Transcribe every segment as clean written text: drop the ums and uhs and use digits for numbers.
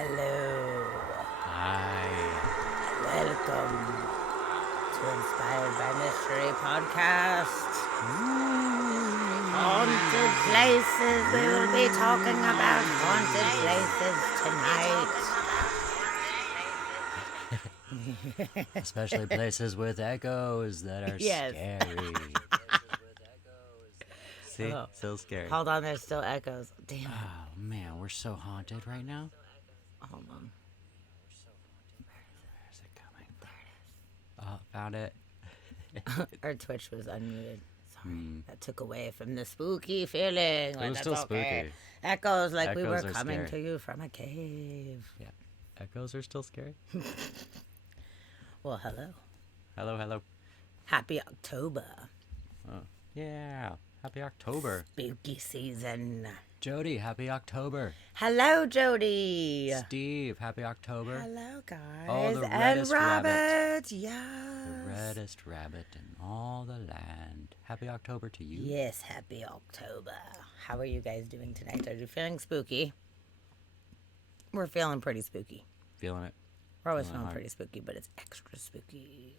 Hello. Hi. Welcome to Inspired by Mystery Podcast. Haunted places. We will be talking about haunted places tonight. Especially places with echoes that are Yes. scary. See? Oh. Still scary. Hold on, there's still echoes. Damn it. Oh, man, we're so haunted right now. Hold on. Where's it coming? Oh, found it. Our Twitch was unmuted. Sorry. That took away from the spooky feeling. It was That's still okay. spooky. Echoes like we were Echoes are coming scary. to you from a cave. Yeah. Echoes are still scary. Well, hello. Hello, hello. Happy October. Oh, yeah. Happy October. Spooky season. Jody, happy October. Hello, Jody. Steve, happy October. Hello, guys. Oh, the and reddest Robert. rabbit. Yes. The reddest rabbit in all the land. Happy October to you. Yes, happy October. How are you guys doing tonight? Are you feeling spooky? We're feeling pretty spooky. Feeling it? We're always Feeling feeling hard. pretty spooky, but it's extra spooky.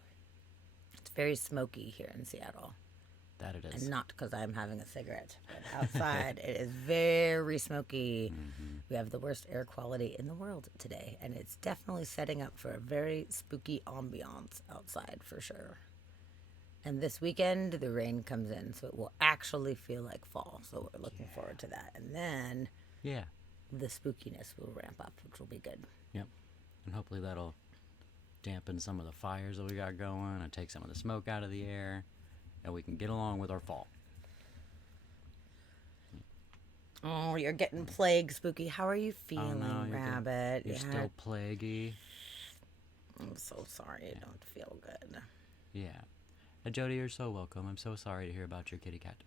It's very smoky here in Seattle. That it is. And not because I'm having a cigarette, but outside it is very smoky. We have the worst air quality in the world today, and it's definitely setting up for a very spooky ambiance outside for sure. And this weekend, the rain comes in, so it will actually feel like fall. So we're looking forward to that. And then Yeah. the spookiness will ramp up, which will be good. Yep. And hopefully that'll dampen some of the fires that we got going and take some of the smoke out of the air, and we can get along with our fall. Oh, you're getting plague spooky. How are you feeling, no, you're good. Rabbit? You're still plaguey. I'm so sorry. I don't feel good. Yeah. And Jody, you're so welcome. I'm so sorry to hear about your kitty cat.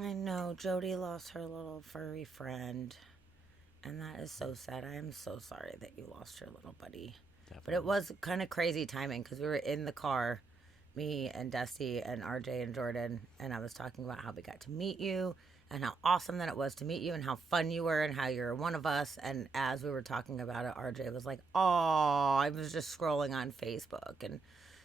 I know. Jody lost her little furry friend. And that is so sad. I am so sorry that you lost your little buddy. But it was kind of crazy timing because we were in the car, me and Dusty and RJ and Jordan, and I was talking about how we got to meet you and how awesome that it was to meet you and how fun you were and how you're one of us. And as we were talking about it, RJ was like, "Oh," I was just scrolling on Facebook, and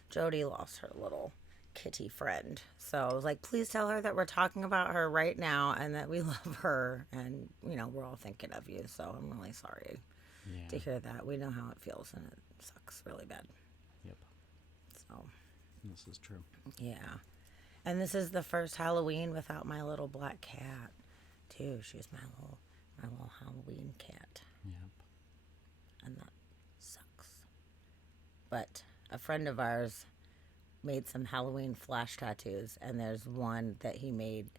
Jody lost her little kitty friend. So I was like, please tell her that we're talking about her right now and that we love her, and we're all thinking of you. So I'm really sorry to Yeah. hear that. We know how it feels, and it sucks really bad. Yep. So This is true. yeah, and this is the first Halloween without my little black cat too. She's my little Halloween cat, Yep. and that sucks. But a friend of ours made some Halloween flash tattoos, and there's one that he made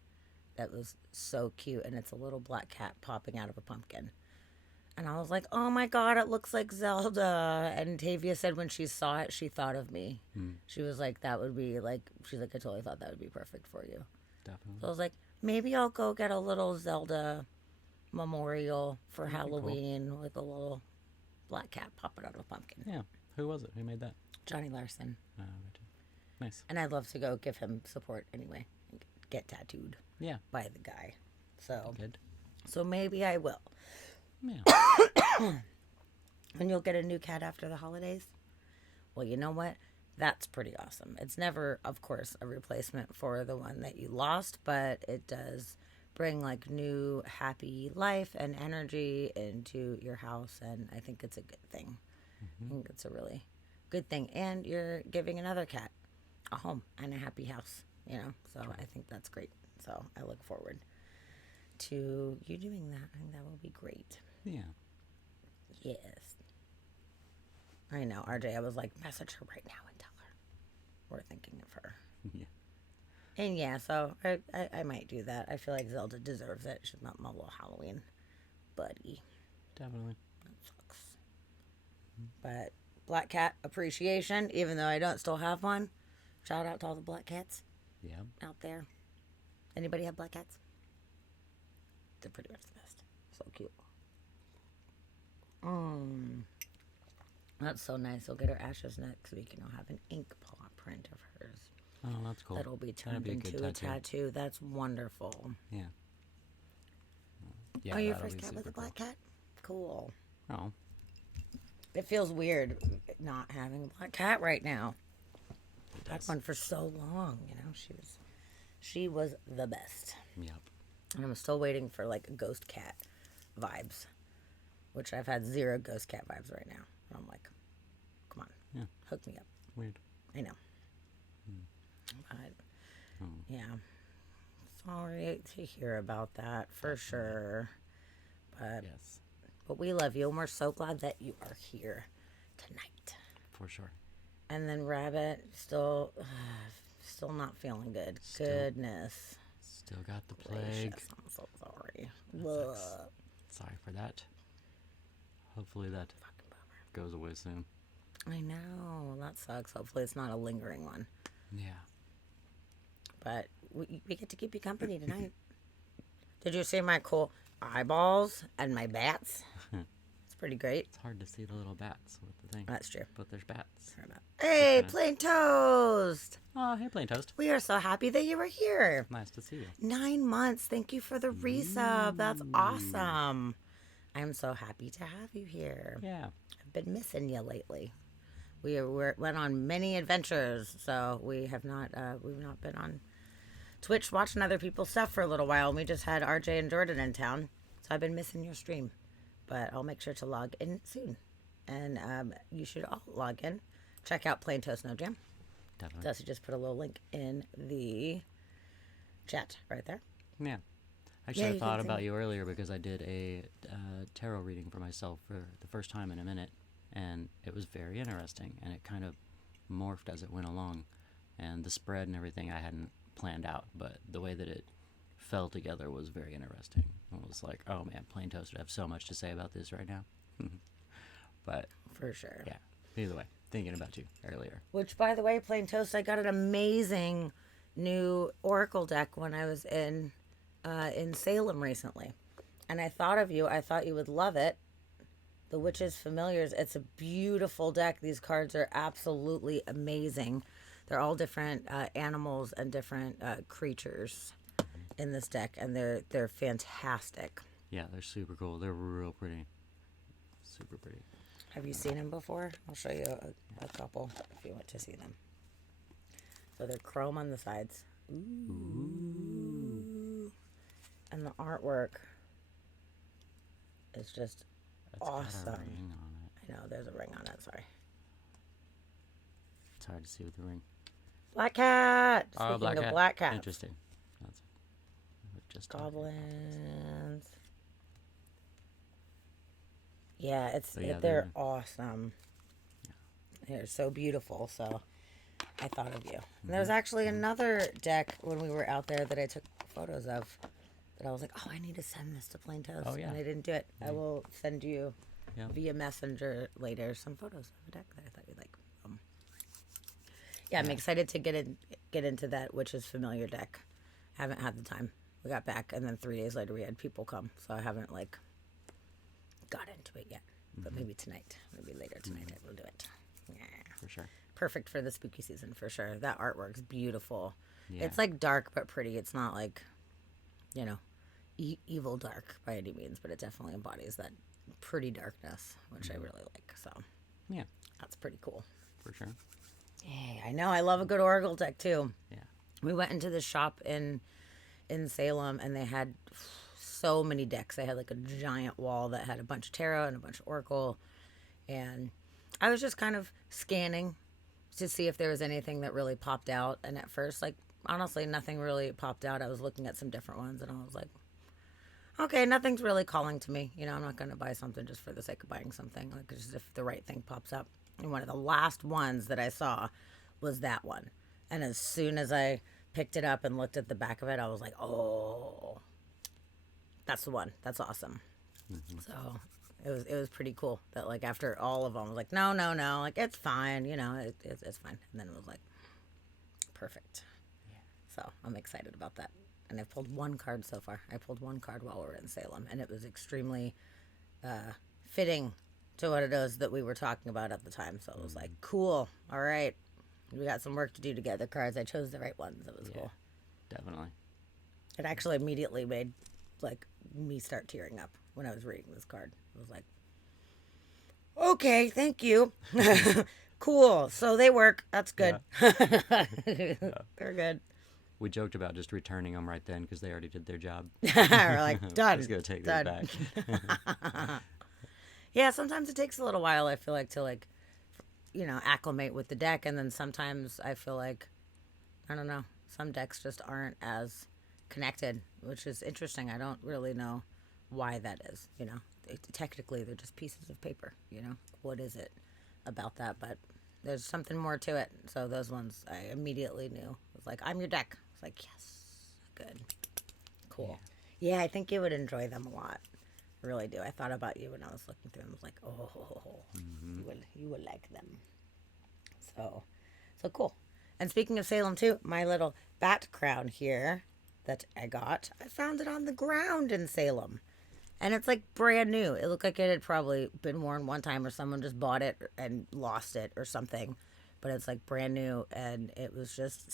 that was so cute, and it's a little black cat popping out of a pumpkin. And I was like, oh my God, it looks like Zelda. And Tavia said when she saw it, she thought of me. She was like, that would be like, she's like, I totally thought that would be perfect for you. Definitely. So I was like, maybe I'll go get a little Zelda memorial for That'd be cool. Halloween with a little black cat popping out of a pumpkin. Yeah. Who was it? Who made that? Johnny Larson. Right. Nice. And I'd love to go give him support anyway. Get tattooed Yeah. by the guy. So Good. maybe I will. Yeah. And you'll get a new cat after the holidays? Well, you know what? That's pretty awesome. It's never, of course, a replacement for the one that you lost, but it does bring like new happy life and energy into your house, and I think it's a good thing. I think it's a really good thing. And you're giving another cat a home and a happy house, so I think that's great. So I look forward to you doing that. I think that will be great. Yeah. Yes. I know, RJ. I was like, message her right now and tell her we're thinking of her. Yeah. And yeah, so I might do that. I feel like Zelda deserves it. She's not my little Halloween buddy. Definitely. That sucks. But Black Cat appreciation, even though I don't still have one. Shout out to all the black cats Yeah. out there. Anybody have black cats? They're pretty much the best. So cute. That's so nice. We'll get her ashes next week, and I'll have an ink paw print of hers. Oh, that's cool. That'll be turned That'd be a into good a tattoo. That's wonderful. Yeah. Yeah. Are you that'll first be cat with a super black cat? Cool. cool. Oh. It feels weird not having a black cat right now. It Had does. one for so long, you know. She was the best. Yep. And I'm still waiting for like ghost cat vibes, which I've had zero ghost cat vibes right now. And I'm like, come on, Yeah. hook me up. Weird. I know. But, yeah. Sorry to hear about that for sure. Yes. But we love you and we're so glad that you are here tonight. For sure. And then Rabbit still not feeling good. Still- Goodness. Still got the plague. Gracious, I'm so sorry. sucks. Ugh. Sorry for that. Hopefully that Fucking bummer. goes away soon. I know. That sucks. Hopefully it's not a lingering one. Yeah. But we get to keep you company tonight. Did you see my cool eyeballs and my bats? It's pretty great. It's hard to see the little bats with the thing. That's true. But there's bats. Hey, Plain Toast! Oh, hey, Plain Toast. We are so happy that you were here. Nice to see you. 9 months. Thank you for the resub. That's awesome. I'm so happy to have you here. Yeah. I've been missing you lately. We went on many adventures, so we've not been on Twitch watching other people's stuff for a little while. We just had RJ and Jordan in town, so I've been missing your stream. But I'll make sure to log in soon, and you should all log in. Check out Plain Toast No Jam. Definitely. Dusty just put a little link in the chat right there. Yeah. Actually, Yeah, I you thought can about sing. you earlier because I did a tarot reading for myself for the first time in a minute, and it was very interesting, and it kind of morphed as it went along, and the spread and everything I hadn't planned out, but the way that it fell together was very interesting. I was like, oh man, Plain Toast would have so much to say about this right now. But For sure. yeah, either way, thinking about you earlier. Which, by the way, Plain Toast, I got an amazing new Oracle deck when I was in Salem recently. And I thought of you. I thought you would love it. The Witches Familiars. It's a beautiful deck. These cards are absolutely amazing. They're all different animals and different creatures in this deck, and they're fantastic. Yeah, they're super cool. They're real pretty. Super pretty. Have you seen them before? I'll show you a couple if you want to see them. So they're chrome on the sides. Ooh. And the artwork is just It's got a awesome. ring on it. I know, there's a ring on it, sorry. It's hard to see with the ring. Black cat! Oh, Speaking black of cat. black cats. Interesting. That's we're just talking about Goblins. Yeah, So, yeah, they're they're- awesome. They're so beautiful, so I thought of you. And Mm-hmm. there was actually another deck when we were out there that I took photos of that I was like, oh, I need to send this to Plain Toast. Oh, yeah. And I didn't do it. I will send you Yeah. via Messenger later some photos of a deck that I thought you'd like. Yeah, I'm excited to get into that Witches Familiar deck. Haven't had the time. We got back, and then 3 days later we had people come, so I haven't got into it yet. But maybe tonight, maybe later tonight, I will do it. Yeah, for sure. perfect for the spooky season for sure. That artwork's beautiful. Yeah. It's like dark but pretty. It's not like, evil dark by any means, but it definitely embodies that pretty darkness, which I really like. So Yeah, that's pretty cool. for sure. Hey, I know. I love a good Oracle deck too. Yeah. We went into the shop in Salem, and they had so many decks. They had like a giant wall that had a bunch of tarot and a bunch of Oracle, and I was just kind of scanning to see if there was anything that really popped out. And at first, honestly, nothing really popped out. I was looking at some different ones, and I was like, okay, nothing's really calling to me. I'm not going to buy something just for the sake of buying something. Just if the right thing pops up. And one of the last ones that I saw was that one. And as soon as I picked it up and looked at the back of it, I was like, oh, that's the one. That's awesome. So it was pretty cool that after all of them, I was like, no, it's fine. It's fine. And then it was like, perfect. So I'm excited about that. And I've pulled one card so far. I pulled one card while we were in Salem, and it was extremely fitting to what it is that we were talking about at the time. So it was like, cool. All right. We got some work to do together, cards. I chose the right ones. It was cool. Definitely. It actually immediately made me start tearing up when I was reading this card. It was like, Okay, thank you. Cool. So they work. That's good. They're good. We joked about just returning them right then because they already did their job. We're like, done. Just gonna take Done. those back. Yeah, sometimes it takes a little while, I feel like, to like, acclimate with the deck. And then sometimes I feel like, I don't know, some decks just aren't as connected, which is interesting. I don't really know why that is, Technically, they're just pieces of paper, What is it about that? But there's something more to it. So those ones I immediately knew. It was like, I'm your deck. It's like, yes, good, cool. Yeah, I think you would enjoy them a lot. Really do. I thought about you when I was looking through them. I was like, oh, you will like them. So cool. And speaking of Salem too, my little bat crown here that I found it on the ground in Salem. And it's like brand new. It looked like it had probably been worn one time or someone just bought it and lost it or something. But it's like brand new and it was just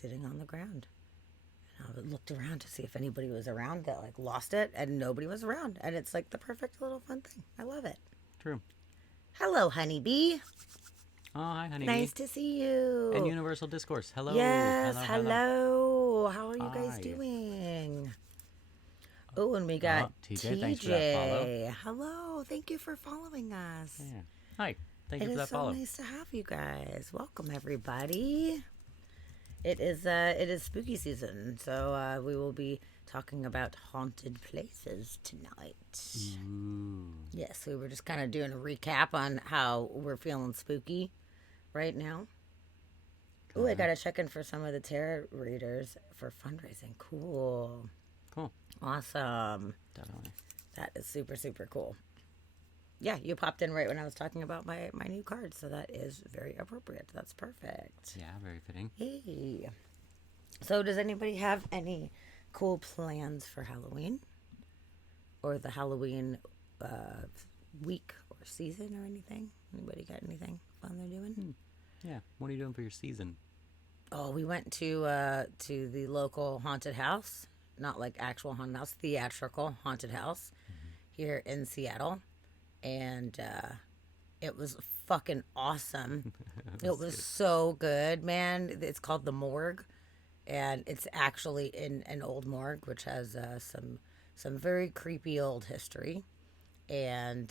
sitting on the ground. And I looked around to see if anybody was around that like lost it and nobody was around. And it's like the perfect little fun thing. I love it. True. Hello, honeybee. Oh, hi, honey. Nice to see you. And Universal Discourse. Hello. Yes, hello. How are you guys Hi. doing? Oh, and we got TJ, thanks for that follow. Hello, thank you for following us. Yeah. Hi. Thank you It for that is so follow. nice to have you guys. Welcome, everybody. It is spooky season, so we will be talking about haunted places tonight. Ooh. Yes, we were just kind of doing a recap on how we're feeling spooky right now. Ooh, I gotta check in for some of the tarot readers for fundraising. Cool. Cool. Awesome. Definitely. That is super, super cool. Yeah, you popped in right when I was talking about my new card, so that is very appropriate. That's perfect. Yeah, very fitting. Hey. So does anybody have any cool plans for Halloween? Or the Halloween week or season or anything? Anybody got anything fun they're doing? Yeah. What are you doing for your season? Oh, we went to the local haunted house. Not like actual haunted house, theatrical haunted house here in Seattle. And it was fucking awesome. It was so good, man. It's called the Morgue. And it's actually in an old morgue, which has some very creepy old history. And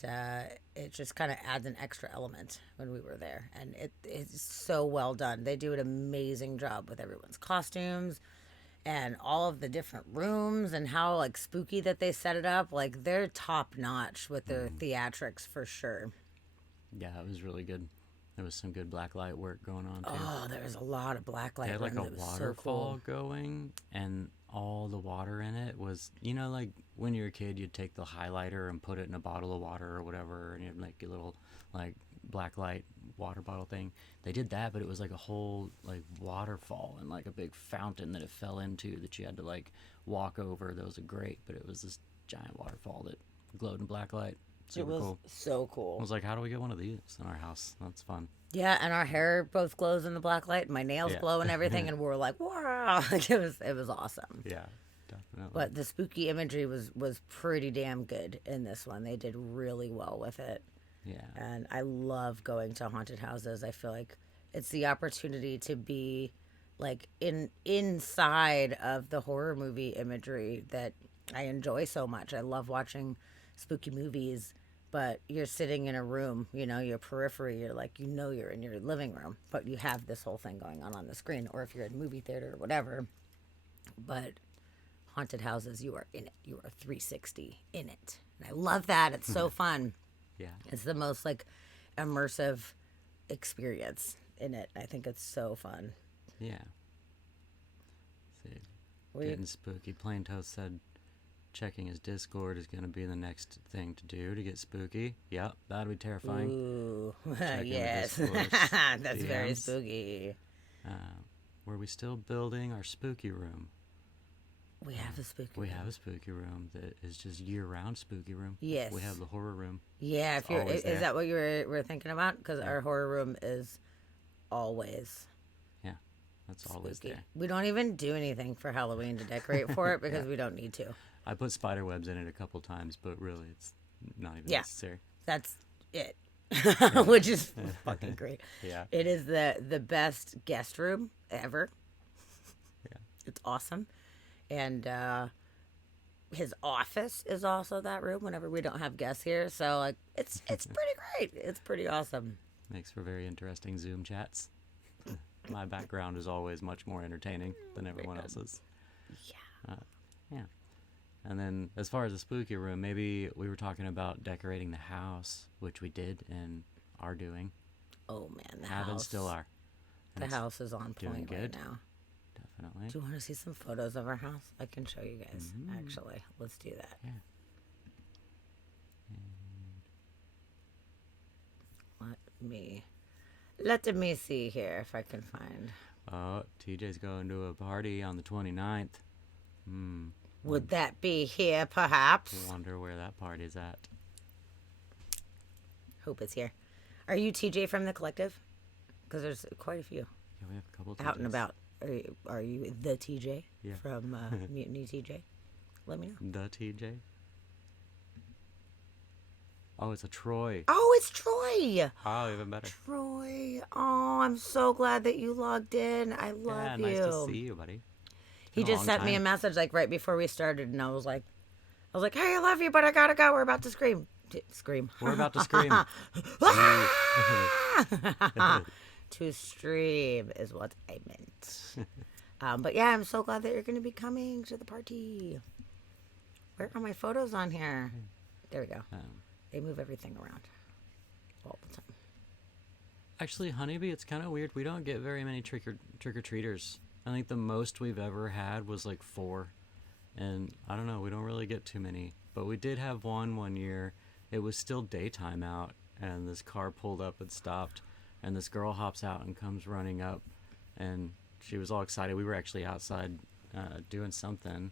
it just kind of adds an extra element when we were there. And it's so well done. They do an amazing job with everyone's costumes and all of the different rooms and how like spooky that they set it up. Like they're top notch with their theatrics for sure. Yeah, it was really good. There was some good black light work going on too. Oh, there was a lot of black light. They had like a rooms. It was so waterfall cool. going, and all the water in it was, like when you're a kid, you'd take the highlighter and put it in a bottle of water or whatever, and you'd make a little like black light water bottle thing. They did that, but it was like a whole like waterfall and like a big fountain that it fell into that you had to like walk over. That was great, but it was this giant waterfall that glowed in black light. Super It was cool. so cool. I was like, how do we get one of these in our house? That's fun. Yeah, and our hair both glows in the black light. My nails Yeah. glow and everything, and we're like, wow! Like, it was awesome. Yeah, definitely. But the spooky imagery was pretty damn good in this one. They did really well with it. Yeah. And I love going to haunted houses. I feel like it's the opportunity to be like inside of the horror movie imagery that I enjoy so much. I love watching spooky movies, but you're sitting in a room, your periphery, you're like, you're in your living room, but you have this whole thing going on the screen, or if you're in a movie theater or whatever. But haunted houses, you are in it. You are 360 in it. And I love that. It's so fun. Yeah. It's the most like immersive experience in it. I think it's so fun. Yeah. See, We- getting spooky. Plain Toast said checking his Discord is going to be the next thing to do to get spooky. Yep, that'd be terrifying. Ooh, Checking the yes. Discourse That's very DMs. spooky. Were we still building our spooky room? We have a spooky We room. have a spooky room that is just year-round spooky room. Yes. We have the horror room. Yeah, if you're, always is there. that what you were thinking about? Because our horror room is always Yeah, that's always spooky. there. We don't even do anything for Halloween to decorate for it because we don't need to. I put spider webs in it a couple times, but really it's not even Yeah. necessary. That's it. which is fucking great. Yeah. It is the best guest room ever. Yeah. It's awesome. And his office is also that room whenever we don't have guests here. So like it's pretty great. It's pretty awesome. Makes for very interesting Zoom chats. My background is always much more entertaining than everyone else's. Yeah. Yeah. And then as far as the spooky room, maybe we were talking about decorating the house, which we did and are doing. Oh man, the Have and house. still are. And The it's house is on doing point right good. now. Definitely. Do you want to see some photos of our house? I can show you guys. Actually, let's do that. Yeah. Let me see here if I can find. Oh, TJ's going to a party on the 29th. Would that be here, perhaps? I wonder where that party's at. Hope it's here. Are you TJ from the collective? Because there's quite a few Yeah, we have a couple out and TJs. about. Are you the TJ Yeah. from Mutiny TJ? Let me know. The TJ? Oh, it's a Troy. Oh, it's Troy. Oh, even better. Troy. Oh, I'm so glad that you logged in. I love Yeah, you. nice to see you, buddy. He been a just long sent me a time. message like right before we started, and I was like, hey, I love you, but I gotta go. We're about to scream. Scream. We're about to scream. To stream is what I meant. But yeah, I'm so glad that you're going to be coming to the party. Where are my photos on here? There we go. They move everything around all the time. Actually, Honeybee, it's kind of weird. We don't get very many trick-or-treaters. I think the most we've ever had was like 4. And I don't know, we don't really get too many. But we did have one year. It was still daytime out, and this car pulled up and stopped. And this girl hops out and comes running up. And she was all excited. We were actually outside doing something.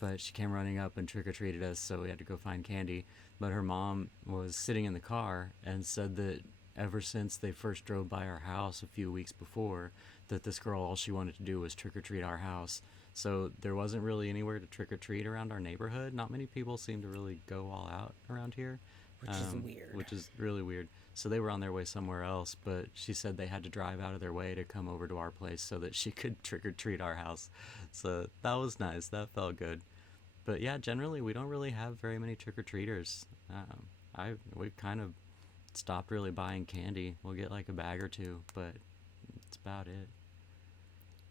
But she came running up and trick-or-treated us, so we had to go find candy. But her mom was sitting in the car and said that ever since they first drove by our house a few weeks before, that this girl, all she wanted to do was trick-or-treat our house. So there wasn't really anywhere to trick-or-treat around our neighborhood. Not many people seem to really go all out around here. Which is weird. Which is really weird. So they were on their way somewhere else, but she said they had to drive out of their way to come over to our place so that she could trick-or-treat our house. So that was nice. That felt good. But yeah, generally we don't really have very many trick-or-treaters. We've kind of stopped really buying candy. We'll get like a bag or 2, but that's about it.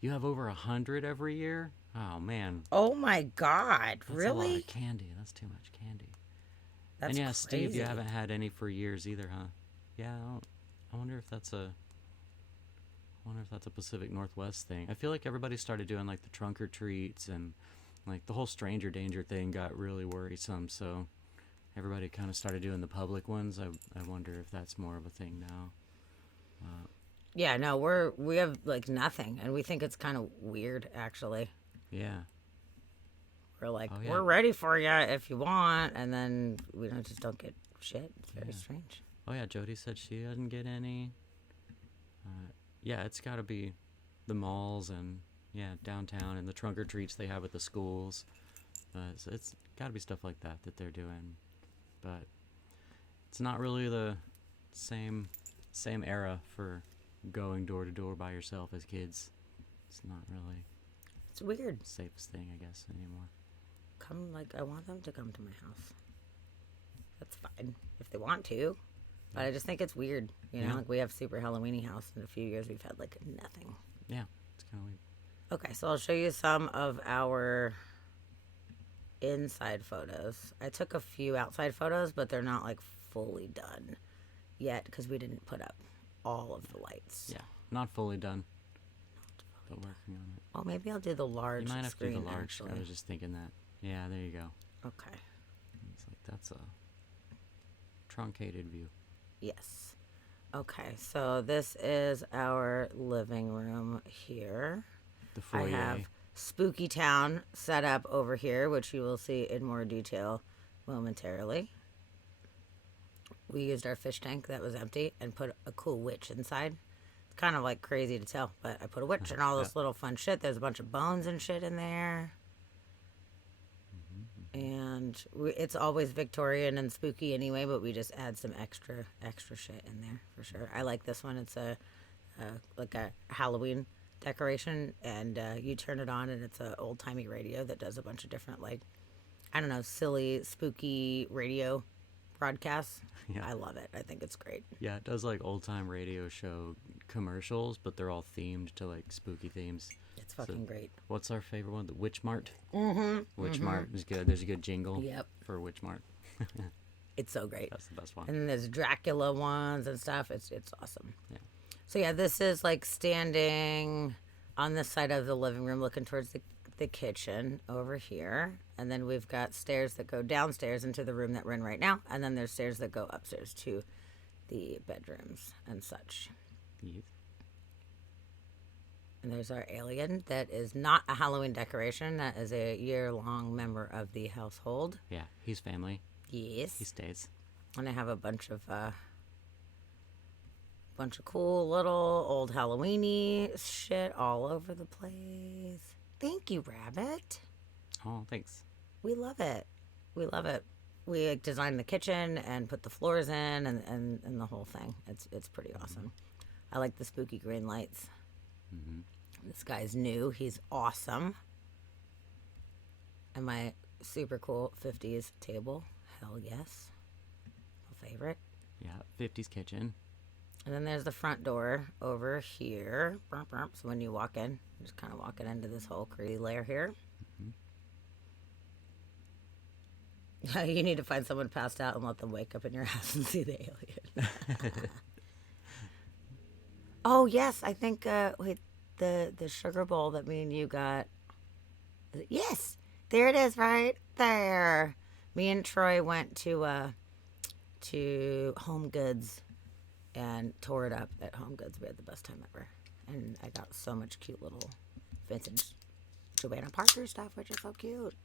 You have over 100 every year? Oh man, Oh my God. that's a lot Really? of candy. That's too much candy. That's And yeah, crazy. Steve, you haven't had any for years either, huh? Yeah, I wonder if that's a Pacific Northwest thing. I feel like everybody started doing like the trunk or treats, and like the whole stranger danger thing got really worrisome. So everybody kind of started doing the public ones. I wonder if that's more of a thing now. Yeah, no, we have like nothing, and we think it's kind of weird, actually. Yeah. We're like, Oh, yeah. we're ready for you if you want, and then we just don't get shit. It's very strange. Oh yeah, Jody said she doesn't get any. Yeah, it's got to be the malls and downtown and the trunk or treats they have at the schools. So it's got to be stuff like that they're doing, but it's not really the same era for going door to door by yourself as kids. It's not really It's weird. the safest thing, I guess, anymore. I want them to come to my house. That's fine if they want to, but I just think it's weird. You know, Yeah. like we have super Halloweeny house. In a few years, we've had like nothing. Yeah, it's kind of weird. Okay, so I'll show you some of our inside photos. I took a few outside photos, but they're not like fully done yet because we didn't put up all of the lights. Yeah, not fully done, but working on it. Well, maybe I'll do the large You might have screen to do the large. actually. I was just thinking that. Yeah, there you go. Okay. It's like that's a truncated view. Yes. Okay, so this is our living room here. The foyer. I have Spooky Town set up over here, which you will see in more detail momentarily. We used our fish tank that was empty and put a cool witch inside. It's kind of like crazy to tell, but I put a witch and all this little fun shit. There's a bunch of bones and shit in there. And and it's always Victorian and spooky anyway, but we just add some extra shit in there for sure. I like this one. It's like a Halloween decoration, and you turn it on, and it's an old timey radio that does a bunch of different, like, I don't know, silly, spooky radio broadcasts. Yeah. I love it. I think it's great. Yeah, it does like old time radio show commercials, but they're all themed to like spooky themes. It's fucking great. What's our favorite one? The Witch Mart. Mm-hmm. Witch Mart is good. There's a good jingle. Yep. For Witch Mart. It's so great. That's the best one. And there's Dracula ones and stuff. It's awesome. Yeah. So yeah, this is like standing on the side of the living room, looking towards the kitchen over here, and then we've got stairs that go downstairs into the room that we're in right now, and then there's stairs that go upstairs to the bedrooms and such. Yes. And there's our alien that is not a Halloween decoration. That is a year-long member of the household. Yeah, he's family. Yes. He stays. And I have a bunch of cool little old Halloween-y shit all over the place. Thank you, Rabbit. Oh, thanks. We love it. We love it. We like, designed the kitchen and put the floors in and the whole thing. It's pretty awesome. I like the spooky green lights. Mm-hmm. This guy's new. He's awesome. And my super cool 50s table. Hell yes. My favorite. Yeah, 50s kitchen. And then there's the front door over here. Burp, burp. So when you walk in, you're just kind of walking into this whole crazy lair here. Mm-hmm. You need to find someone passed out and let them wake up in your house and see the alien. Oh, yes. I think, wait, the sugar bowl that me and you got. Yes. There it is right there. Me and Troy went to Home Goods and tore it up at Home Goods. We had the best time ever. And I got so much cute little vintage Joanna Parker stuff, which is so cute.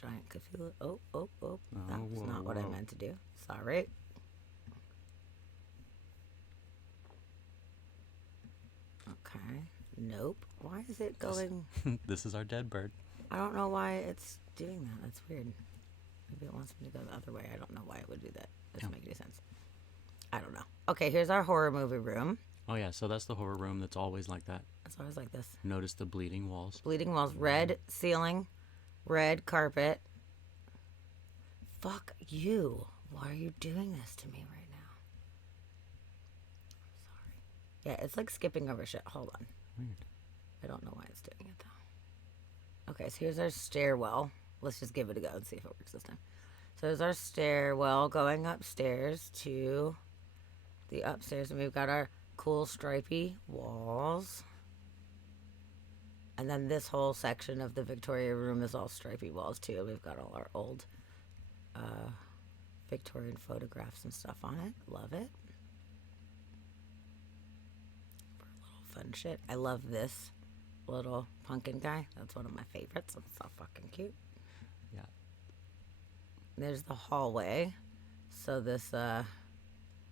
Giant Cthulhu. Oh. That was not what I meant to do. Sorry. Okay. Nope. Why is it going... This is our dead bird. I don't know why it's doing that. That's weird. Maybe it wants me to go the other way. I don't know why it would do that. Doesn't make any sense. I don't know. Okay, here's our horror movie room. Oh, yeah, so that's the horror room that's always like that. It's always like this. Notice the bleeding walls. Bleeding walls. Red ceiling. Red carpet. Fuck you. Why are you doing this to me right now? I'm sorry. Yeah, it's like skipping over shit. Hold on. Weird. I don't know why it's doing it, though. Okay, so here's our stairwell. Let's just give it a go and see if it works this time. So there's our stairwell going upstairs to the upstairs, and we've got our cool stripy walls. And then this whole section of the Victoria room is all stripy walls, too. We've got all our old Victorian photographs and stuff on it. Love it. For a little fun shit. I love this little pumpkin guy. That's one of my favorites. It's so fucking cute. Yeah. There's the hallway. So this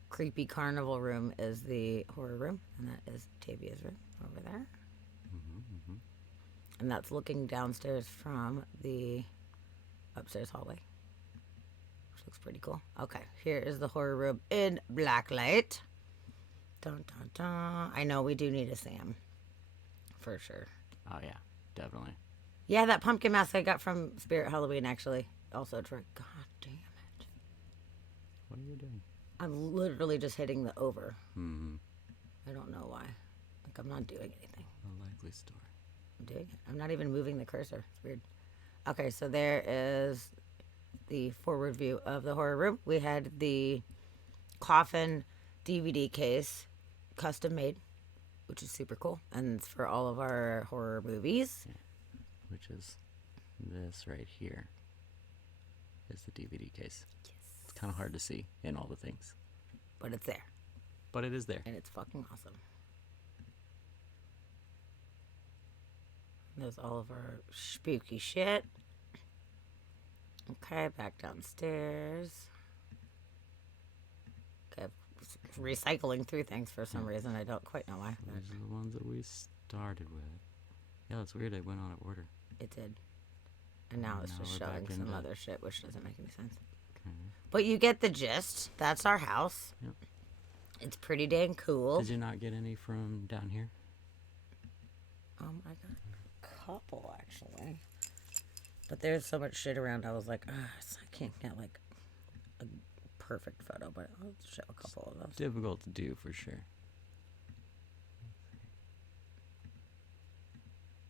creepy carnival room is the horror room, and that is Tavia's room over there. Mm-hmm. And that's looking downstairs from the upstairs hallway, which looks pretty cool. Okay, here is the horror room in black light. Dun, dun, dun. I know we do need a Sam. For sure. Oh, yeah, definitely. Yeah, that pumpkin mask I got from Spirit Halloween, actually. Also, Troy. God damn it. What are you doing? I'm literally just hitting the over. Mm-hmm. I don't know why. Like, I'm not doing anything. A likely story. I'm doing it. I'm not even moving the cursor. It's weird. Okay, so there is the forward view of the horror room. We had the coffin DVD case custom made, which is super cool. And it's for all of our horror movies. Yeah. Which is this right here is the DVD case. Yes. It's kind of hard to see in all the things. But it's there. But it is there. And it's fucking awesome. There's all of our spooky shit. Okay, back downstairs. Okay, recycling through things for some reason. I don't quite know why. These are the ones that we started with. Yeah, that's weird. It went out of order. It did. And now it's Now just we're back showing some into- other shit, which doesn't make any sense. Okay. But you get the gist. That's our house. Yep. It's pretty dang cool. Did you not get any from down here? I got a couple actually. But there's so much shit around. I was like, I can't get like a perfect photo, but I'll show a couple of those. Difficult to do for sure.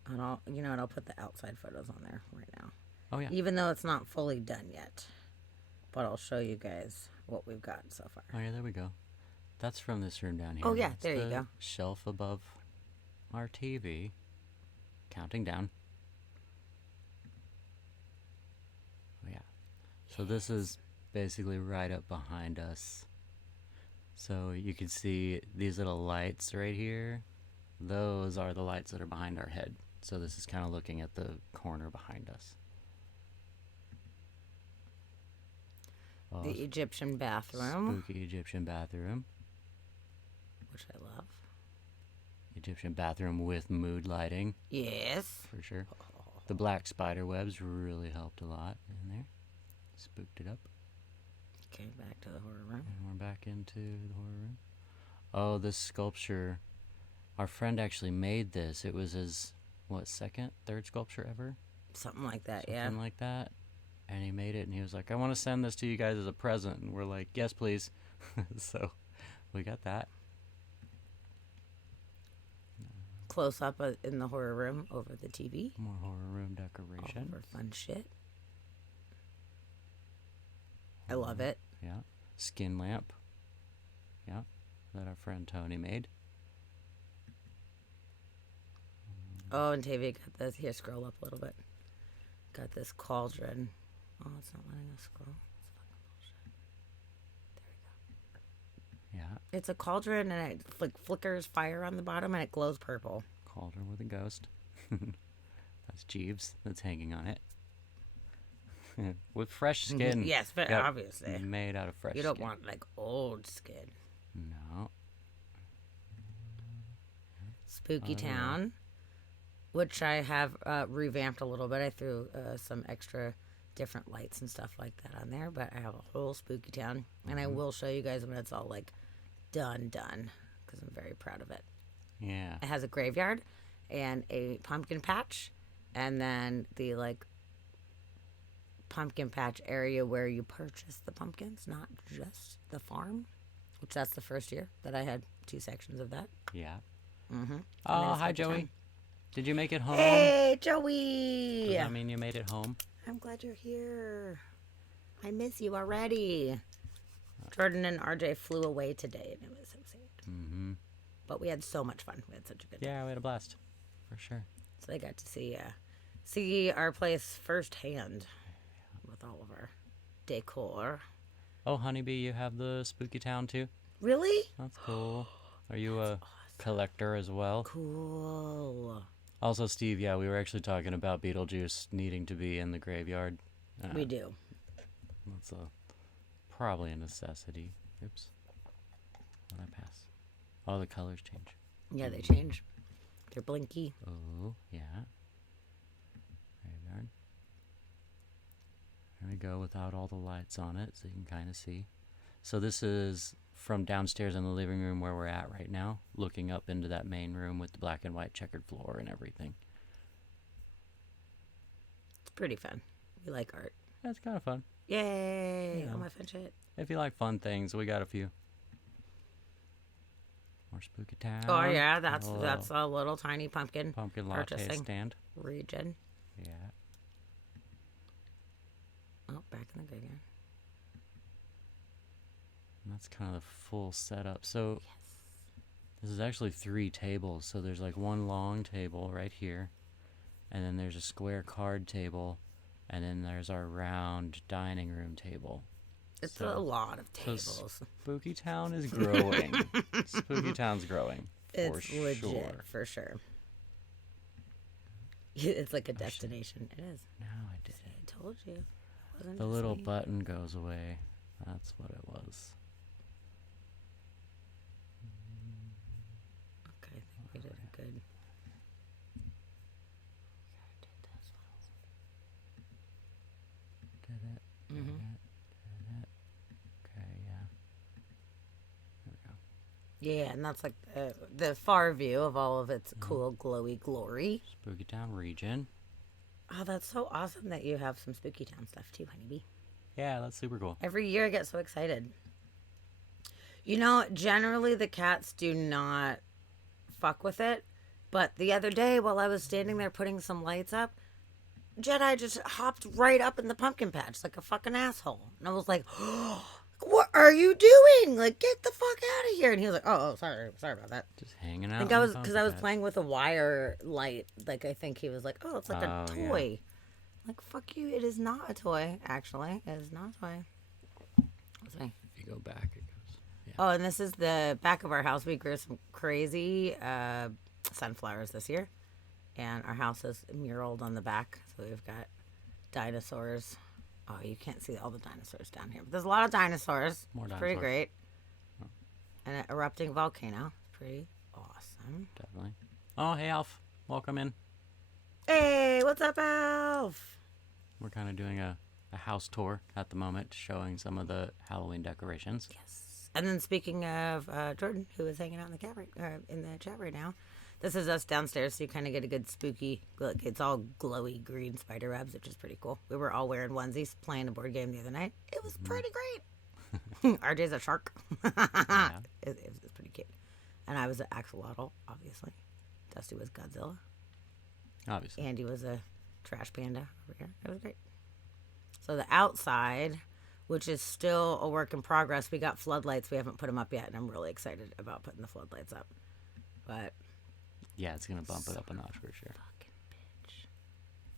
And I'll put the outside photos on there right now. Oh yeah. Even though it's not fully done yet. But I'll show you guys what we've got so far. Oh yeah, there we go. That's from this room down here. Oh, yeah, It's there you the go. Shelf above our TV. Counting down. Oh yeah. So this is basically right up behind us. So you can see these little lights right here. Those are the lights that are behind our head. So this is kind of looking at the corner behind us. Oh, The Egyptian bathroom, spooky Egyptian bathroom. which I love. Egyptian bathroom with mood lighting, Yes. for sure. The black spider webs really helped a lot in there. Spooked it up. Okay, back to the horror room. And we're back into the horror room. Oh, this sculpture. Our friend actually made this. It was his, second, third sculpture ever? Something like that, Something like that. And he made it, and he was like, I want to send this to you guys as a present. And we're like, yes, please. So we got that. Close up in the horror room over the TV. More horror room All decoration. for fun shit. I love it. Yeah. Skin lamp. Yeah. That our friend Tony made. Oh, and Tavia got this. Here, scroll up a little bit. Got this cauldron. Oh, it's not letting us scroll. It's fucking bullshit. There we go. Yeah. It's a cauldron, and it flickers fire on the bottom, and it glows purple. Cauldron with a ghost. That's Jeeves that's hanging on it. With fresh skin. Yes, but Yep. obviously. Made out of fresh You don't skin. want, like, old skin. No. Spooky Oh, yeah. Town, which I have revamped a little bit. I threw some extra different lights and stuff like that on there, but I have a whole Spooky Town, and I will show you guys when it's all like done, because I'm very proud of it. Yeah. It has a graveyard and a pumpkin patch, and then the like pumpkin patch area where you purchase the pumpkins, not just the farm, which that's the first year that I had 2 sections of that. Yeah. Mm-hmm. Oh, hi, Joey. Did you make it home? Hey, Joey! Does that mean you made it home? I'm glad you're here. I miss you already. Jordan and RJ flew away today, and it was so sad. Mm-hmm. But we had so much fun. We had such a good time. Yeah, we had a blast. For sure. So they got to see our place firsthand with all of our decor. Oh, Honeybee, you have the Spooky Town too? Really? That's cool. Are you a collector as well? Cool. Also, Steve, yeah, we were actually talking about Beetlejuice needing to be in the graveyard. We do. That's probably a necessity. Oops. What did I pass? Oh, the colors change. Yeah, they change. They're blinky. Oh, yeah. Graveyard. There we go, without all the lights on it, so you can kind of see. So this is from downstairs in the living room where we're at right now, looking up into that main room with the black and white checkered floor and everything. It's pretty fun. We like art. That's kind of fun. Yay! Yeah. All my fun shit. If you like fun things, we got a few. More Spooky Town. Oh yeah, that's Oh, that's a little tiny pumpkin pumpkin latte purchasing. stand. region. Yeah. Oh, back in the graveyard. And that's kind of the full setup. So this is actually 3 tables. So there's like one long table right here, and then there's a square card table, and then there's our round dining room table. It's So- a lot of so tables. Spooky Town is growing. Spooky Town's growing. For It's legit, sure. for sure. It's like a destination. It is. Now I did it. I told you. It wasn't The just little me. button goes away. That's what it was. Okay, I think we did it good. Yeah, and that's like the far view of all of its cool, glowy glory. Spooky Town region. Oh, that's so awesome that you have some Spooky Town stuff too, honeybee. Yeah, that's super cool. Every year I get so excited. You know, generally the cats do not fuck with it. But the other day while I was standing there putting some lights up, Jedi just hopped right up in the pumpkin patch like a fucking asshole. And I was like, what are you doing? Like, get the fuck out of here. And he was like, sorry about that. Just hanging I out. think I was, because I was playing with a wire light. Like, I think he was like, oh, it's like a toy. Yeah. Like, fuck you. It is not a toy, actually. It is not a toy. That's me. If you go back, it goes. Yeah. Oh, and this is the back of our house. We grew some crazy sunflowers this year. And our house is muraled on the back. So we've got dinosaurs. Oh, you can't see all the dinosaurs down here. But there's a lot of dinosaurs. More It's pretty dinosaurs. great. And an erupting volcano. Pretty awesome. Definitely. Oh, hey, Alf. Welcome in. Hey, what's up, Alf? We're kind of doing a house tour at the moment, showing some of the Halloween decorations. Yes. And then speaking of Jordan, who is hanging out in the chat right now, this is us downstairs, so you kind of get a good spooky look. It's all glowy green spider webs, which is pretty cool. We were all wearing onesies playing a board game the other night. It was pretty great. RJ's a shark. Yeah. It was pretty cute. And I was an axolotl, obviously. Dusty was Godzilla. Obviously. Andy was a trash panda over here. It was great. So the outside, which is still a work in progress, we got floodlights. We haven't put them up yet, and I'm really excited about putting the floodlights up. But Yeah, it's going to bump it up a notch for sure. fucking bitch.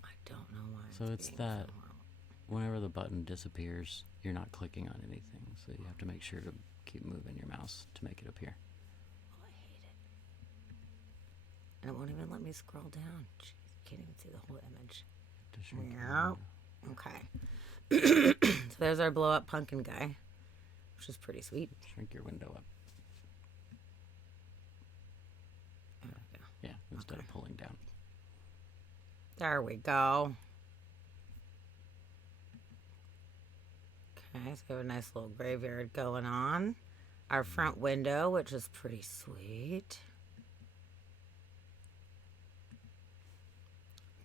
I don't know why. So it's being that so horrible. whenever the button disappears, you're not clicking on anything. So you have to make sure to keep moving your mouse to make it appear. Oh, I hate it. And it won't even let me scroll down. Jeez, you can't even see the whole image. To shrink your Yeah. window. Okay. So there's our blow up pumpkin guy, which is pretty sweet. Shrink your window up. There we go. Yeah, instead of pulling down. There we go. Okay, so we have a nice little graveyard going on. Our front window, which is pretty sweet.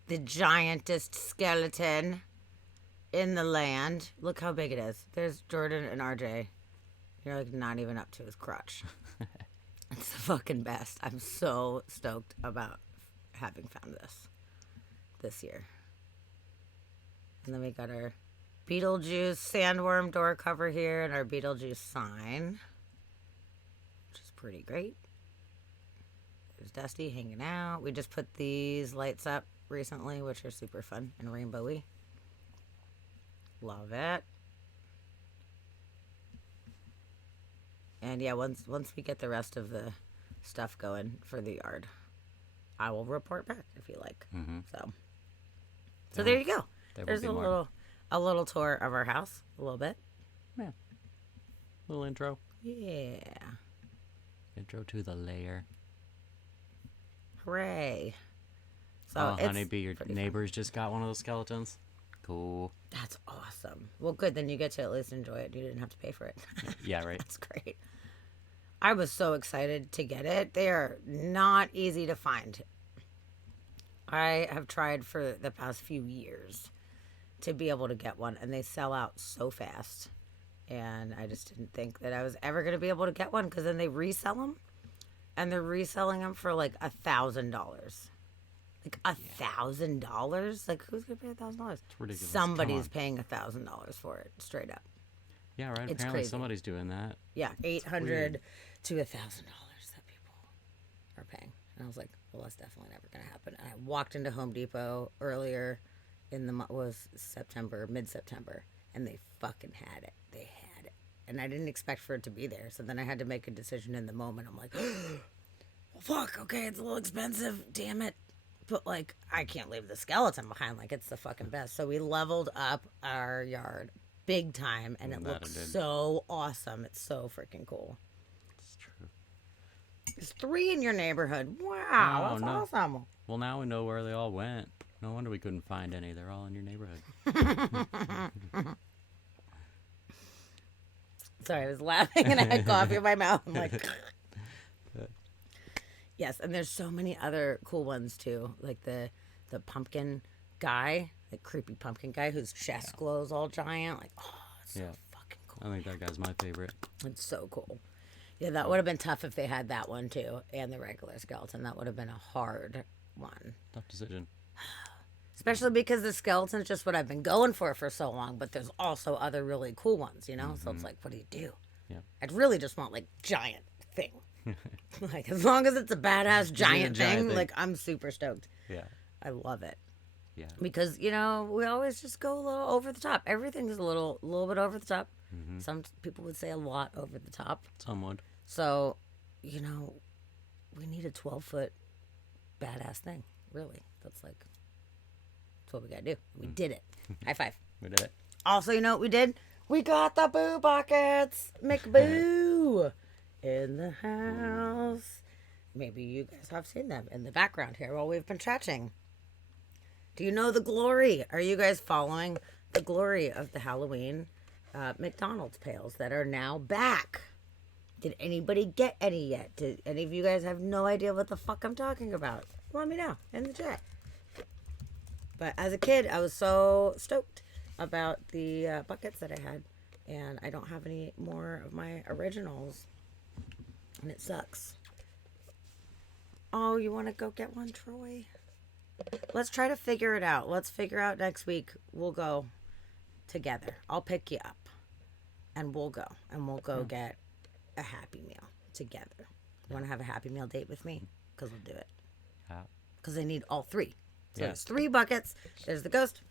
The giantest skeleton in the land. Look how big it is. There's Jordan and RJ. You're like not even up to his crotch. It's the fucking best. I'm so stoked about having found this year. And then we got our Beetlejuice sandworm door cover here and our Beetlejuice sign, which is pretty great. There's Dusty hanging out. We just put these lights up recently, which are super fun and rainbowy. Love it. And yeah, once we get the rest of the stuff going for the yard, I will report back if you like. Mm-hmm. So there you go. There will There's be a more. little tour of our house, a little bit. Yeah. Little intro. Yeah. Intro to the layer. Hooray. So Oh, it's honeybee, your pretty fun. neighbors just got one of those skeletons. Cool. That's awesome. Well, good. Then you get to at least enjoy it. You didn't have to pay for it. Yeah, right. That's great. I was so excited to get it. They are not easy to find. I have tried for the past few years to be able to get one, and they sell out so fast. And I just didn't think that I was ever going to be able to get one because then they resell them, and they're reselling them for like $1,000. Like $1,000? Like who's gonna pay $1,000? It's ridiculous. Somebody's Come paying $1,000 for it, straight up. on. Yeah, right. It's Apparently crazy. somebody's doing that. Yeah, $800 weird. to $1,000 that people are paying. And I was like, well, that's definitely never gonna happen. And I walked into Home Depot earlier in the mid-September, and they fucking had it. They had it, and I didn't expect for it to be there. So then I had to make a decision in the moment. I'm like, well, fuck. Okay, it's a little expensive. Damn it. But, like, I can't leave the skeleton behind. Like, it's the fucking best. So we leveled up our yard big time, and it That looks it did. so awesome. It's so freaking cool. It's true. There's 3 in your neighborhood. Wow, Oh, that's no. awesome. Well, now we know where they all went. No wonder we couldn't find any. They're all in your neighborhood. Sorry, I was laughing, and I had coffee in my mouth. I'm like, Yes, and there's so many other cool ones too, like the pumpkin guy, the creepy pumpkin guy whose chest glows all giant. Like, oh, it's so Yeah. fucking I cool. think that guy's my favorite. It's so cool. Yeah, that would have been tough if they had that one too, and the regular skeleton. That would have been a hard one, Tough decision. especially because the skeleton's just what I've been going for so long. But there's also other really cool ones, you know. So it's like, what do you do? Yeah. I'd really just want like giant thing. Like as long as it's a badass giant, giant thing. like I'm super stoked. Yeah. I love it. Yeah. Because we always just go a little over the top. Everything's a little bit over the top. Some people would say a lot over the top. Someone. So, we need a 12-foot badass thing. Really, that's what we gotta do. We did it. High five. We did it. Also, you know what we did? We got the boo buckets. McBoo in the house. Maybe you guys have seen them in the background here while we've been chatting. Do you know the glory? Are you guys following the glory of the Halloween McDonald's pails that are now back? Did anybody get any yet? Did any of you guys have no idea what the fuck I'm talking about? Let me know in the chat. But as a kid, I was so stoked about the buckets that I had. And I don't have any more of my originals. And it sucks. Oh, you want to go get one, Troy? Let's try to figure it out. Let's figure out next week. We'll go together. I'll pick you up. And we'll go. And we'll go get a Happy Meal together. You want to have a Happy Meal date with me? Because we'll do it. Because I need all three. So there's 3 buckets. There's the ghost,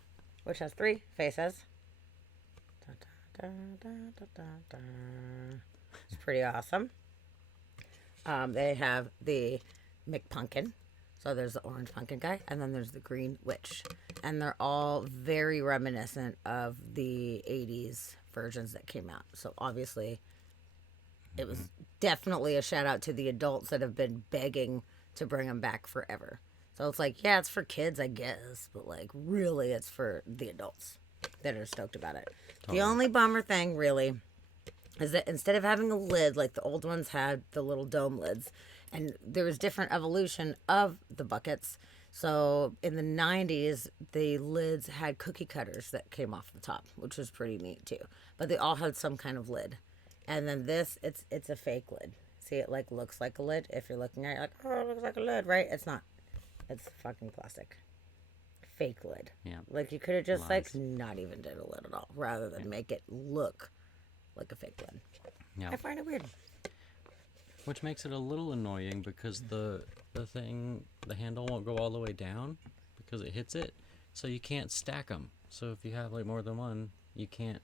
which has 3 faces. Da, da, da, da, da, da. It's pretty awesome. They have the McPumpkin. So there's the orange pumpkin guy, and then there's the green witch. And they're all very reminiscent of the 80s versions that came out. So obviously, it was definitely a shout out to the adults that have been begging to bring them back forever. So it's like, yeah, it's for kids, I guess. But like, really, it's for the adults that are stoked about it. Totally. The only bummer thing, really, is that instead of having a lid like the old ones had, the little dome lids, and there was different evolution of the buckets. So in the 90s, the lids had cookie cutters that came off the top, which was pretty neat too. But they all had some kind of lid. And then this, it's a fake lid. See, it like looks like a lid. If you're looking at it, like, oh, it looks like a lid, right? It's not. It's fucking plastic. Fake lid. Yeah. Like you could have just Lies. like not even did a lid at all, rather than make it look like a fake lid. Yeah. I find it weird. Which makes it a little annoying because the handle won't go all the way down because it hits it, so you can't stack them. So if you have like more than one, you can't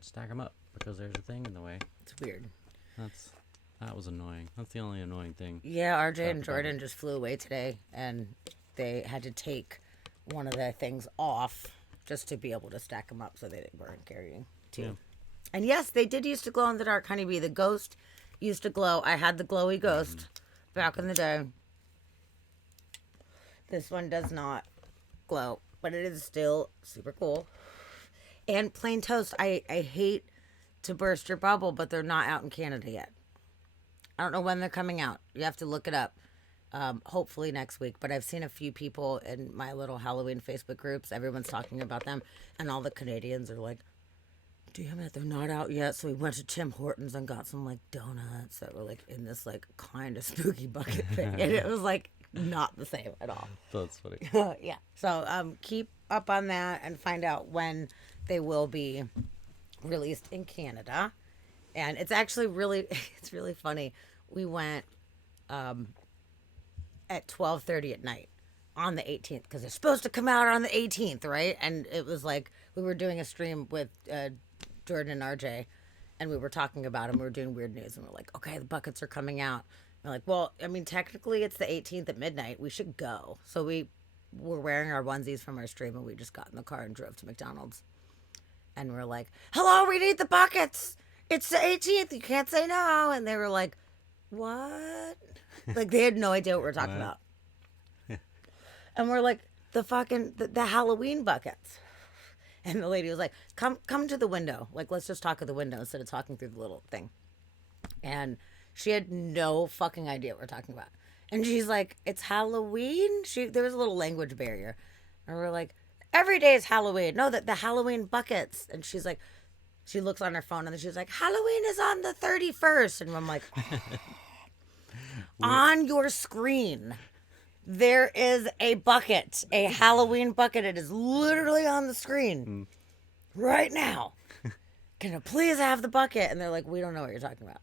stack them up because there's a thing in the way. It's weird. That was annoying. That's the only annoying thing. Yeah, RJ and Jordan just flew away today, and they had to take one of the things off just to be able to stack them up so they weren't carrying two. Yeah. And yes, they did used to glow in the dark, Honeybee. The ghost used to glow. I had the glowy ghost back in the day. This one does not glow, but it is still super cool. And Plain Toast, I hate to burst your bubble, but they're not out in Canada yet. I don't know when they're coming out. You have to look it up. Hopefully next week. But I've seen a few people in my little Halloween Facebook groups. Everyone's talking about them. And all the Canadians are like, damn it, they're not out yet. So we went to Tim Hortons and got some like donuts that were like in this like kind of spooky bucket thing. And it was like not the same at all. That's funny. Yeah. So keep up on that and find out when they will be released in Canada. And it's actually really funny. We went at 12:30 at night on the 18th because they're supposed to come out on the 18th, right? And it was like we were doing a stream with Jordan and RJ, and we were talking about them. We were doing weird news, and we're like, okay, the buckets are coming out. And we're like, well, I mean, technically it's the 18th at midnight. We should go. So we were wearing our onesies from our stream, and we just got in the car and drove to McDonald's. And we're like, hello, we need the buckets. It's the 18th. You can't say no. And they were like, what? Like, they had no idea what we were talking about. And we're like, the Halloween buckets. And the lady was like, come to the window. Like, let's just talk at the window instead of talking through the little thing. And she had no fucking idea what we're talking about. And she's like, it's Halloween? There was a little language barrier. And we're like, every day is Halloween. No, the Halloween buckets. And she's like, she looks on her phone and then she's like, Halloween is on the 31st. And I'm like, on your screen, there is a bucket, a Halloween bucket. It is literally on the screen right now. Can I please have the bucket? And they're like, we don't know what you're talking about.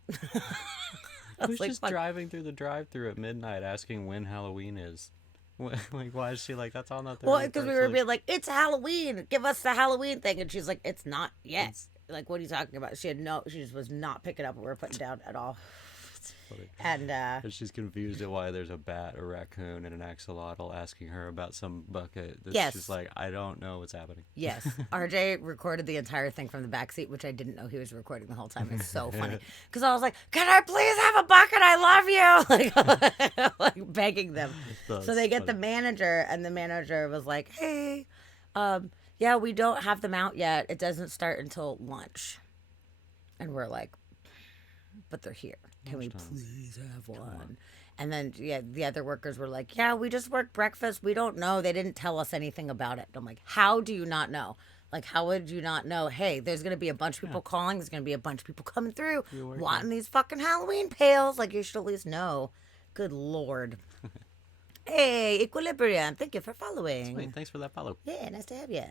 Who's like, just fuck. driving through the drive-through at midnight asking when Halloween is? Like, why is she like, that's on the 31st? Well, because we were being like, it's Halloween. Give us the Halloween thing. And she's like, it's not yet. It's- Like, what are you talking about? She just was not picking up what we were putting down at all. funny. And And she's confused at why there's a bat, a raccoon, and an axolotl asking her about some bucket. Yes. She's like, I don't know what's happening. yes, RJ recorded the entire thing from the back seat, which I didn't know he was recording the whole time. It's so funny because I was like, "Can I please have a bucket? I love you!" like begging them. That's So they get the funny. manager, and the manager was like, "Hey, yeah, we don't have them out yet. It doesn't start until lunch." And we're like, "But they're here. Can we Lunchtime. please have one?" And then yeah, the other workers were like, "Yeah, we just worked breakfast. We don't know. They didn't tell us anything about it." And I'm like, "How do you not know? Like, how would you not know? Hey, there's gonna be a bunch of people calling. There's gonna be a bunch of people coming through You're working. wanting these fucking Halloween pails. Like, you should at least know." Good lord. Hey, Equilibrium. Thank you for following. Wait, thanks for that follow. Yeah, nice to have you.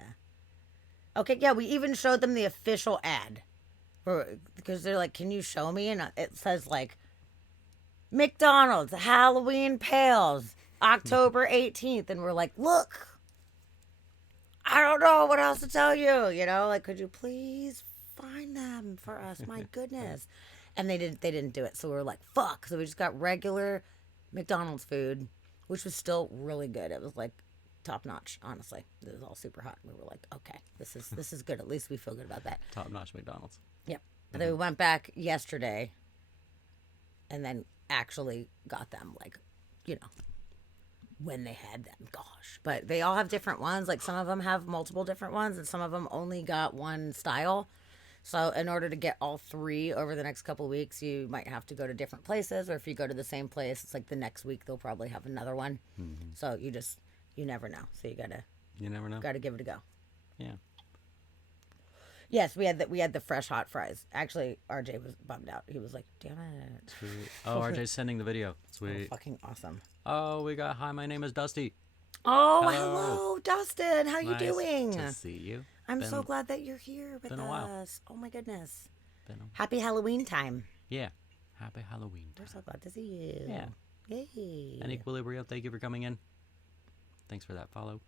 Okay, yeah, we even showed them the official ad. Because they're like, can you show me? And it says, like, McDonald's Halloween pails, October 18th. And we're like, look, I don't know what else to tell you. You know, like, could you please find them for us? My goodness. And they didn't do it. So we were like, fuck. So we just got regular McDonald's food, which was still really good. It was like top notch, honestly. It was all super hot. We were like, okay, this is good. At least we feel good about that. Top notch McDonald's. Yep. And then we went back yesterday and then actually got them, like, you know, when they had them. Gosh. But they all have different ones. Like, some of them have multiple different ones and some of them only got one style. So in order to get all three over the next couple of weeks, you might have to go to different places. Or if you go to the same place, it's like the next week they'll probably have another one. So you never know. So You never know. gotta give it a go. Yeah. Yes, we had the fresh hot fries. Actually, RJ was bummed out. He was like, "Damn it!" Sweet. Oh, RJ's sending the video. Oh, Sweet. fucking awesome. Oh, we got, hi, my name is Dusty. Oh, Hello. hello, Dustin. How you Nice doing? to see you. I'm Been- so glad that you're here with been a while. us. Oh my goodness. been a- Happy Halloween time. Yeah. Happy Halloween. We're so glad to see you. Yeah. Yay. And Equilibrium, thank you for coming in. Thanks for that follow.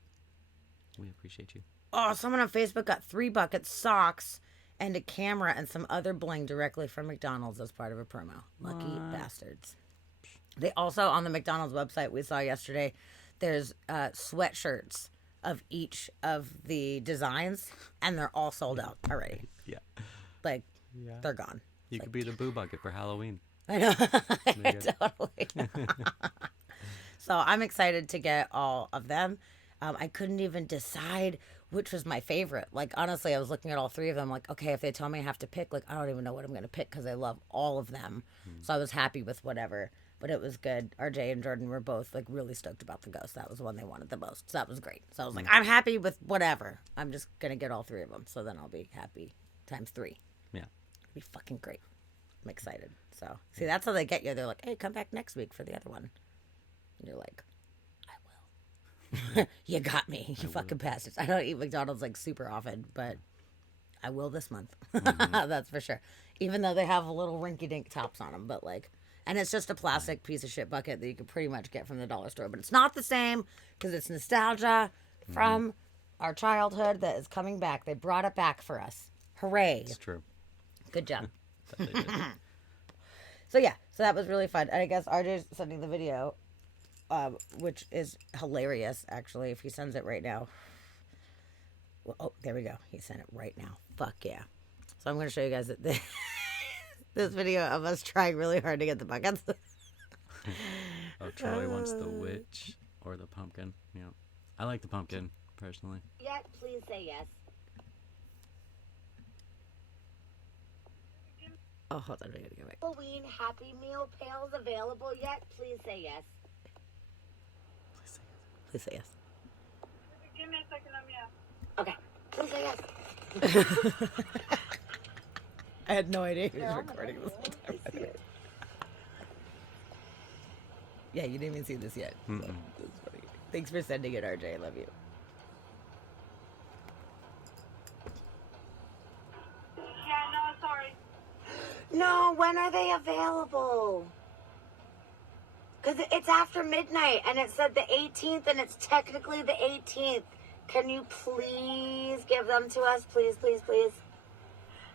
We appreciate you. Oh, someone on Facebook got 3 buckets, socks, and a camera and some other bling directly from McDonald's as part of a promo. Lucky bastards. They also, on the McDonald's website we saw yesterday, there's sweatshirts of each of the designs, and they're all sold out already. Yeah. Like, Yeah. they're gone. You could be the boo bucket for Halloween. I know. Make it. Totally. So I'm excited to get all of them. I couldn't even decide which was my favorite. Like, honestly, I was looking at all 3 of them. Like, okay, if they tell me I have to pick, like, I don't even know what I'm going to pick because I love all of them. So I was happy with whatever. But it was good. RJ and Jordan were both, like, really stoked about the ghost. That was the one they wanted the most. So that was great. So I was like, I'm happy with whatever. I'm just going to get all 3 of them. So then I'll be happy times 3. Yeah. It'll be fucking great. I'm excited. So, see, that's how they get you. They're like, hey, come back next week for the other one. And you're like, I will. You got me, you fucking bastards. I don't eat McDonald's like super often, but I will this month. That's for sure. Even though they have little rinky dink tops on them, but like, and it's just a plastic piece of shit bucket that you could pretty much get from the dollar store. But it's not the same because it's nostalgia from our childhood that is coming back. They brought it back for us. Hooray. It's true. Good job. That they did. So yeah, so that was really fun. And I guess RJ's sending the video, which is hilarious, actually, if he sends it right now. Well, oh, there we go. He sent it right now. Fuck yeah. So I'm going to show you guys that this video of us trying really hard to get the buckets. Oh, Troy wants the witch or the pumpkin. Yeah. I like the pumpkin, personally. Yet, please say yes. Oh, hold on. I gotta go back. Halloween Happy Meal pails available yet? Please say yes. Please say yes. Give me a second, let me ask. Okay. Please say yes. I had no idea he was recording this whole time. by the way. Yeah, you didn't even see this yet. So that's funny. Thanks for sending it, RJ. I love you. Yeah, no, sorry. No, when are they available? Because it's after midnight and it said the 18th and it's technically the 18th. Can you please give them to us? Please, please, please.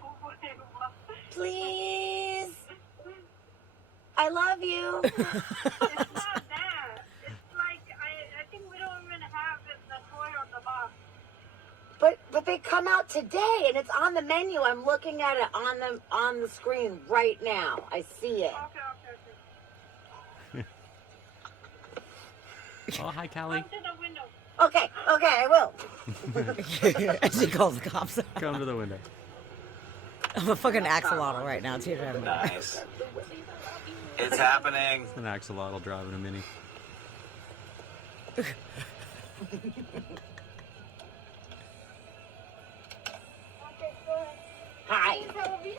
Wait, what? Please. I love you. It's not that. It's like, I think we don't even have the toy on the box. But they come out today and it's on the menu. I'm looking at it on the screen right now. I see it. Okay. Oh, hi, Callie. Come to the window. Okay, I will. She calls the cops. Come to the window. I'm a fucking axolotl right now, too. Nice. It's happening. An axolotl driving a mini. Okay, go ahead. Hi. It's Halloween?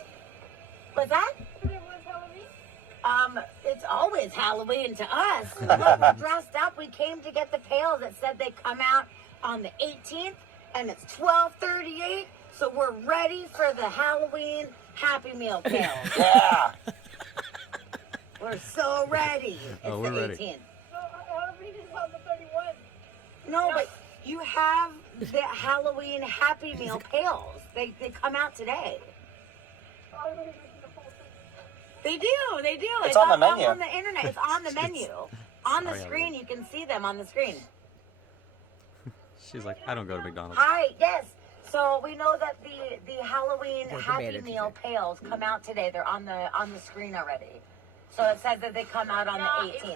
What's that? It was Halloween? It's always Halloween to us. Look, we're dressed up. We came to get the pails. It said they come out on the 18th, and it's 12:38. So we're ready for the Halloween Happy Meal pails. Yeah. We're so ready. It's Oh, we're the ready. 18th. No, Halloween is on the 31. No, but you have the Halloween Happy Meal pails. They come out today. I don't even know. They do. It's on the menu. on the internet. It's on the menu. On the Sorry, screen, you can see them on the screen. She's like, I don't go to McDonald's. Hi, yes. So we know that the Halloween We're Happy debated Meal today. pails come out today. They're on the screen already. So it says that they come out on the It's 18th.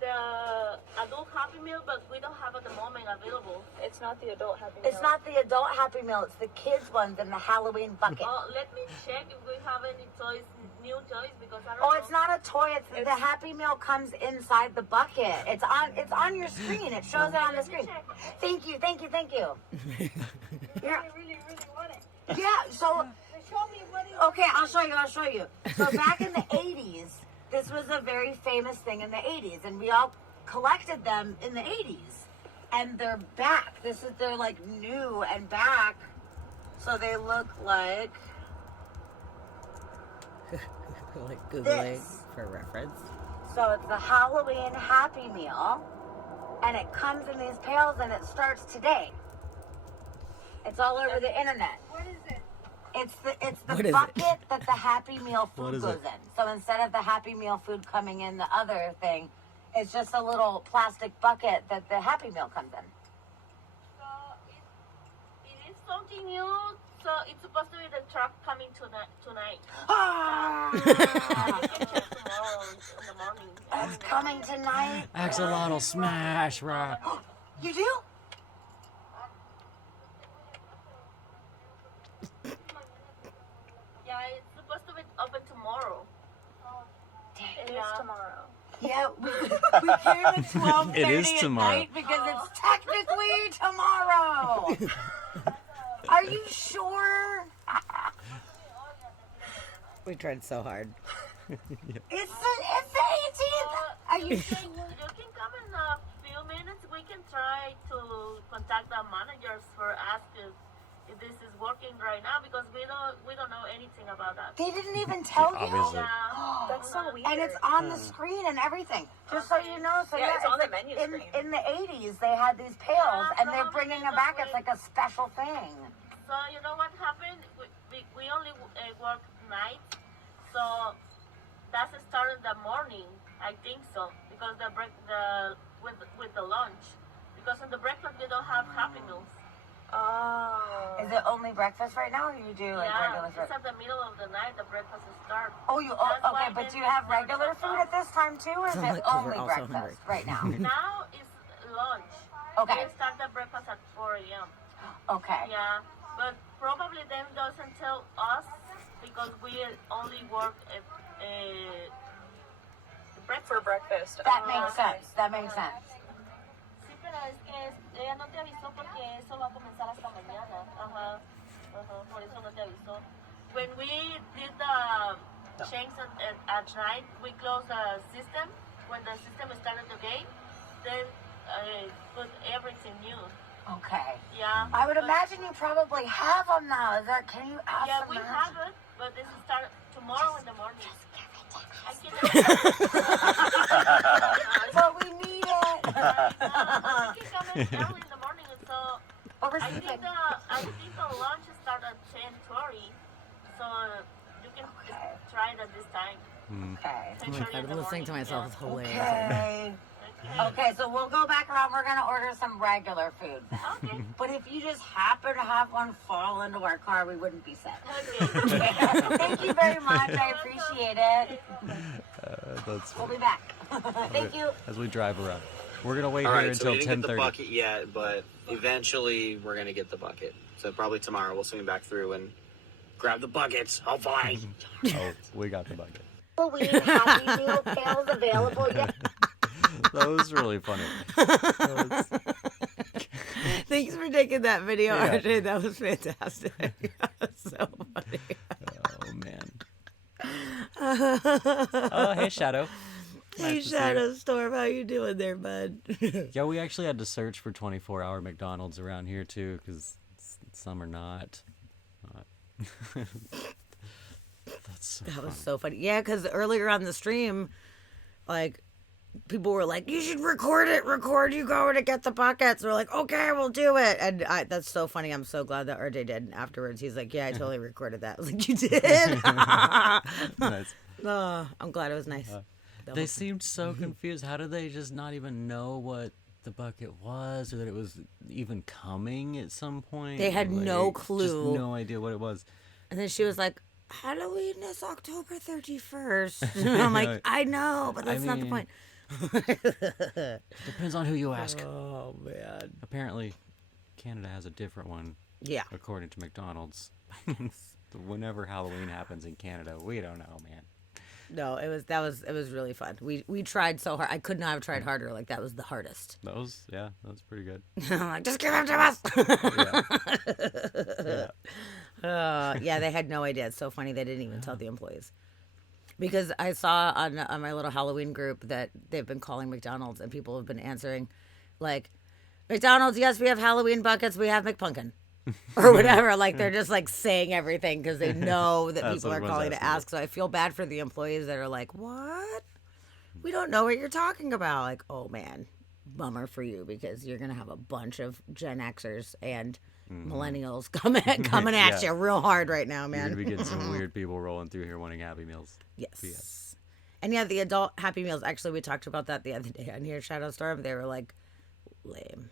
the adult Happy Meal, but we don't have at the moment available. It's not the adult Happy Meal. It's not the adult Happy Meal. It's the kids ones in the Halloween bucket. Oh, let me check if we have any toys, new toys, because I don't Oh, know. it's not a toy. It's the Happy Meal comes inside the bucket. It's on your screen. It shows it on the screen. Thank you. Yeah. I really want it. Yeah. So Show me what is okay, I'll show you. So back in the 80s, this was a very famous thing in the 80s, and we all collected them in the 80s. And they're back. They're like new and back. So they look like Like Googling this. for reference. So it's the Halloween Happy Meal, and it comes in these pails, and it starts today. It's all over the internet. What is it? It's What the is bucket that the Happy Meal What food is goes it? in. So instead of the Happy Meal food coming in the other thing, it's just a little plastic bucket that the Happy Meal comes in. So it is something new. So it's supposed to be the truck coming tonight. Ah! You can check tomorrow in the morning. It's coming tonight. Axolotl smash rock. You do? Yeah, it's supposed to be open tomorrow. It is Yeah. tomorrow. Yeah, we came at 12:30 It is at tomorrow. night because it's technically tomorrow. Are you sure? We tried so hard. It's the 18th. Are you You sure? can come in a few minutes. We can try to contact the managers for ask if this is working right now, because we don't know anything about that. They didn't even tell you. Obviously. Yeah. That's so weird. And it's on the screen and everything. Just so you know. So Yeah, it's on the like menu in, screen. in the 80s, they had these pails, and they're probably bringing them that's back. It's why- like a special thing. So you know what happened? We only work night, so that's started the morning. I think so, because with the lunch, because in the breakfast we don't have Happy Meals. Oh. Is it only breakfast right now, or you do like regular It's food? at the middle of the night. The breakfast starts. Oh, you That's why okay? But do you then have there's regular no food at this time too, or is Sounds it like 'cause we're only also breakfast hungry. right now? Now is lunch. Okay. We start the breakfast at 4 a.m. Okay. Yeah, but probably them doesn't tell us because we only work For breakfast. That Oh, makes okay. sense. That makes sense. Sí, pero Ana, es que ella no te avisó porque eso va a comenzar hasta mañana. Ajá. Por eso no te avisó. When we did the change at night, we closed the system. When the system started the game, then put everything new. Okay. Yeah. I would but- imagine you probably have them now. Is that? Can you ask Yeah, them? we now? have it, but this is start tomorrow in the morning. I can. But we need it. We can come in early in the morning, and so But we're I think sleeping. the lunch start at 10:30, so you can try it at this time. Okay. 10:30 in the Listening to morning, myself is hilarious. Okay. Okay, so we'll go back around. We're gonna order some regular food. Yeah. Okay. But if you just happen to have one fall into our car, we wouldn't be sad. Okay. Thank you very much. I appreciate it. That's We'll be back. Thank you. as we drive around. We're gonna wait All here right, so until we didn't get the 10:30. bucket yet, but eventually we're gonna get the bucket. So probably tomorrow we'll swing back through and grab the buckets. Hopefully. Oh, we got the bucket. Halloween Happy Meal sales available yet? That was really funny. Thanks for taking that video, Yeah. RJ. That was fantastic. That was so funny. Oh man. Oh, hey Shadow. Hey, Nice to see you. Shadow Storm, how you doing there, bud? Yeah, we actually had to search for 24-hour McDonald's around here too, because some are not. That's so That was funny. so funny. Yeah, because earlier on the stream, like, people were like, you should record you going to get the buckets. We're like, okay, we'll do it. And that's so funny. I'm so glad that RJ did. And afterwards, he's like, yeah, I totally recorded that. I was like, you did? Nice. Oh, I'm glad it was nice. They seemed so confused. How did they just not even know what the bucket was, or that it was even coming at some point? They had no Just clue. no idea what it was. And then she was like, Halloween is October 31st. And I'm like, I know, but that's not the mean- point. Depends on who you ask. Oh, man. Apparently, Canada has a different one, Yeah. according to McDonald's. Whenever Halloween happens in Canada, we don't know, man. No, it was really fun. We tried so hard. I could not have tried harder. Like, that was the hardest. That was pretty good. I'm like, just give them to us. Yeah. Yeah, they had no idea. It's so funny they didn't even tell the employees. Because I saw on my little Halloween group that they've been calling McDonald's and people have been answering, like, McDonald's, yes, we have Halloween buckets, we have McPunkin. Or whatever. Like, they're just, like, saying everything because they know that That's people what are everyone's calling to asking ask. So I feel bad for the employees that are like, what? We don't know what you're talking about. Like, oh, man, bummer for you because you're going to have a bunch of Gen Xers and millennials coming Yeah. at you real hard right now, You're man. gonna be getting some weird people rolling through here wanting Happy Meals. Yes. And yeah, the adult Happy Meals, actually, we talked about that the other day on here, Shadow Storm. They were like, lame.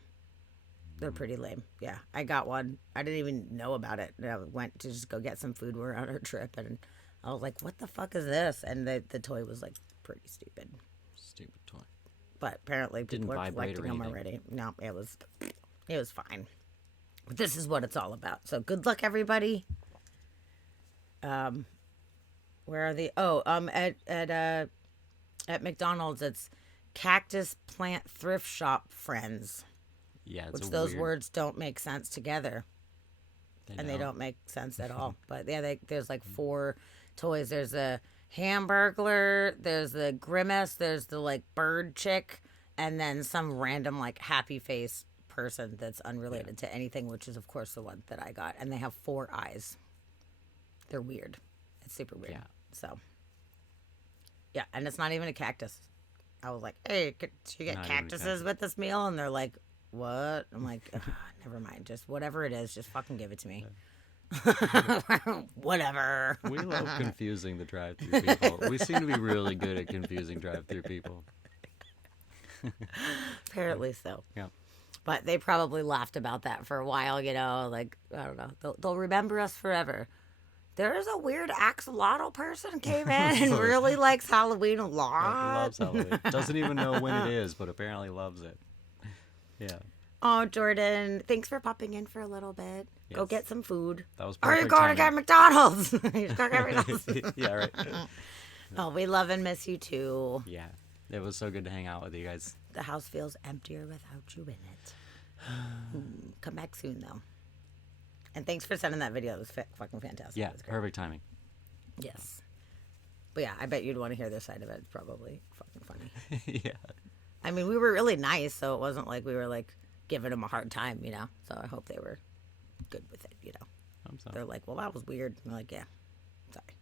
They're pretty lame. Yeah, I got one. I didn't even know about it. I went to just go get some food. We were on our trip, and I was like, what the fuck is this? And the toy was, like, pretty stupid. Stupid toy. But apparently people Didn't are vibrate or collecting them anything. already. No, it was fine. But this is what it's all about. So good luck, everybody. Where are the at McDonald's it's Cactus Plant Thrift Shop Friends, Yeah, it's which a those weird, words don't make sense together, and they don't make sense at all. But yeah, there's like 4 toys. There's a Hamburglar, there's the Grimace, there's the like bird chick, and then some random like happy face person that's unrelated to anything, which is of course the one that I got. And they have 4 eyes. They're weird. It's super weird. Yeah. So yeah, and it's not even a cactus. I was like, hey, do you get Not even a cactuses with this meal? And they're like, what? I'm like, never mind. Just whatever it is, just fucking give it to me. Whatever. We love confusing the drive-through people. We seem to be really good at confusing drive-through people. Apparently so. Yeah. But they probably laughed about that for a while, you know, like, I don't know. They'll remember us forever. There's a weird axolotl person came in and really likes Halloween a lot. Loves Halloween. Doesn't even know when it is, but apparently loves it. Yeah. Oh, Jordan, thanks for popping in for a little bit. Go Yes. get some food. That was Are you perfect going to get timing. McDonald's? You just go get McDonald's. Yeah, right. Oh, we love and miss you too. Yeah. It was so good to hang out with you guys. the house feels emptier without you in it. Come back soon, though. And thanks for sending that video. It was fucking fantastic. Yeah, It was great. perfect timing. Yes. But yeah, I bet you'd want to hear their side of it. It's probably fucking funny. Yeah. I mean, we were really nice, so it wasn't like we were like giving them a hard time, you know? So I hope they were good with it, you know? I'm sorry. They're like, well, that was weird. And we're like, yeah, sorry.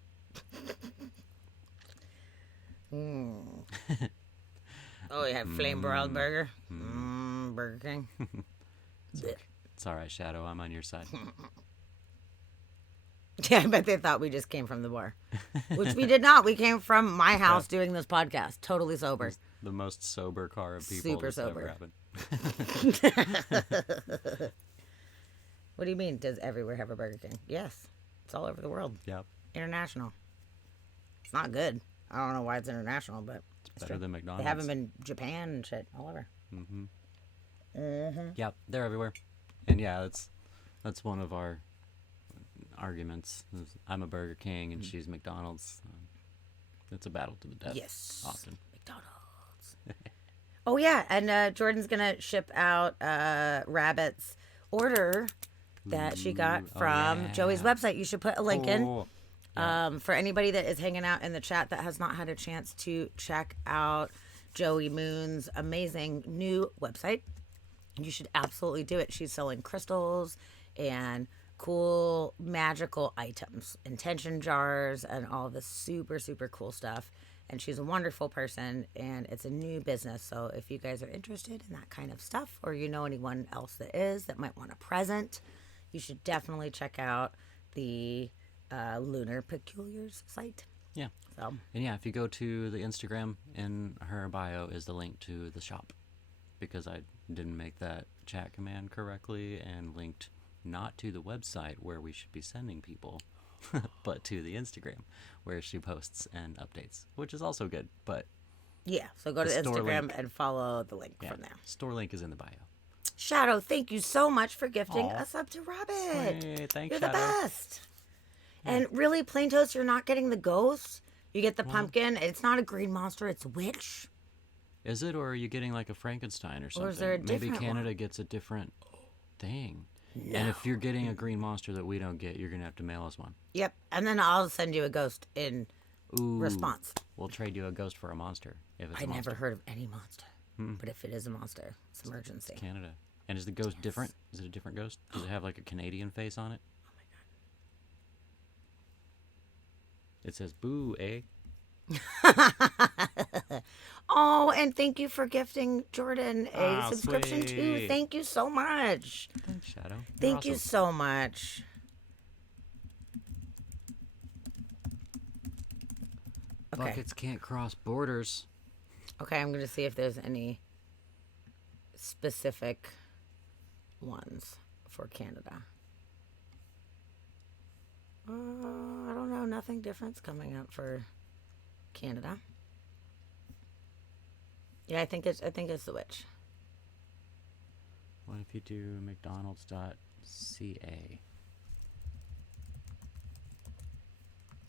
Oh, you have flame broiled burger? Burger King. It's all right, Shadow. I'm on your side. Yeah, I bet they thought we just came from the bar, which we did not. We came from my house doing this podcast, totally sober. It's the most sober car of people Super that's sober. ever happened. What do you mean? Does everywhere have a Burger King? Yes, it's all over the world. Yep. International. It's not good. I don't know why it's international, but It's better than McDonald's. they have them in Japan and shit all over. Yep, they're everywhere. And yeah, that's one of our arguments. I'm a Burger King and she's McDonald's. It's a battle to the death. Yes. Often. McDonald's. Oh yeah, and Jordan's gonna ship out Rabbit's order that she got from yeah. Joey's website. You should put a link in. Cool. For anybody that is hanging out in the chat that has not had a chance to check out Joey Moon's amazing new website, you should absolutely do it. She's selling crystals and cool magical items, intention jars, and all this super, super cool stuff. And she's a wonderful person, and it's a new business. So if you guys are interested in that kind of stuff, or you know anyone else that is that might want a present, you should definitely check out the Lunar Peculiars site. Yeah. So And yeah, if you go to the Instagram, in her bio is the link to the shop. Because I didn't make that chat command correctly and linked not to the website where we should be sending people, but to the Instagram where she posts and updates, which is also good. But yeah, so go to The store Instagram link. and follow the link yeah, from there. store link is in the bio. Shadow, thank you so much for gifting Aw. us up to Rabbit. Hey, thanks, You're Shadow. the best. And really, Plain Toast, you're not getting the ghost. You get the pumpkin. It's not a green monster. It's a witch. Is it, or are you getting like a Frankenstein or something? Or is there a Maybe different Canada one? gets a different thing. And if you're getting a green monster that we don't get, you're gonna have to mail us one. Yep. And then I'll send you a ghost in Ooh. response. We'll trade you a ghost for a monster if it's I a monster. never heard of any monster. But if it is a monster, it's emergency. Canada. And is the ghost different? Is it a different ghost? Does it have like a Canadian face on it? Oh my It says boo, eh? Oh, and thank you for gifting Jordan a Ah, subscription too. sweet. Thank you so much. Thanks, Shadow. You're Thank you awesome. so much. Okay. Buckets can't cross borders. Okay, I'm going to see if there's any specific ones for Canada. I don't know. Nothing different's coming up for Canada. Yeah, I think it's the witch. What if you do mcdonalds.ca?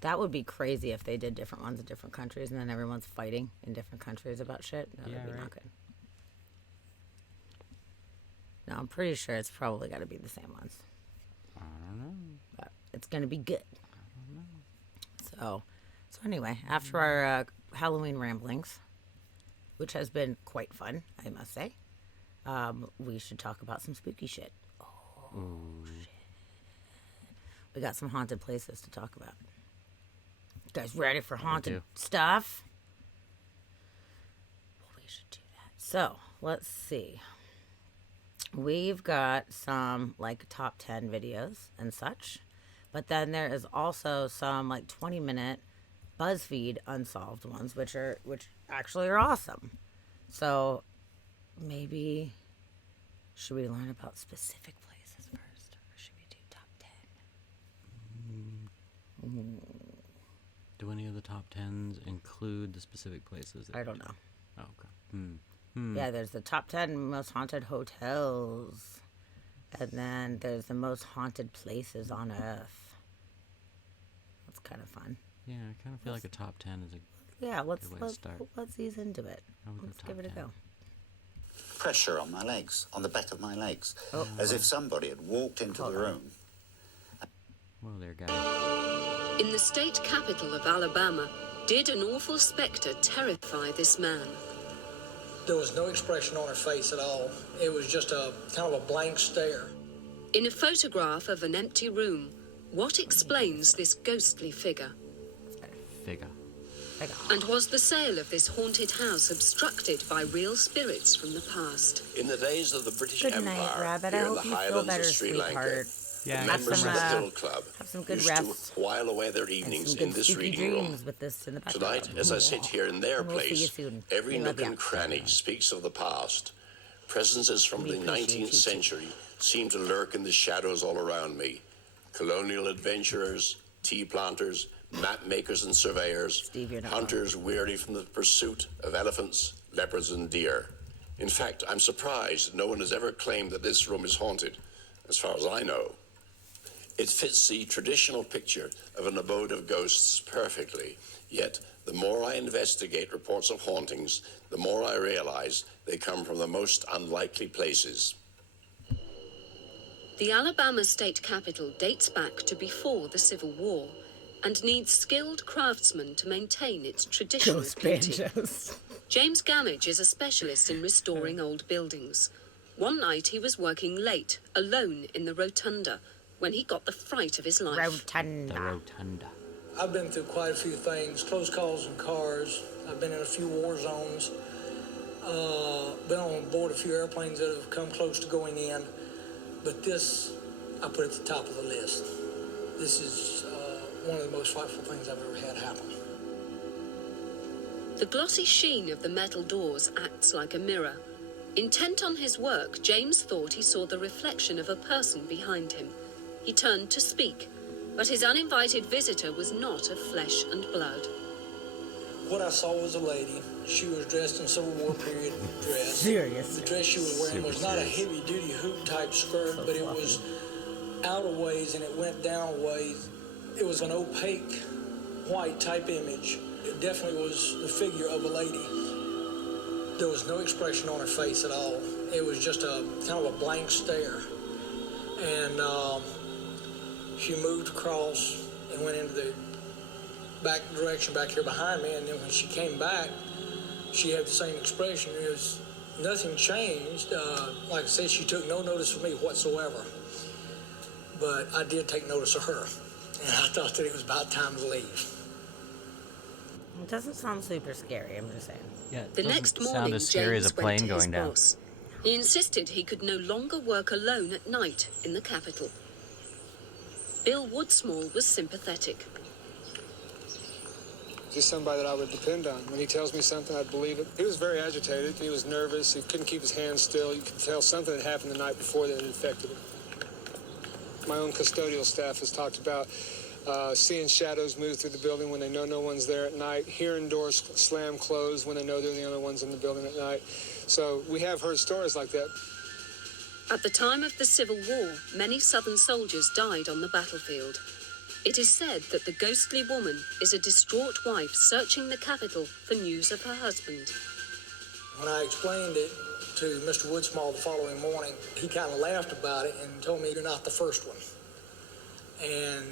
That would be crazy if they did different ones in different countries and then everyone's fighting in different countries about shit. That Yeah, would be right. not good. No, I'm pretty sure it's probably got to be the same ones. I don't know. But it's gonna be good. So anyway, after our Halloween ramblings, which has been quite fun, I must say, we should talk about some spooky shit. Shit. We got some haunted places to talk about. You guys ready for haunted do. stuff? Well, we should do that. So let's see. We've got some like top 10 videos and such, but then there is also some like 20-minute BuzzFeed unsolved ones, which actually are awesome. So maybe should we learn about specific places first, or should we do top 10? Do any of the top 10s include the specific places? I don't know. Oh, okay. Yeah, there's the top 10 most haunted hotels, and then there's the most haunted places on Earth. That's kind of fun. Yeah, I kind of feel like a top 10 is a... Yeah, let's Good way to start. let's ease into it. I would go Let's top give it a 10. go. pressure on my legs, on the back of my legs, as if somebody had walked into the room. Whoa there, guys. In the state capital of Alabama, did an awful spectre terrify this man? There was no expression on her face at all. It was just a kind of a blank stare. In a photograph of an empty room, what explains this ghostly figure? Figure. And was the sale of this haunted house obstructed by real spirits from the past? In the days of the British Good Empire, night, Rabbit. I here in the hope you feel highlands better, of Sri Lanka, sweetheart. Yeah, the members some, of the Hill Club have some good used rests to while away their and evenings some in good this spooky reading room. dreams with this in the background. Tonight, as I sit here in their And we'll see you place, soon. every We love nook and ya. cranny speaks of the past. Presences from We the appreciate you 19th too. century seem to lurk in the shadows all around me. Colonial adventurers, tea planters, map makers and surveyors, Steve, you're not hunters weary from the pursuit of elephants, leopards and deer. In fact, I'm surprised no one has ever claimed that this room is haunted, as far as I know. It fits the traditional picture of an abode of ghosts perfectly, yet the more I investigate reports of hauntings, the more I realize they come from the most unlikely places. The Alabama state capital dates back to before the Civil War and needs skilled craftsmen to maintain its traditional Ghost beauty. banjos. James Gamage is a specialist in restoring old buildings. One night he was working late, alone in the rotunda, when he got the fright of his life. The Rotunda. rotunda. I've been through quite a few things, close calls in cars. I've been in a few war zones. Been on board a few airplanes that have come close to going in. But this, I put at the top of the list. This is one of the most frightful things I've ever had happen. The glossy sheen of the metal doors acts like a mirror. Intent on his work, James thought he saw the reflection of a person behind him. He turned to speak, but his uninvited visitor was not of flesh and blood. What I saw was a lady. She was dressed in Civil War period dress. Serious. The dress she was wearing was not a heavy-duty hoop type skirt, but it was out a ways and it went down a ways. It was an opaque white type image. It definitely was the figure of a lady. There was no expression on her face at all. It was just a kind of a blank stare. And she moved across and went into the back direction back here behind me, and then when she came back, she had the same expression. It was nothing changed. Like I said, she took no notice of me whatsoever. But I did take notice of her, and I thought that it was about time to leave. It doesn't sound super scary, I'm just saying. Yeah, it The doesn't next sound morning, as scary James as a went plane to his going down. boss. He insisted he could no longer work alone at night in the capital. Bill Woodsmall was sympathetic. He's somebody that I would depend on. When he tells me something, I believe it. He was very agitated. He was nervous. He couldn't keep his hands still. You could tell something had happened the night before that had affected him. My own custodial staff has talked about seeing shadows move through the building when they know no one's there at night, hearing doors slam closed when they know they're the only ones in the building at night. So we have heard stories like that. At the time of the Civil War, many Southern soldiers died on the battlefield. It is said that the ghostly woman is a distraught wife searching the capital for news of her husband. When I explained it to Mr. Woodsmall the following morning, he kind of laughed about it and told me, "You're not the first one. And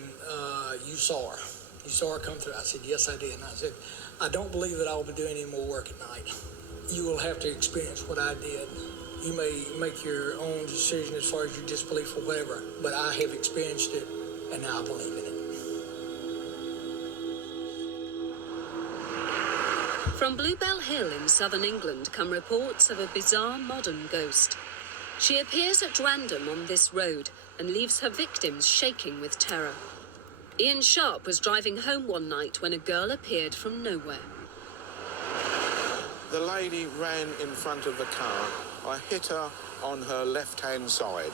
you saw her. You saw her come through." I said, "Yes, I did." And I said, "I don't believe that I will be doing any more work at night. You will have to experience what I did. You may make your own decision as far as your disbelief or whatever, but I have experienced it, and now I believe in it." From Bluebell Hill in southern England come reports of a bizarre modern ghost. She appears at random on this road and leaves her victims shaking with terror. Ian Sharp was driving home one night when a girl appeared from nowhere. The lady ran in front of the car. I hit her on her left-hand side.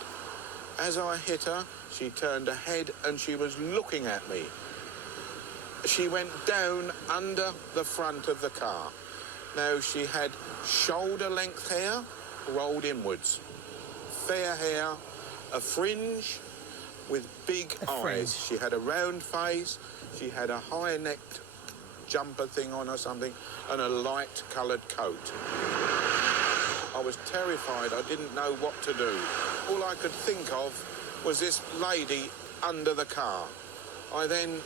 As I hit her, she turned her head and she was looking at me. She went down under the front of the car. Now, she had shoulder-length hair rolled inwards, fair hair, a fringe with big eyes. She had a round face, she had a high-necked jumper thing on or something, and a light-coloured coat. I was terrified. I didn't know what to do. All I could think of was this lady under the car. I then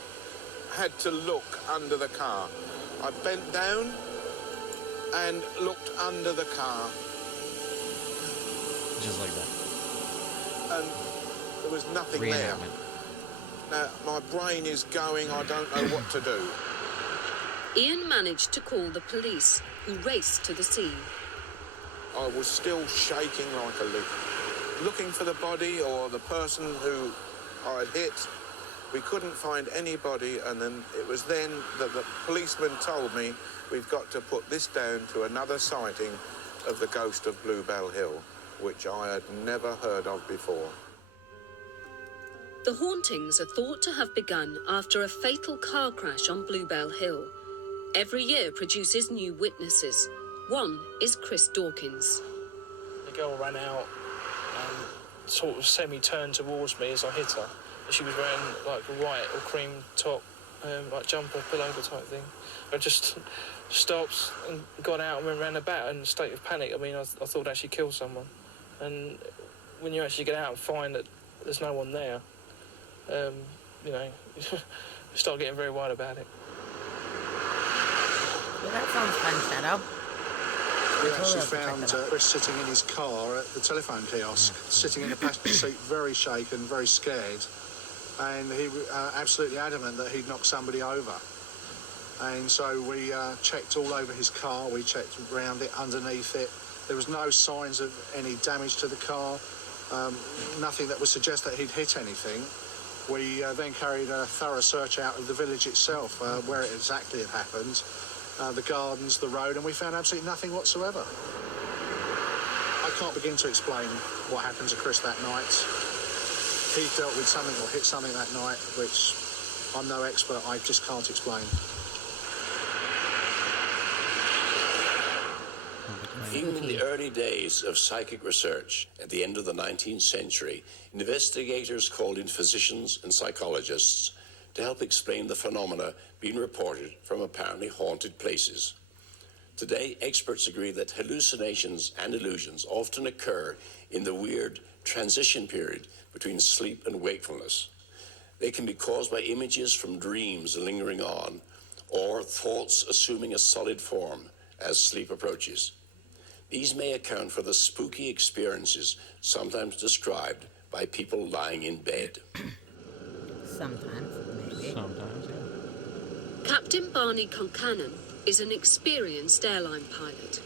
had to look under the car. I bent down and looked under the car. Just like that. And there was nothing there. Now, my brain is going, I don't know what to do. Ian managed to call the police, who raced to the scene. I was still shaking like a leaf. Looking for the body or the person who I had hit. We couldn't find anybody, and then it was then that the policeman told me we've got to put this down to another sighting of the ghost of Bluebell Hill, which I had never heard of before. The hauntings are thought to have begun after a fatal car crash on Bluebell Hill. Every year produces new witnesses. One is Chris Dawkins. The girl ran out and sort of semi-turned towards me as I hit her. She was wearing like a white or cream top, like jumper, pullover type thing. I just stopped and got out and went round about in a state of panic. I mean, I thought I'd actually killed someone. And when you actually get out and find that there's no one there, you know, you start getting very worried about it. Well, that sounds fun, Shadow. We actually found Chris sitting in his car at the telephone kiosk, sitting in the passenger seat, very shaken, very scared, and he absolutely adamant that he'd knocked somebody over. And so we checked all over his car, we checked around it, underneath it. There was no signs of any damage to the car, nothing that would suggest that he'd hit anything. We then carried a thorough search out of the village itself, where it exactly had happened. The gardens, the road, and we found absolutely nothing whatsoever. I can't begin to explain what happened to Chris that night. He dealt with something or hit something that night, which I'm no expert, I just can't explain. Even in the early days of psychic research, at the end of the 19th century, investigators called in physicians and psychologists to help explain the phenomena being reported from apparently haunted places. Today, experts agree that hallucinations and illusions often occur in the weird transition period between sleep and wakefulness. They can be caused by images from dreams lingering on, or thoughts assuming a solid form as sleep approaches. These may account for the spooky experiences sometimes described by people lying in bed. Sometimes, maybe. Sometimes, yeah. Captain Barney Concannon is an experienced airline pilot.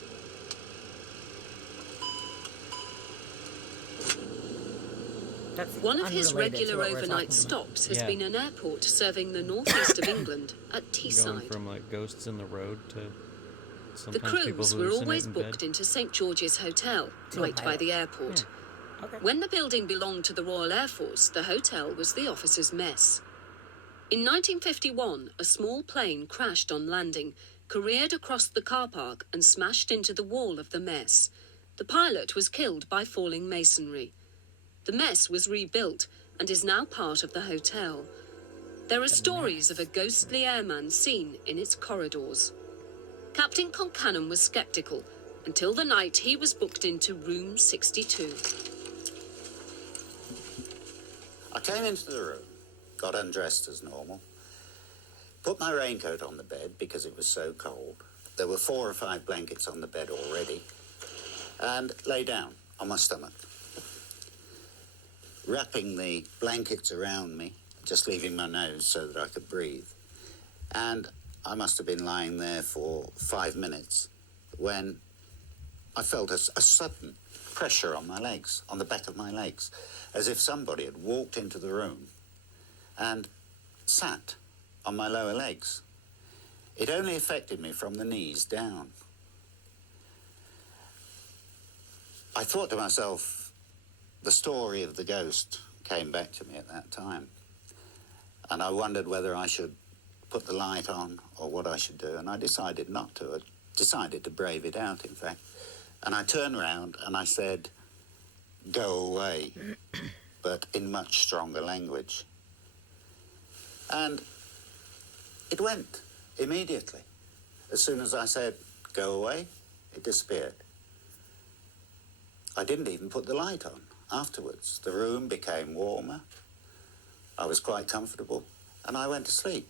One of his regular overnight stops has been an airport serving the northeast of England at Teesside. Going from like ghosts in the road to the crews were always booked into St George's Hotel, right by the airport. Yeah. Okay. When the building belonged to the Royal Air Force, the hotel was the officers' mess. In 1951, a small plane crashed on landing, careered across the car park and smashed into the wall of the mess. The pilot was killed by falling masonry. The mess was rebuilt and is now part of the hotel. There are stories of a ghostly airman seen in its corridors. Captain Concannon was sceptical until the night he was booked into room 62. I came into the room, got undressed as normal, put my raincoat on the bed because it was so cold. There were 4 or 5 blankets on the bed already, and lay down on my stomach, wrapping the blankets around me, just leaving my nose so that I could breathe. And I must have been lying there for 5 minutes when I felt a sudden pressure on my legs, on the back of my legs, as if somebody had walked into the room and sat on my lower legs. It only affected me from the knees down. I thought to myself, the story of the ghost came back to me at that time, and I wondered whether I should put the light on or what I should do, and I decided not to. I decided to brave it out, in fact. And I turned around and I said, "Go away," but in much stronger language. And it went immediately. As soon as I said, "Go away," it disappeared. I didn't even put the light on afterwards. The room became warmer. I was quite comfortable, and I went to sleep.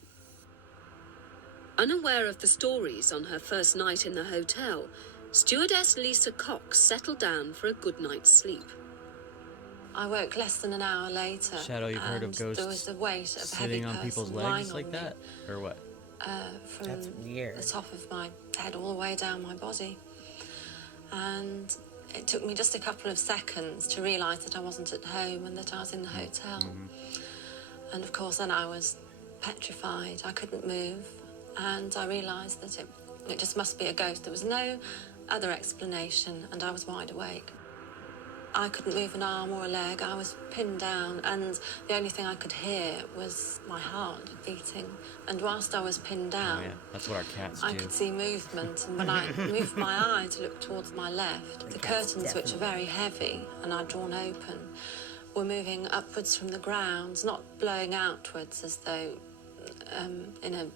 Unaware of the stories on her first night in the hotel, stewardess Lisa Cox settled down for a good night's sleep. I woke less than an hour later. Shadow, you've heard of and ghosts there was the weight of a heavy sitting on person people's lying legs on like me, that? Or what? From That's weird. the top of my head all the way down my body. And it took me just a couple of seconds to realise that I wasn't at home and that I was in the hotel. And of course then I was petrified. I couldn't move. And I realised that it just must be a ghost. There was no other explanation, and I was wide awake. I couldn't move an arm or a leg. I was pinned down, and the only thing I could hear was my heart beating. And whilst I was pinned down, That's what our cats I do. could see movement, and when I moved my eye to look towards my left, the curtains, which are very heavy and I'd drawn open, were moving upwards from the grounds, not blowing outwards as though in a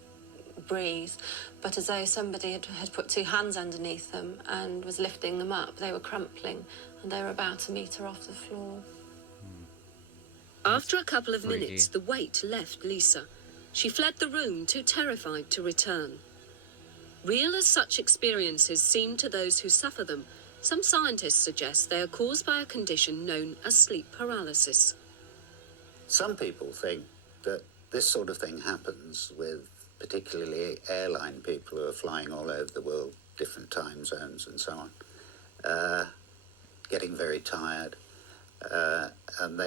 breeze, but as though somebody had put two hands underneath them and was lifting them up. They were crumpling, and they were about a metre off the floor. After a couple of freaky. minutes, the weight left Lisa. She fled the room, too terrified to return. Real as such experiences seem to those who suffer them, some scientists suggest they are caused by a condition known as sleep paralysis. Some people think that this sort of thing happens with particularly airline people who are flying all over the world, different time zones and so on, getting very tired, and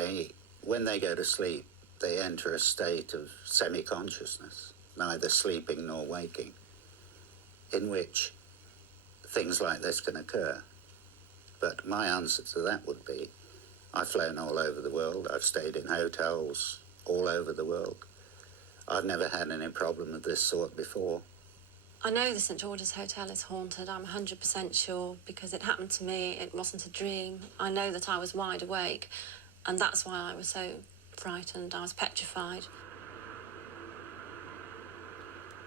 when they go to sleep, they enter a state of semi-consciousness, neither sleeping nor waking, in which things like this can occur. But my answer to that would be, I've flown all over the world, I've stayed in hotels all over the world. I've never had any problem of this sort before. I know the St George's Hotel is haunted, I'm 100% sure, because it happened to me, it wasn't a dream. I know that I was wide awake, and that's why I was so frightened, I was petrified.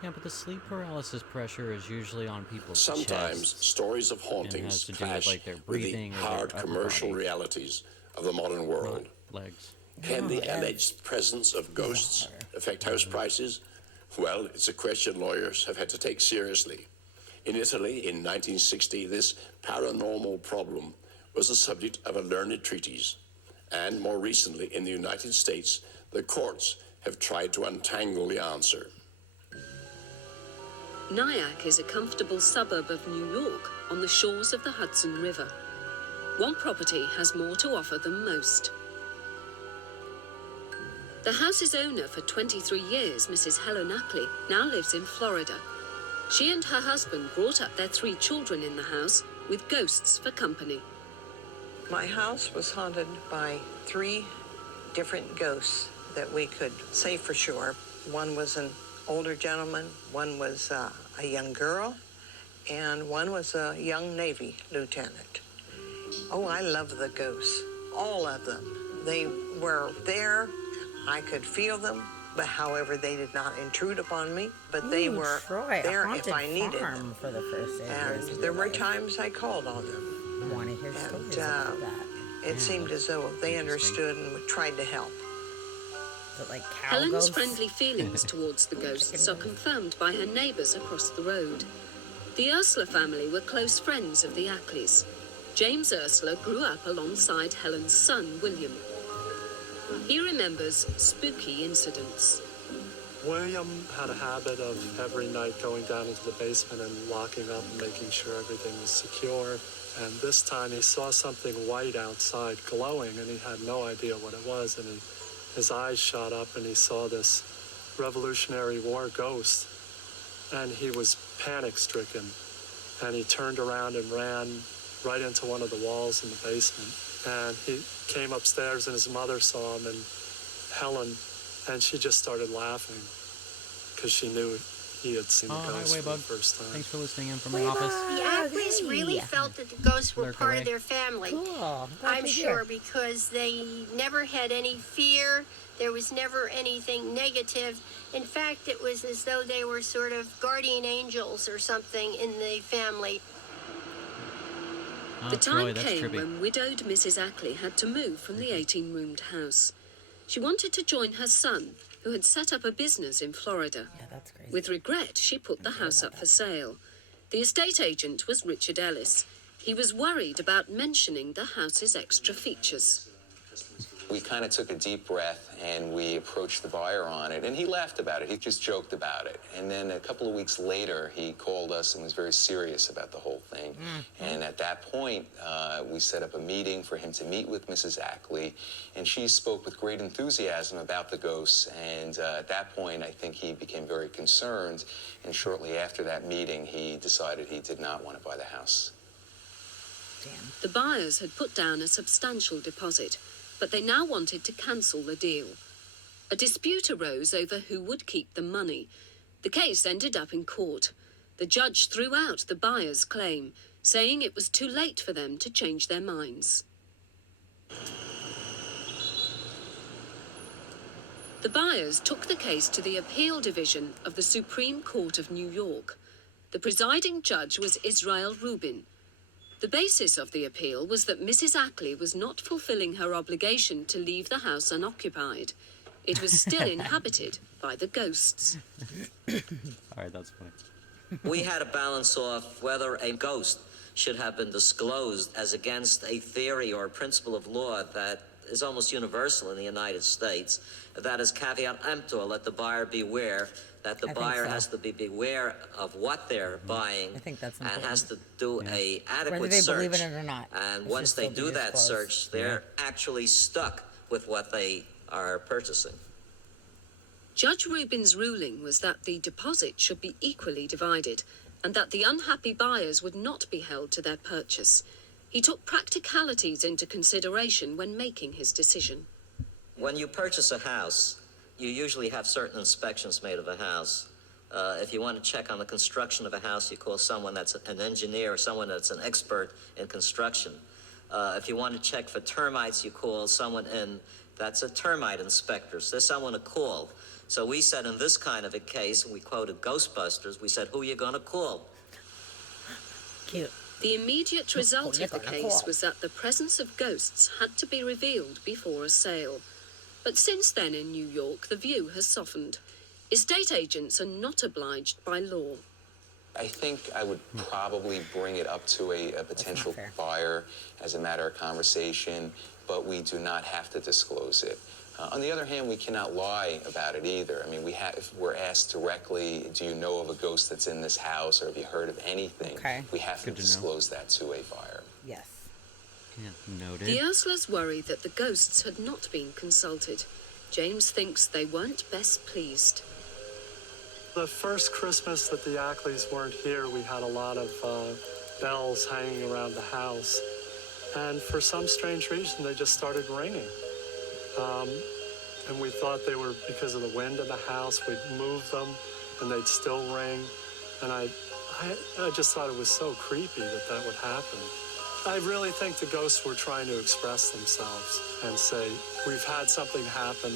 Yeah, but the sleep paralysis pressure is usually on people's Sometimes chests. stories of And it hauntings has to do with, clash like, their with the breathing or their hard upper commercial body. realities of the modern world. Legs. Can the alleged presence of ghosts affect house prices? Well, it's a question lawyers have had to take seriously. In Italy, in 1960, this paranormal problem was the subject of a learned treatise. And more recently, in the United States, the courts have tried to untangle the answer. Nyack is a comfortable suburb of New York on the shores of the Hudson River. One property has more to offer than most. The house's owner for 23 years, Mrs. Helen Ackley, now lives in Florida. She and her husband brought up their 3 children in the house with ghosts for company. My house was haunted by 3 different ghosts that we could say for sure. One was an older gentleman, one was a young girl, and one was a young Navy lieutenant. Oh, I love the ghosts, all of them. They were there, I could feel them, but however, they did not intrude upon me, but they were Troy, there a if I needed farm them. for the first 8 And years of there your were life. times I called on them. I want to hear And stories about that. it seemed as though they understood and tried to help. Is it like cow Helen's ghosts? friendly feelings towards the ghosts are confirmed by her neighbours across the road. The Ursula family were close friends of the Ackleys. James Ursula grew up alongside Helen's son, William. He remembers spooky incidents. William had a habit of every night going down into the basement and locking up and making sure everything was secure. And this time he saw something white outside glowing, and he had no idea what it was. And his eyes shot up, and he saw this Revolutionary War ghost. And he was panic-stricken. And he turned around and ran right into one of the walls in the basement. And he came upstairs, and his mother saw him, and Helen, and she just started laughing because she knew he had seen the ghost for the first time. Thanks for listening in from my office. The Ackleys really felt that the ghosts were Lurk part away. of their family. Cool. Glad I'm to sure hear. because they never had any fear. There was never anything negative. In fact, it was as though they were sort of guardian angels or something in the family. The time came when widowed Mrs. Ackley had to move from the 18-roomed house. She wanted to join her son, who had set up a business in Florida. Yeah, that's crazy. With regret, she put the house up for sale. The estate agent was Richard Ellis. He was worried about mentioning the house's extra features. We kind of took a deep breath and we approached the buyer on it, and he laughed about it. He just joked about it. And then a couple of weeks later, he called us and was very serious about the whole thing. And at that point, we set up a meeting for him to meet with Mrs. Ackley, and she spoke with great enthusiasm about the ghosts. And at that point, I think he became very concerned, and shortly after that meeting, he decided he did not want to buy the house. The buyers had put down a substantial deposit, but they now wanted to cancel the deal. A dispute arose over who would keep the money. The case ended up in court. The judge threw out the buyer's claim, saying it was too late for them to change their minds. The buyers took the case to the Appeal Division of the Supreme Court of New York. The presiding judge was Israel Rubin. The basis of the appeal was that Mrs. Ackley was not fulfilling her obligation to leave the house unoccupied. It was still inhabited by the ghosts. All right, that's funny. We had to balance off whether a ghost should have been disclosed as against a theory or a principle of law that is almost universal in the United States. That is caveat emptor, let the buyer beware, that the buyer has to be beware of what they're buying. I think that's and important. has to do a adequate Whether they search. believe in it or not. And It once should they still do be that disclosed. search, they're actually stuck with what they are purchasing. Judge Rubin's ruling was that the deposit should be equally divided and that the unhappy buyers would not be held to their purchase. He took practicalities into consideration when making his decision. When you purchase a house, you usually have certain inspections made of a house. If you want to check on the construction of a house, you call someone that's an engineer or someone that's an expert in construction. If you want to check for termites, you call someone in that's a termite inspector. So there's someone to call. So we said in this kind of a case, we quoted Ghostbusters, we said, who are you going to call? Cute. The immediate result of the case was that the presence of ghosts had to be revealed before a sale. But since then in New York, the view has softened. Estate agents are not obliged by law. I think I would probably bring it up to a potential buyer as a matter of conversation, but we do not have to disclose it. On the other hand, we cannot lie about it either. I mean, if we're asked directly, do you know of a ghost that's in this house, or have you heard of anything? We have to disclose that to a buyer. Yes. Yeah, noted. The Ursulers worry that the ghosts had not been consulted. James thinks they weren't best pleased. The first Christmas that the Ackleys weren't here, we had a lot of bells hanging around the house. And for some strange reason, they just started ringing. And we thought they were because of the wind in the house. We'd move them, and they'd still ring. And I just thought it was so creepy that that would happen. I really think the ghosts were trying to express themselves and say, we've had something happen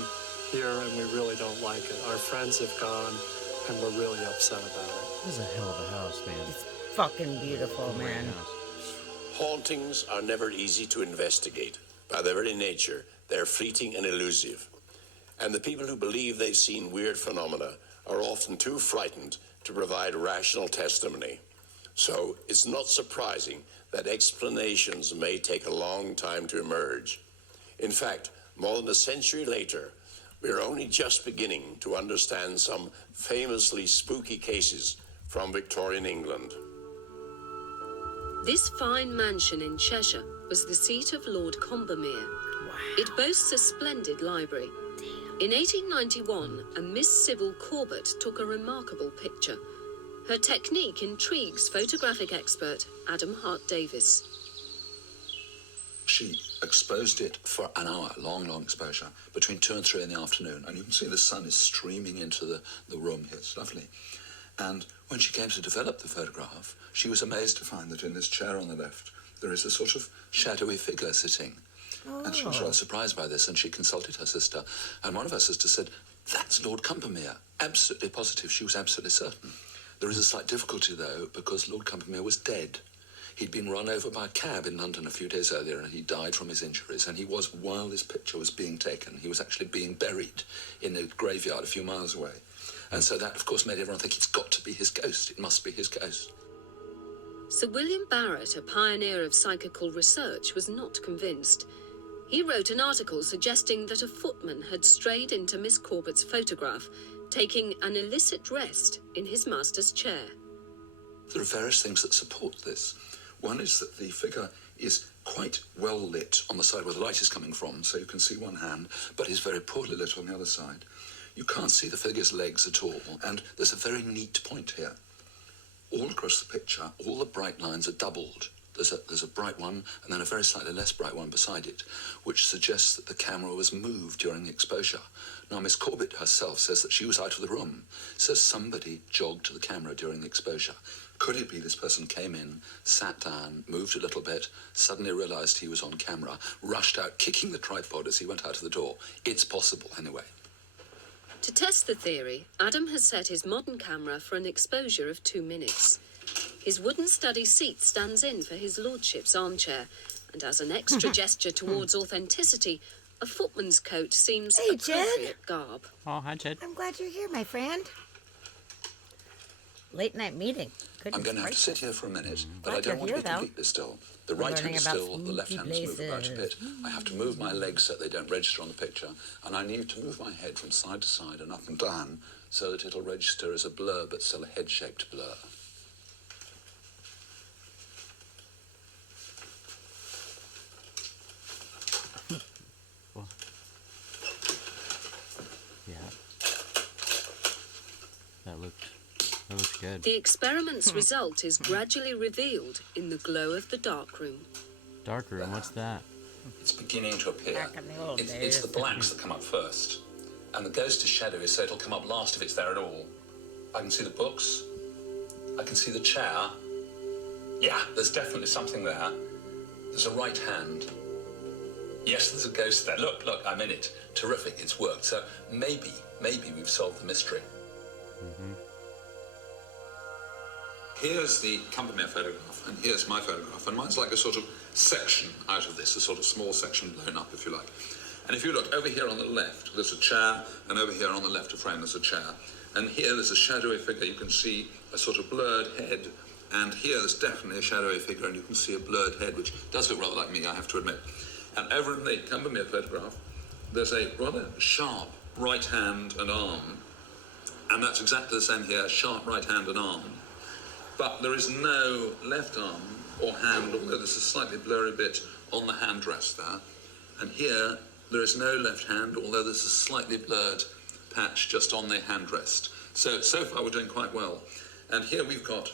here, and we really don't like it. Our friends have gone, and we're really upset about it. This is a hell of a house, man. It's fucking beautiful, man. Hauntings are never easy to investigate. By their very nature, they're fleeting and elusive. And the people who believe they've seen weird phenomena are often too frightened to provide rational testimony. So it's not surprising that explanations may take a long time to emerge. In fact, more than a century later, we're only just beginning to understand some famously spooky cases from Victorian England. This fine mansion in Cheshire was the seat of Lord Combermere. It boasts a splendid library. In 1891, a Miss Sybil Corbett took a remarkable picture. Her technique intrigues photographic expert Adam Hart Davis. She exposed it for an hour, long exposure, between 2 and 3 in the afternoon. And you can see the sun is streaming into the room here. It's lovely. And when she came to develop the photograph, she was amazed to find that in this chair on the left, there is a sort of shadowy figure sitting. And she was rather surprised by this, and she consulted her sister. And one of her sisters said, that's Lord Combermere. Absolutely positive. She was absolutely certain. There is a slight difficulty, though, because Lord Combermere was dead. He'd been run over by a cab in London a few days earlier, and he died from his injuries. And he was, while this picture was being taken, he was actually being buried in a graveyard a few miles away. And so that, of course, made everyone think it's got to be his ghost. It must be his ghost. Sir William Barrett, a pioneer of psychical research, was not convinced. He wrote an article suggesting that a footman had strayed into Miss Corbett's photograph, taking an illicit rest in his master's chair. There are various things that support this. One is that the figure is quite well lit on the side where the light is coming from, so you can see one hand, but is very poorly lit on the other side. You can't see the figure's legs at all, and there's a very neat point here. All across the picture, all the bright lines are doubled. There's a bright one, and then a very slightly less bright one beside it, which suggests that the camera was moved during the exposure. Now, Miss Corbett herself says that she was out of the room, says somebody jogged to the camera during the exposure. Could it be this person came in, sat down, moved a little bit, suddenly realised he was on camera, rushed out, kicking the tripod as he went out of the door? It's possible, anyway. To test the theory, Adam has set his modern camera for an exposure of 2 minutes. His wooden study seat stands in for his lordship's armchair, and as an extra gesture towards authenticity, a footman's coat seems appropriate garb. Oh, hi, Jed. I'm glad you're here, my friend. Late night meeting. I'm going to have to sit here for a minute, but I don't want to be completely still. The right hand is still, the left hand is moving about a bit. I have to move my legs so they don't register on the picture, and I need to move my head from side to side and up and down so that it'll register as a blur, but still a head-shaped blur. Yeah. That looked good. The experiment's result is gradually revealed in the glow of the darkroom. Darkroom, what's that? It's beginning to appear. Back in the old It's days. the blacks that come up first, and the ghost is shadowy, so it'll come up last if it's there at all. I can see the books. I can see the chair. Yeah, there's definitely something there. There's a right hand. Yes, there's a ghost there. Look, I'm in it. Terrific, it's worked. So maybe we've solved the mystery. Mm-hmm. Here's the Combermere photograph, and here's my photograph, and mine's like a sort of section out of this, a sort of small section blown up, if you like. And if you look over here on the left, there's a chair, and over here on the left of frame, there's a chair. And here there's a shadowy figure. You can see a sort of blurred head, and here there's definitely a shadowy figure, and you can see a blurred head, which does look rather like me, I have to admit. And over in the Combermere photograph, there's a rather sharp right hand and arm, and that's exactly the same here, sharp right hand and arm. But there is no left arm or hand, although there's a slightly blurry bit on the hand rest there. And here, there is no left hand, although there's a slightly blurred patch just on the hand rest. So far we're doing quite well. And here we've got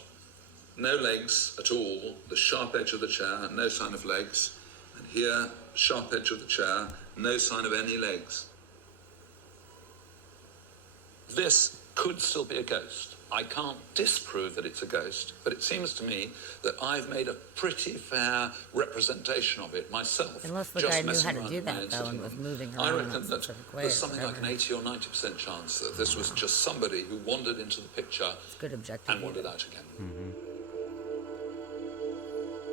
no legs at all, the sharp edge of the chair, no sign of legs. And here, sharp edge of the chair, no sign of any legs. This could still be a ghost. I can't disprove that it's a ghost, but it seems to me that I've made a pretty fair representation of it myself. Unless the guy knew how to do that, though, and was moving around. I in reckon a that specific way there's or something like an whatever. 80 or 90% chance that this was just somebody who wandered into the picture It's good objective. and wandered out again. Mm-hmm.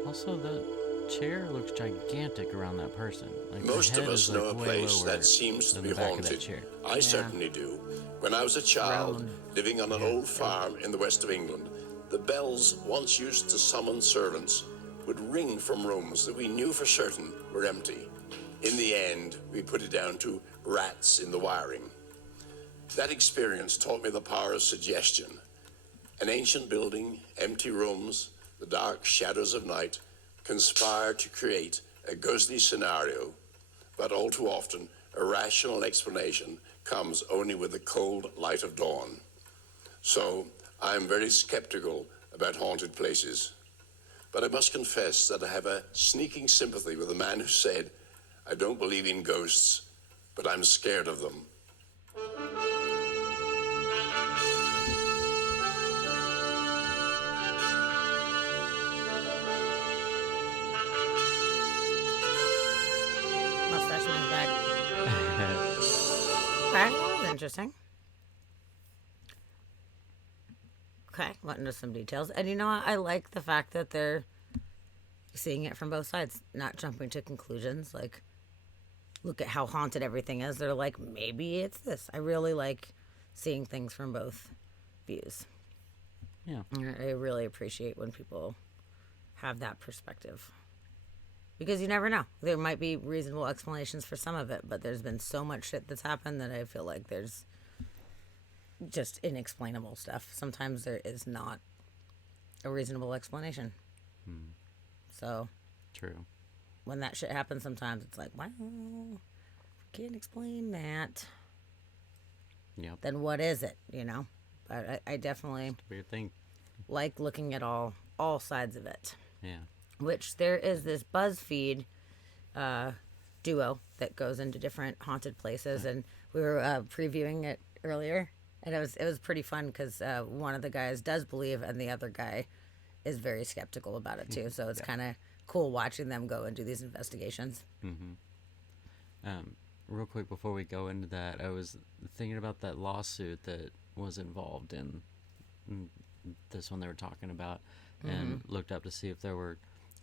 Also, the chair looks gigantic around that person. Like, Most the head of us is, know like, a way place lower that seems to than be the back of that haunted. chair. I certainly do. When I was a child, living on an old farm in the west of England, the bells once used to summon servants would ring from rooms that we knew for certain were empty. In the end, we put it down to rats in the wiring. That experience taught me the power of suggestion. An ancient building, empty rooms, the dark shadows of night conspire to create a ghostly scenario, but all too often, a rational explanation comes only with the cold light of dawn. So, I am very skeptical about haunted places. But I must confess that I have a sneaking sympathy with the man who said, I don't believe in ghosts, but I'm scared of them. Mustache man's back. Okay, that was interesting. Okay, went into some details. And you know what? I like the fact that they're seeing it from both sides, not jumping to conclusions. Like, look at how haunted everything is. They're like, maybe it's this. I really like seeing things from both views. Yeah. I really appreciate when people have that perspective. Because you never know. There might be reasonable explanations for some of it, but there's been so much shit that's happened that I feel like there's just inexplainable stuff. Sometimes there is not a reasonable explanation. So, true. When that shit happens, sometimes it's like, wow, can't explain that. Yep. Then what is it? You know. But I definitely weird thing. Like looking at all sides of it. Yeah. Which there is this BuzzFeed duo that goes into different haunted places, and we were previewing it earlier, and it was pretty fun because one of the guys does believe, and the other guy is very skeptical about it too. So it's kind of cool watching them go and do these investigations. Real quick before we go into that, I was thinking about that lawsuit that was involved in this one they were talking about, and looked up to see if there were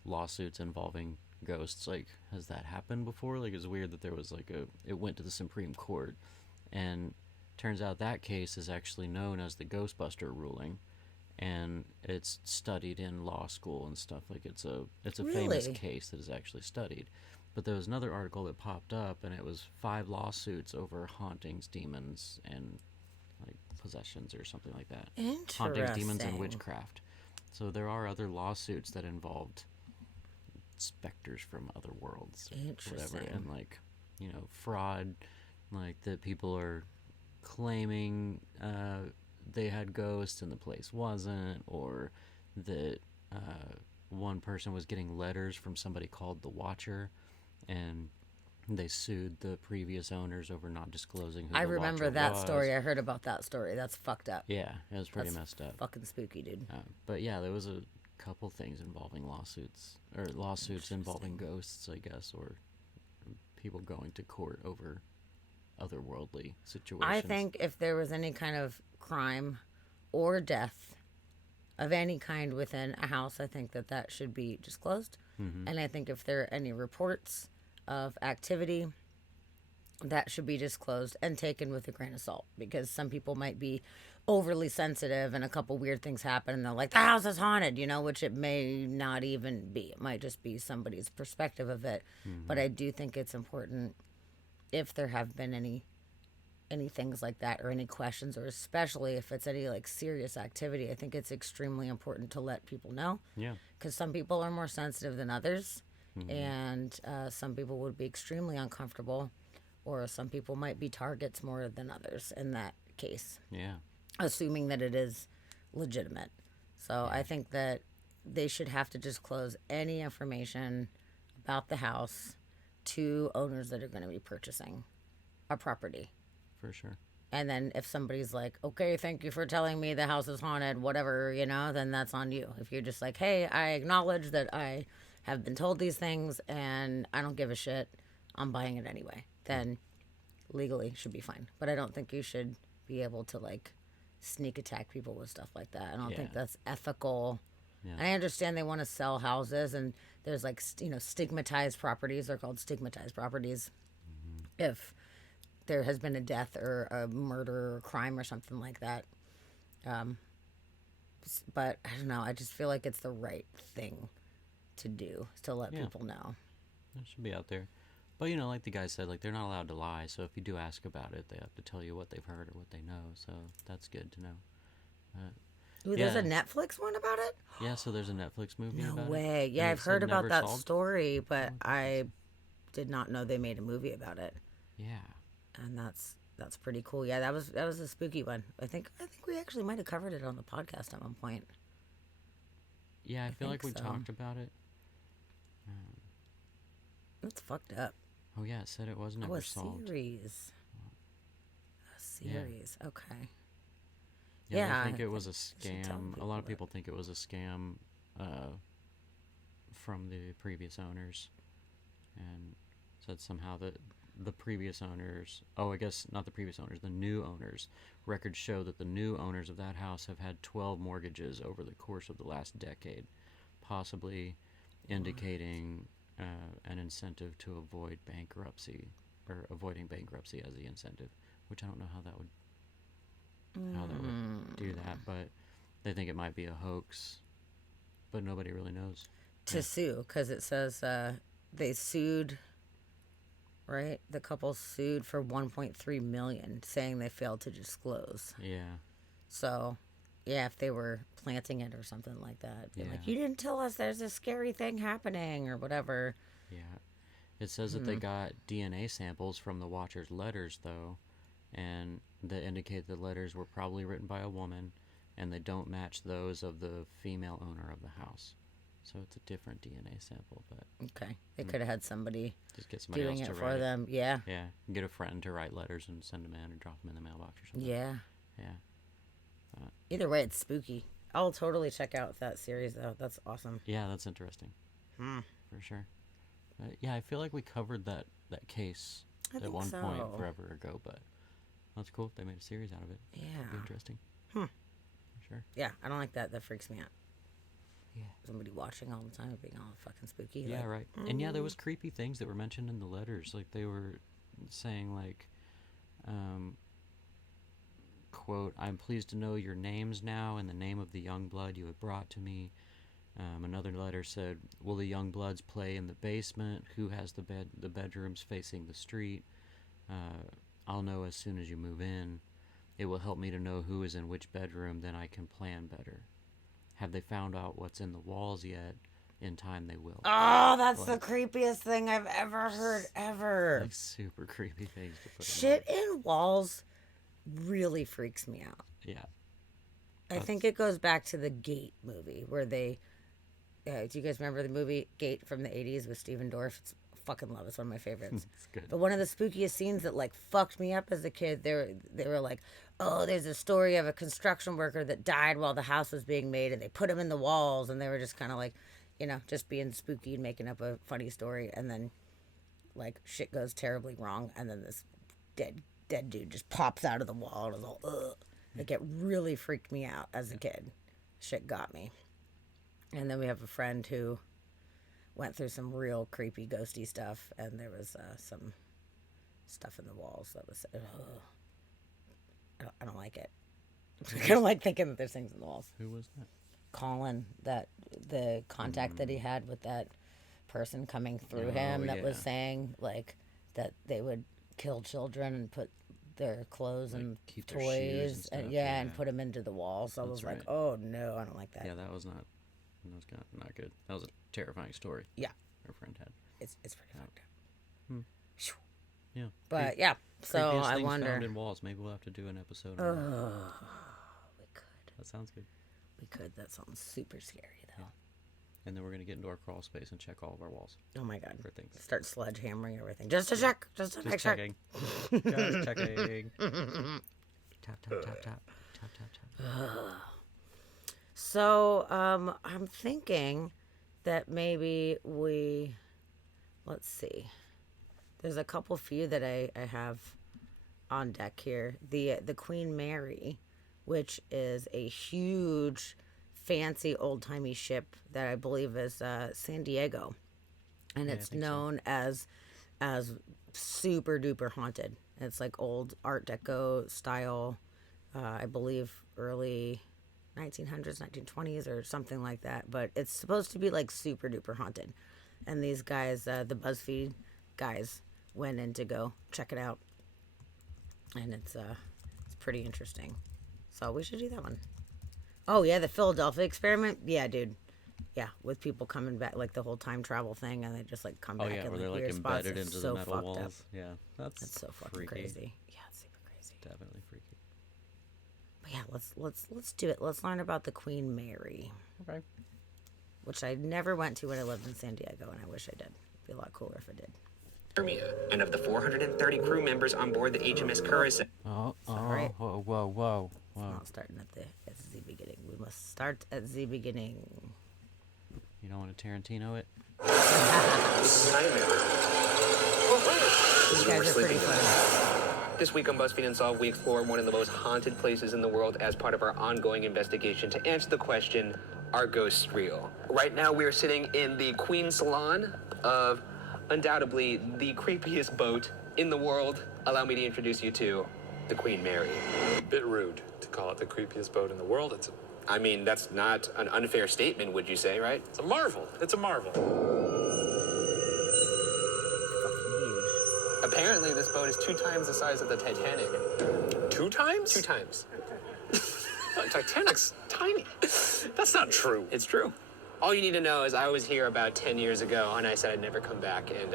lawsuits involving ghosts. Like, has that happened before? Like, it's weird that there was like it went to the Supreme Court, and turns out that case is actually known as the Ghostbuster ruling, and it's studied in law school and stuff. Like, it's a famous case that is actually studied. But there was another article that popped up, and it was 5 lawsuits over hauntings, demons, and like possessions or something like that. Hauntings, demons, and witchcraft. So there are other lawsuits that involved specters from other worlds, whatever, and like, you know, fraud, like that people are claiming they had ghosts and the place wasn't, or that one person was getting letters from somebody called the Watcher, and they sued the previous owners over not disclosing who I the remember Watcher that was. story. I heard about that story. That's fucked up. Yeah, it was pretty messed up. Fucking spooky, dude. But yeah, there was a couple things involving lawsuits involving ghosts, I guess, or people going to court over otherworldly situations. I think if there was any kind of crime or death of any kind within a house, I think that should be disclosed. And I think if there are any reports of activity, that should be disclosed and taken with a grain of salt, because some people might be overly sensitive and a couple weird things happen and they're like, the house is haunted, you know, which it may not even be. It might just be somebody's perspective of it. But I do think it's important, if there have been any things like that, or any questions, or especially if it's any like serious activity, I think it's extremely important to let people know. Yeah. Because some people are more sensitive than others, and some people would be extremely uncomfortable, or some people might be targets more than others in that case. Yeah. Assuming that it is legitimate. So I think that they should have to disclose any information about the house to owners that are going to be purchasing a property. For sure. And then if somebody's like, okay, thank you for telling me the house is haunted, whatever, you know, then that's on you. If you're just like, hey, I acknowledge that I have been told these things and I don't give a shit, I'm buying it anyway, then legally should be fine. But I don't think you should be able to like sneak attack people with stuff like that. I don't think that's ethical. Yeah. And I understand they want to sell houses, and there's like, you know, stigmatized properties. They're called stigmatized properties. If there has been a death or a murder or crime or something like that. But I don't know. I just feel like it's the right thing to do, to let people know. It should be out there. But, you know, like the guy said, like, they're not allowed to lie. So if you do ask about it, they have to tell you what they've heard or what they know. So that's good to know. Ooh, there's a Netflix one about it? Yeah, so there's a Netflix movie about it. No way. Yeah, And I've it's, heard like, about never that solved. story, but I did not know they made a movie about it. Yeah. And that's pretty cool. Yeah, that was a spooky one. I think we actually might have covered it on the podcast at one point. Yeah, I feel like we so. talked about it. That's fucked up. Oh, yeah, it said it was never solved. Series. A series. Okay. Yeah, I think it was a should tell scam. A lot of people think it was a scam from the previous owners, and said somehow that the previous owners, I guess not the previous owners, the new owners, records show that the new owners of that house have had 12 mortgages over the course of the last decade. Possibly indicating an incentive to avoid bankruptcy, or avoiding bankruptcy as the incentive, which I don't know how that would do that, but they think it might be a hoax, but nobody really knows. To sue, because it says they sued, right? The couple sued for $1.3 million, saying they failed to disclose. Yeah. So, yeah, if they were planting it or something like that, be Yeah. like, you didn't tell us there's a scary thing happening or whatever. Yeah. It says that they got DNA samples from the watcher's letters, though, and that indicate the letters were probably written by a woman, and they don't match those of the female owner of the house. So it's a different DNA sample, but... Okay. They could have had somebody, just get somebody doing else it to for write them. Yeah. Yeah. Get a friend to write letters and send them in or drop them in the mailbox or something. Yeah. Yeah. Either way, it's spooky. I'll totally check out that series, though. That's awesome. Yeah, that's interesting. For sure. Yeah, I feel like we covered that case at one point forever ago, but that's cool. They made a series out of it. Yeah. It'd be interesting. For sure. Yeah, I don't like that. That freaks me out. Yeah. Somebody watching all the time being all fucking spooky. Yeah, like, right. And yeah, there was creepy things that were mentioned in the letters. Like they were saying like, quote, "I'm pleased to know your names now and the name of the young blood you have brought to me." Another letter said, "Will the young bloods play in the basement? Who has the bedrooms facing the street? I'll know as soon as you move in. It will help me to know who is in which bedroom, then I can plan better. Have they found out what's in the walls yet? In time they will." Oh, that's the creepiest thing I've ever heard, ever. Like super creepy things to put Shit in walls really freaks me out. Yeah. I think it goes back to the Gate movie where they... do you guys remember the movie Gate from the 80s with Steven Dorff? It's fucking love. It's one of my favorites. It's good. But one of the spookiest scenes that like fucked me up as a kid, they were like, oh, there's a story of a construction worker that died while the house was being made, and they put him in the walls, and they were just kind of like, you know, just being spooky and making up a funny story, and then like shit goes terribly wrong, and then this dead dude just pops out of the wall, and it was all ugh. Like it really freaked me out as a kid. Shit got me. And then we have a friend who went through some real creepy ghosty stuff, and there was some stuff in the walls that was I don't like it. I don't like thinking that there's things in the walls. Who was that? Colin, that the contact that he had with that person coming through him that was saying like that they would kill children and put their clothes Like, and keep their shoes and toys stuff, and yeah. and put them into the wall. So I That's was like, right. oh no, I don't like that. Yeah, that was not good. That was a terrifying story. Yeah. Our friend had. It's pretty fucked up. Yeah. But yeah, so creepiest I things wonder. Found in walls. Maybe we'll have to do an episode. On that. We could. That sounds good. We could. That sounds super scary though. And then we're gonna get into our crawl space and check all of our walls. Oh my god. For things. Start sledgehammering everything just to check. Just to make sure. checking. Just checking. Tap tap tap tap tap tap tap. So I'm thinking that maybe let's see. There's a couple few that I have on deck here. The Queen Mary, which is a huge, fancy, old-timey ship that I believe is San Diego. And Yeah, I it's think so. known as super duper haunted. It's like old Art Deco style, I believe early 1900s, 1920s or something like that. But it's supposed to be like super duper haunted. And these guys, the BuzzFeed guys, went in to go check it out. And it's pretty interesting. So we should do that one. Oh yeah, the Philadelphia experiment. Yeah, dude. Yeah, with people coming back, like the whole time travel thing, and they just like come Oh back yeah, in where they're like like weird spots. embedded It's into so the metal fucked walls. up. Yeah, that's so fucking freaky. crazy. Yeah, it's super crazy. Definitely freaky. But yeah, let's do it. Let's learn about the Queen Mary. Okay. Which I never went to when I lived in San Diego, and I wish I did. It'd be a lot cooler if I did. And of the 430 crew members on board the HMS Curacao. Sorry. Whoa. It's not starting at the beginning. We must start at the beginning. You don't want to Tarantino it? These guys are pretty funny. This week on BuzzFeed Unsolved, we explore one of the most haunted places in the world as part of our ongoing investigation to answer the question, are ghosts real? Right now we are sitting in the Queen Salon of undoubtedly the creepiest boat in the world. Allow me to introduce you to the Queen Mary. A bit rude to call it the creepiest boat in the world. I mean, that's not an unfair statement, would you say, right? It's a marvel. It's a marvel. Apparently, this boat is 2 times the size of the Titanic. 2 times? 2 times. Titanic's tiny. That's not true. It's true. All you need to know is I was here about 10 years ago, and I said I'd never come back, and,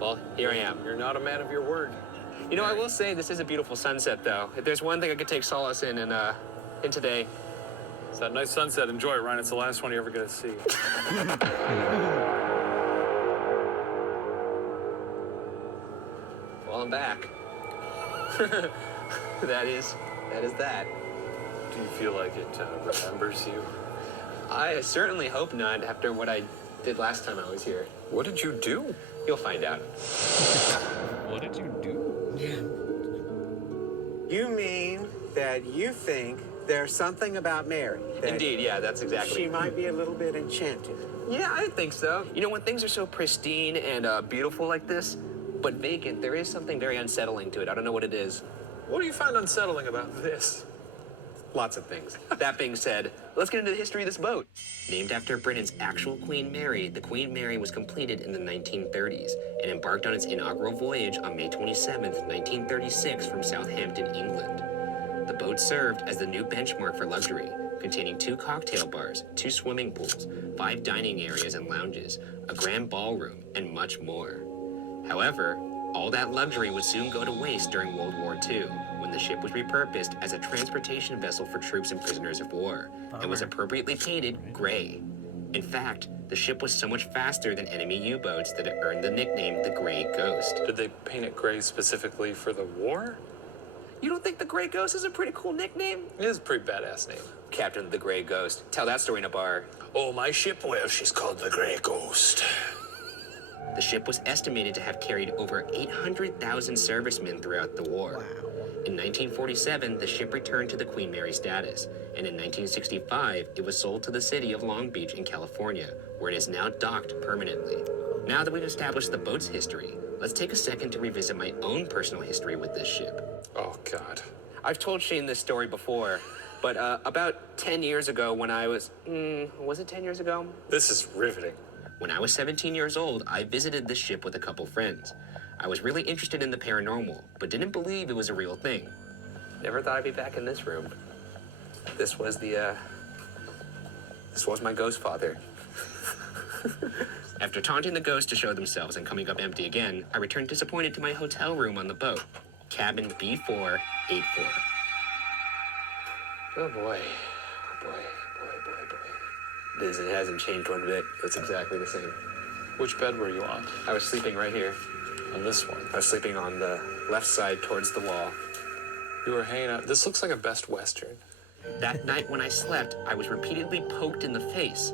well, here I am. You're not a man of your word. You know, I will say this is a beautiful sunset, though. If there's one thing I could take solace in today. It's that nice sunset. Enjoy it, Ryan. It's the last one you're ever going to see. Well, I'm back. that is that. Do you feel like it remembers you? I certainly hope not after what I did last time I was here. What did you do? You'll find out. What did you do? You mean that you think there's something about Mary? Indeed, yeah, that's exactly. She might be a little bit enchanted. Yeah, I think so. You know, when things are so pristine and beautiful like this, but vacant, there is something very unsettling to it. I don't know what it is. What do you find unsettling about this? Lots of things. That being said, let's get into the history of this boat. Named after Britain's actual Queen Mary, the Queen Mary was completed in the 1930s and embarked on its inaugural voyage on May 27th, 1936 from Southampton, England. The boat served as the new benchmark for luxury, containing 2 cocktail bars, 2 swimming pools, 5 dining areas and lounges, a grand ballroom, and much more. However, all that luxury would soon go to waste during World War II, when the ship was repurposed as a transportation vessel for troops and prisoners of war, and was appropriately painted gray. In fact, the ship was so much faster than enemy U-boats that it earned the nickname the Grey Ghost. Did they paint it gray specifically for the war? You don't think the Grey Ghost is a pretty cool nickname? It is a pretty badass name. Captain the Grey Ghost. Tell that story in a bar. Oh, my ship? Well, she's called the Grey Ghost. The ship was estimated to have carried over 800,000 servicemen throughout the war. Wow. In 1947, the ship returned to the Queen Mary status, and in 1965, it was sold to the city of Long Beach in California, where it is now docked permanently. Now that we've established the boat's history, let's take a second to revisit my own personal history with this ship. Oh, God. I've told Shane this story before, but about 10 years ago when I was it 10 years ago? This is riveting. When I was 17 years old, I visited this ship with a couple friends. I was really interested in the paranormal, but didn't believe it was a real thing. Never thought I'd be back in this room. This was my ghost father. After taunting the ghosts to show themselves and coming up empty again, I returned disappointed to my hotel room on the boat, cabin B484. Oh boy. It hasn't changed one bit. It's exactly the same. Which bed were you on? I was sleeping right here. On this one? I was sleeping on the left side towards the wall. You were hanging out. This looks like a Best Western. That night when I slept, I was repeatedly poked in the face,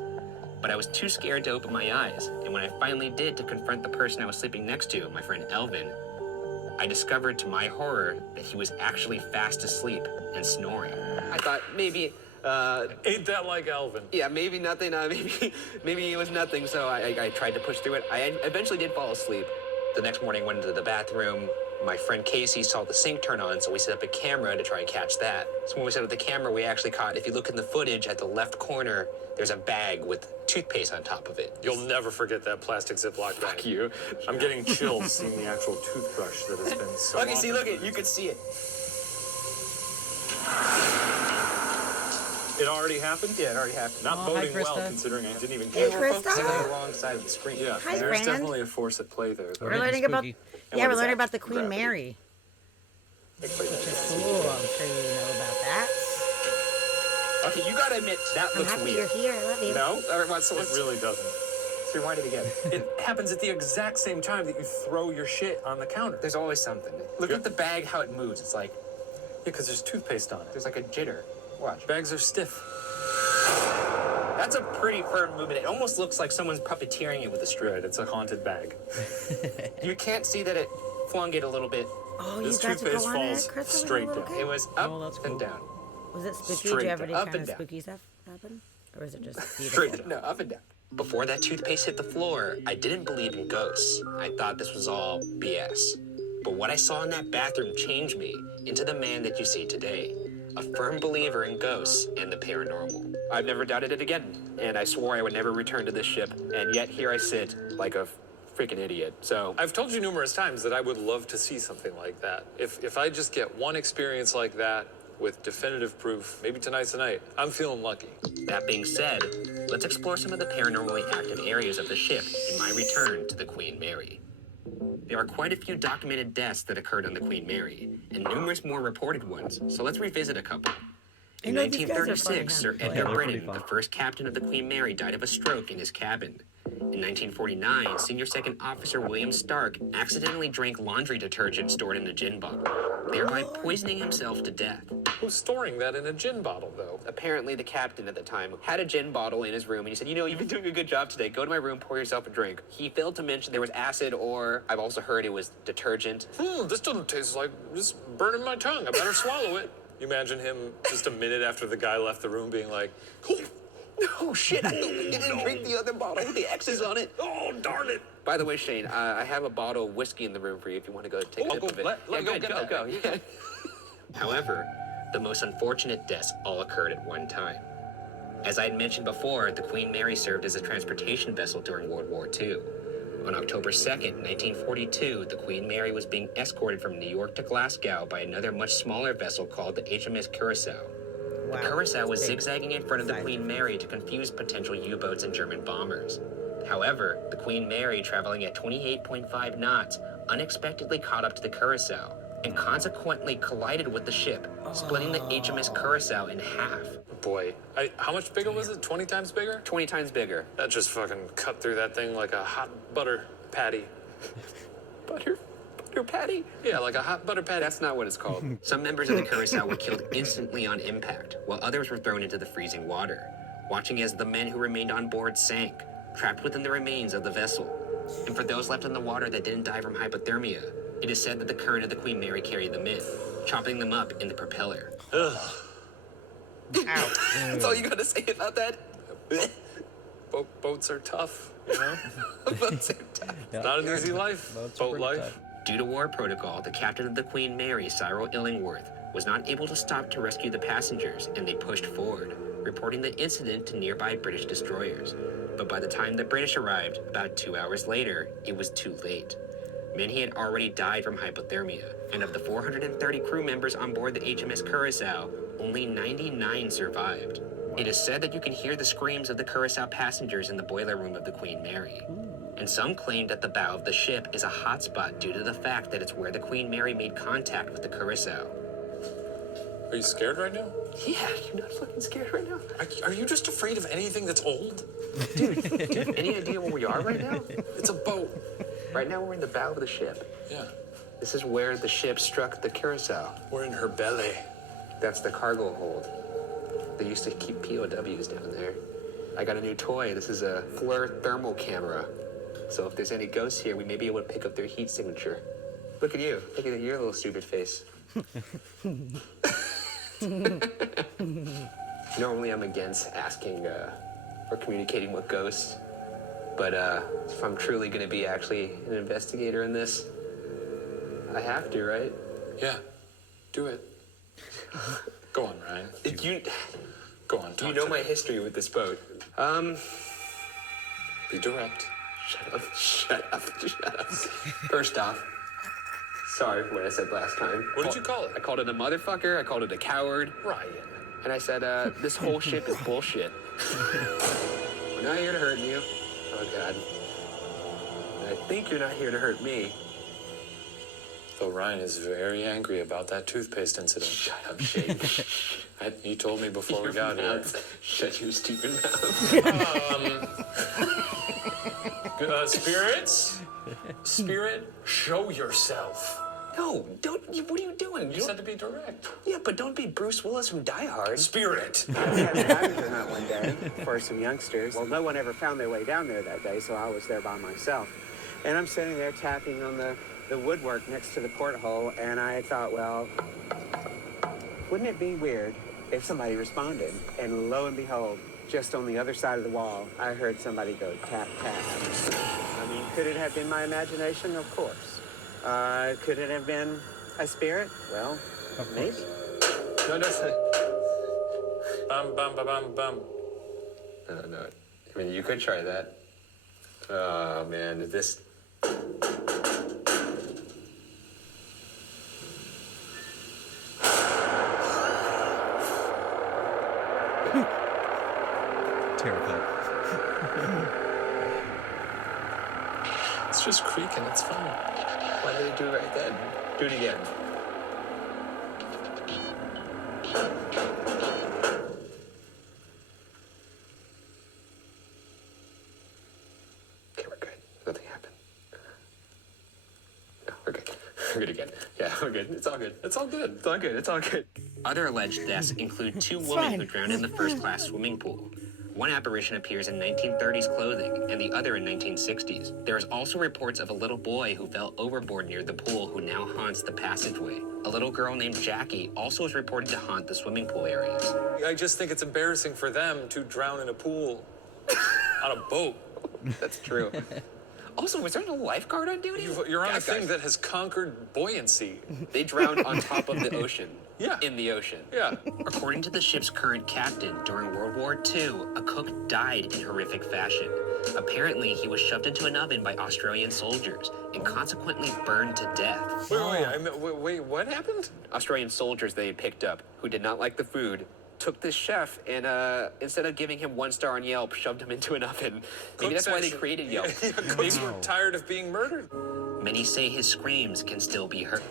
but I was too scared to open my eyes, and when I finally did to confront the person I was sleeping next to, my friend Elvin, I discovered to my horror that he was actually fast asleep and snoring. I thought maybe... Ain't that like Elvin? Yeah, maybe nothing. Maybe it was nothing. So I tried to push through it. I eventually did fall asleep. The next morning, went into the bathroom. My friend Casey saw the sink turn on, so we set up a camera to try and catch that. So when we set up the camera, we actually caught. If you look in the footage at the left corner, there's a bag with toothpaste on top of it. You'll never forget that plastic Ziploc bag. Fuck you. I'm getting chills seeing the actual toothbrush that has been so. Okay, see, look it. You can see it. It already happened? Yeah, it already happened. Not boding well, considering I didn't even Hey, get Krista. On the wrong side of the screen. Yeah, Hi, there's friend. definitely a force at play there. We're learning about we're learning about the Queen Gravity. Mary. Which is cool. I'm sure you know about that. Okay, you gotta admit that I'm looks happy weird. you're here. I love you. No? All right, so It really doesn't. let's rewind it again. It happens at the exact same time that you throw your shit on the counter. There's always something. Look at the bag, how it moves. It's like, Yeah, because there's toothpaste on it. there's like a jitter. Watch. Bags are stiff. That's a pretty firm movement. It almost looks like someone's puppeteering it with a string. Right, it's a haunted bag. You can't see that it flung it a little bit. Oh, This you got to go toothpaste on falls it, Chris? straight down. It was up Oh, that's cool. and down. Was it spooky? Straight Did you have any up kind and of down. spooky stuff happen? Or is it just beautiful? Straight, no, up and down. Before that toothpaste hit the floor, I didn't believe in ghosts. I thought this was all BS. But what I saw in that bathroom changed me into the man that you see today. A firm believer in ghosts and the paranormal. I've never doubted it again, and I swore I would never return to this ship, and yet here I sit like a freaking idiot. So I've told you numerous times that I would love to see something like that. If I just get one experience like that with definitive proof, maybe tonight's the night, I'm feeling lucky. that being said, let's explore some of the paranormally active areas of the ship in my return to the Queen Mary. There are quite a few documented deaths that occurred on the Queen Mary, and numerous more reported ones, so let's revisit a couple. In 1936, Sir Edgar Brennan, the first captain of the Queen Mary, died of a stroke in his cabin. In 1949, Senior Second Officer William Stark accidentally drank laundry detergent stored in a gin bottle, thereby poisoning himself to death. Who's storing that in a gin bottle, though? Apparently, the captain at the time had a gin bottle in his room, and he said, you've been doing a good job today. Go to my room, pour yourself a drink. He failed to mention there was acid, or I've also heard it was detergent. This doesn't taste like this burning my tongue. I better swallow it. You imagine him just a minute after the guy left the room being like, oh shit, I didn't drink the other bottle with the X's on it. Oh, darn it. By the way, Shane, I have a bottle of whiskey in the room for you if you want to go take a sip of it. Go. Yeah. However, the most unfortunate deaths all occurred at one time. As I had mentioned before, the Queen Mary served as a transportation vessel during World War II. On October 2nd, 1942, the Queen Mary was being escorted from New York to Glasgow by another much smaller vessel called the HMS Curacao. The Curacao was zigzagging in front of the Queen Mary to confuse potential U-boats and German bombers. However, the Queen Mary, traveling at 28.5 knots, unexpectedly caught up to the Curacao and consequently collided with the ship, splitting the HMS Curacao in half. Boy, how much bigger was it? 20 times bigger? 20 times bigger. That just fucking cut through that thing like a hot butter patty. Butter patty? Yeah, like a hot butter patty. That's not what it's called. Some members of the Curacao were killed instantly on impact, while others were thrown into the freezing water, watching as the men who remained on board sank, trapped within the remains of the vessel. And for those left in the water that didn't die from hypothermia, it is said that the current of the Queen Mary carried them in, chopping them up in the propeller. Ugh. Ow. That's all you gotta say about that? Boats are tough, you know? Boats are tough. Not an easy life. Boat life. Tough. Due to war protocol, the captain of the Queen Mary, Cyril Illingworth, was not able to stop to rescue the passengers, and they pushed forward, reporting the incident to nearby British destroyers. But by the time the British arrived, about 2 hours later, it was too late. Many had already died from hypothermia, and of the 430 crew members on board the HMS Curacao, only 99 survived. It is said that you can hear the screams of the Curacao passengers in the boiler room of the Queen Mary. And some claim that the bow of the ship is a hotspot due to the fact that it's where the Queen Mary made contact with the Curacao. Are you scared right now? Yeah, you're not fucking scared right now? Are you just afraid of anything that's old? Dude, do you have any idea where we are right now? It's a boat. Right now we're in the bow of the ship. Yeah. This is where the ship struck the Curacao. We're in her belly. That's the cargo hold. They used to keep POWs down there. I got a new toy. This is a FLIR thermal camera. So if there's any ghosts here, we may be able to pick up their heat signature. Look at you. Look at your little stupid face. Normally I'm against asking or communicating with ghosts. But if I'm truly going to be actually an investigator in this, I have to, right? Yeah. Do it. Go on, Ryan. Go on, talk You know to my me. history with this boat. Be direct. Shut up. First off, sorry for what I said last time. What did you call it? I called it a motherfucker. I called it a coward. Ryan. And I said, this whole ship is bullshit. We're not here to hurt you. Oh, God. I think you're not here to hurt me. Though Ryan is very angry about that toothpaste incident. Shut up, Shane. You told me before we got here. Shut your stupid mouth. Spirits? Spirit, show yourself. No, don't. What are you doing? You said to be direct. Yeah, but don't be Bruce Willis from Die Hard. Spirit. I was having a night one day for some youngsters. Well, no one ever found their way down there that day, so I was there by myself. And I'm sitting there tapping on the woodwork next to the porthole, and I thought, well, wouldn't it be weird if somebody responded? And lo and behold, just on the other side of the wall, I heard somebody go tap, tap. I mean, could it have been my imagination? Of course. Could it have been a spirit? Well, maybe. No, no. Bum, bum, ba, bum, bum. No. I mean, you could try that. Oh, man, this... Terrified. It's just creaking, it's fine. Why did they do it right then? Do it again. Okay, we're good. Nothing happened. No, we're good. We're good again. Yeah, we're good. It's all good. It's all good. It's all good. It's all good. Other alleged deaths include two women who drowned in the first-class swimming pool. One apparition appears in 1930s clothing, and the other in 1960s. There is also reports of a little boy who fell overboard near the pool who now haunts the passageway. A little girl named Jackie also is reported to haunt the swimming pool areas. I just think it's embarrassing for them to drown in a pool on a boat. That's true. Also, was there no lifeguard on duty? You're on a thing that has conquered buoyancy. They drowned on top of the ocean. Yeah. In the ocean. Yeah. According to the ship's current captain, during World War II, a cook died in horrific fashion. Apparently, he was shoved into an oven by Australian soldiers and consequently burned to death. Wait, what happened? Australian soldiers they had picked up, who did not like the food, took this chef and instead of giving him 1 star on Yelp, shoved him into an oven. Maybe that's why they created Yelp. Yeah, cooks were tired of being murdered. Many say his screams can still be heard.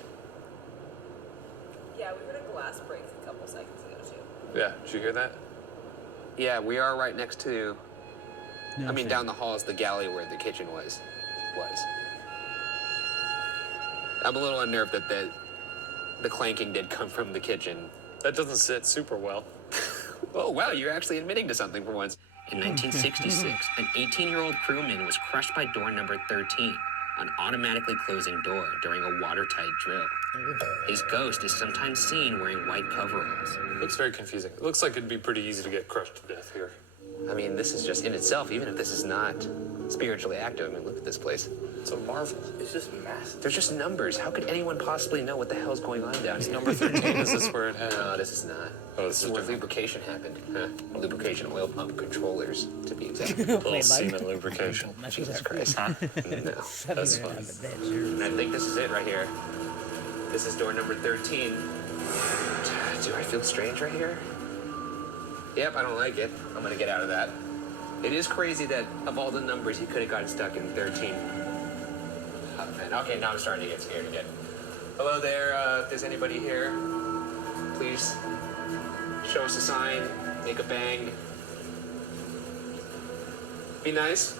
Yeah, we heard a glass break a couple seconds ago, too. Yeah, did you hear that? Yeah, we are right next to... down the hall is the galley where the kitchen was. I'm a little unnerved that the clanking did come from the kitchen. That doesn't sit super well. Oh, wow, you're actually admitting to something for once. In 1966, an 18-year-old crewman was crushed by door number 13, an automatically closing door during a watertight drill. His ghost is sometimes seen wearing white coveralls. Looks very confusing. It looks like it'd be pretty easy to get crushed to death here. I mean, this is just in itself, even if this is not spiritually active. I mean, look at this place. It's a marvel. It's just massive. There's just numbers. How could anyone possibly know what the hell's going on down here? Number 13, is this where it happened? No, this is not. Oh, this is where lubrication happened. Lubrication oil pump controllers, to be exact. Little semen lubrication. Jesus Christ. No, that's fun. I think this is it right here. This is door number 13. Do I feel strange right here? Yep, I don't like it. I'm gonna get out of that. It is crazy that of all the numbers, he could have gotten stuck in 13. Oh, man. Okay, now I'm starting to get scared again. Hello there, if there's anybody here, please show us a sign, make a bang. Be nice.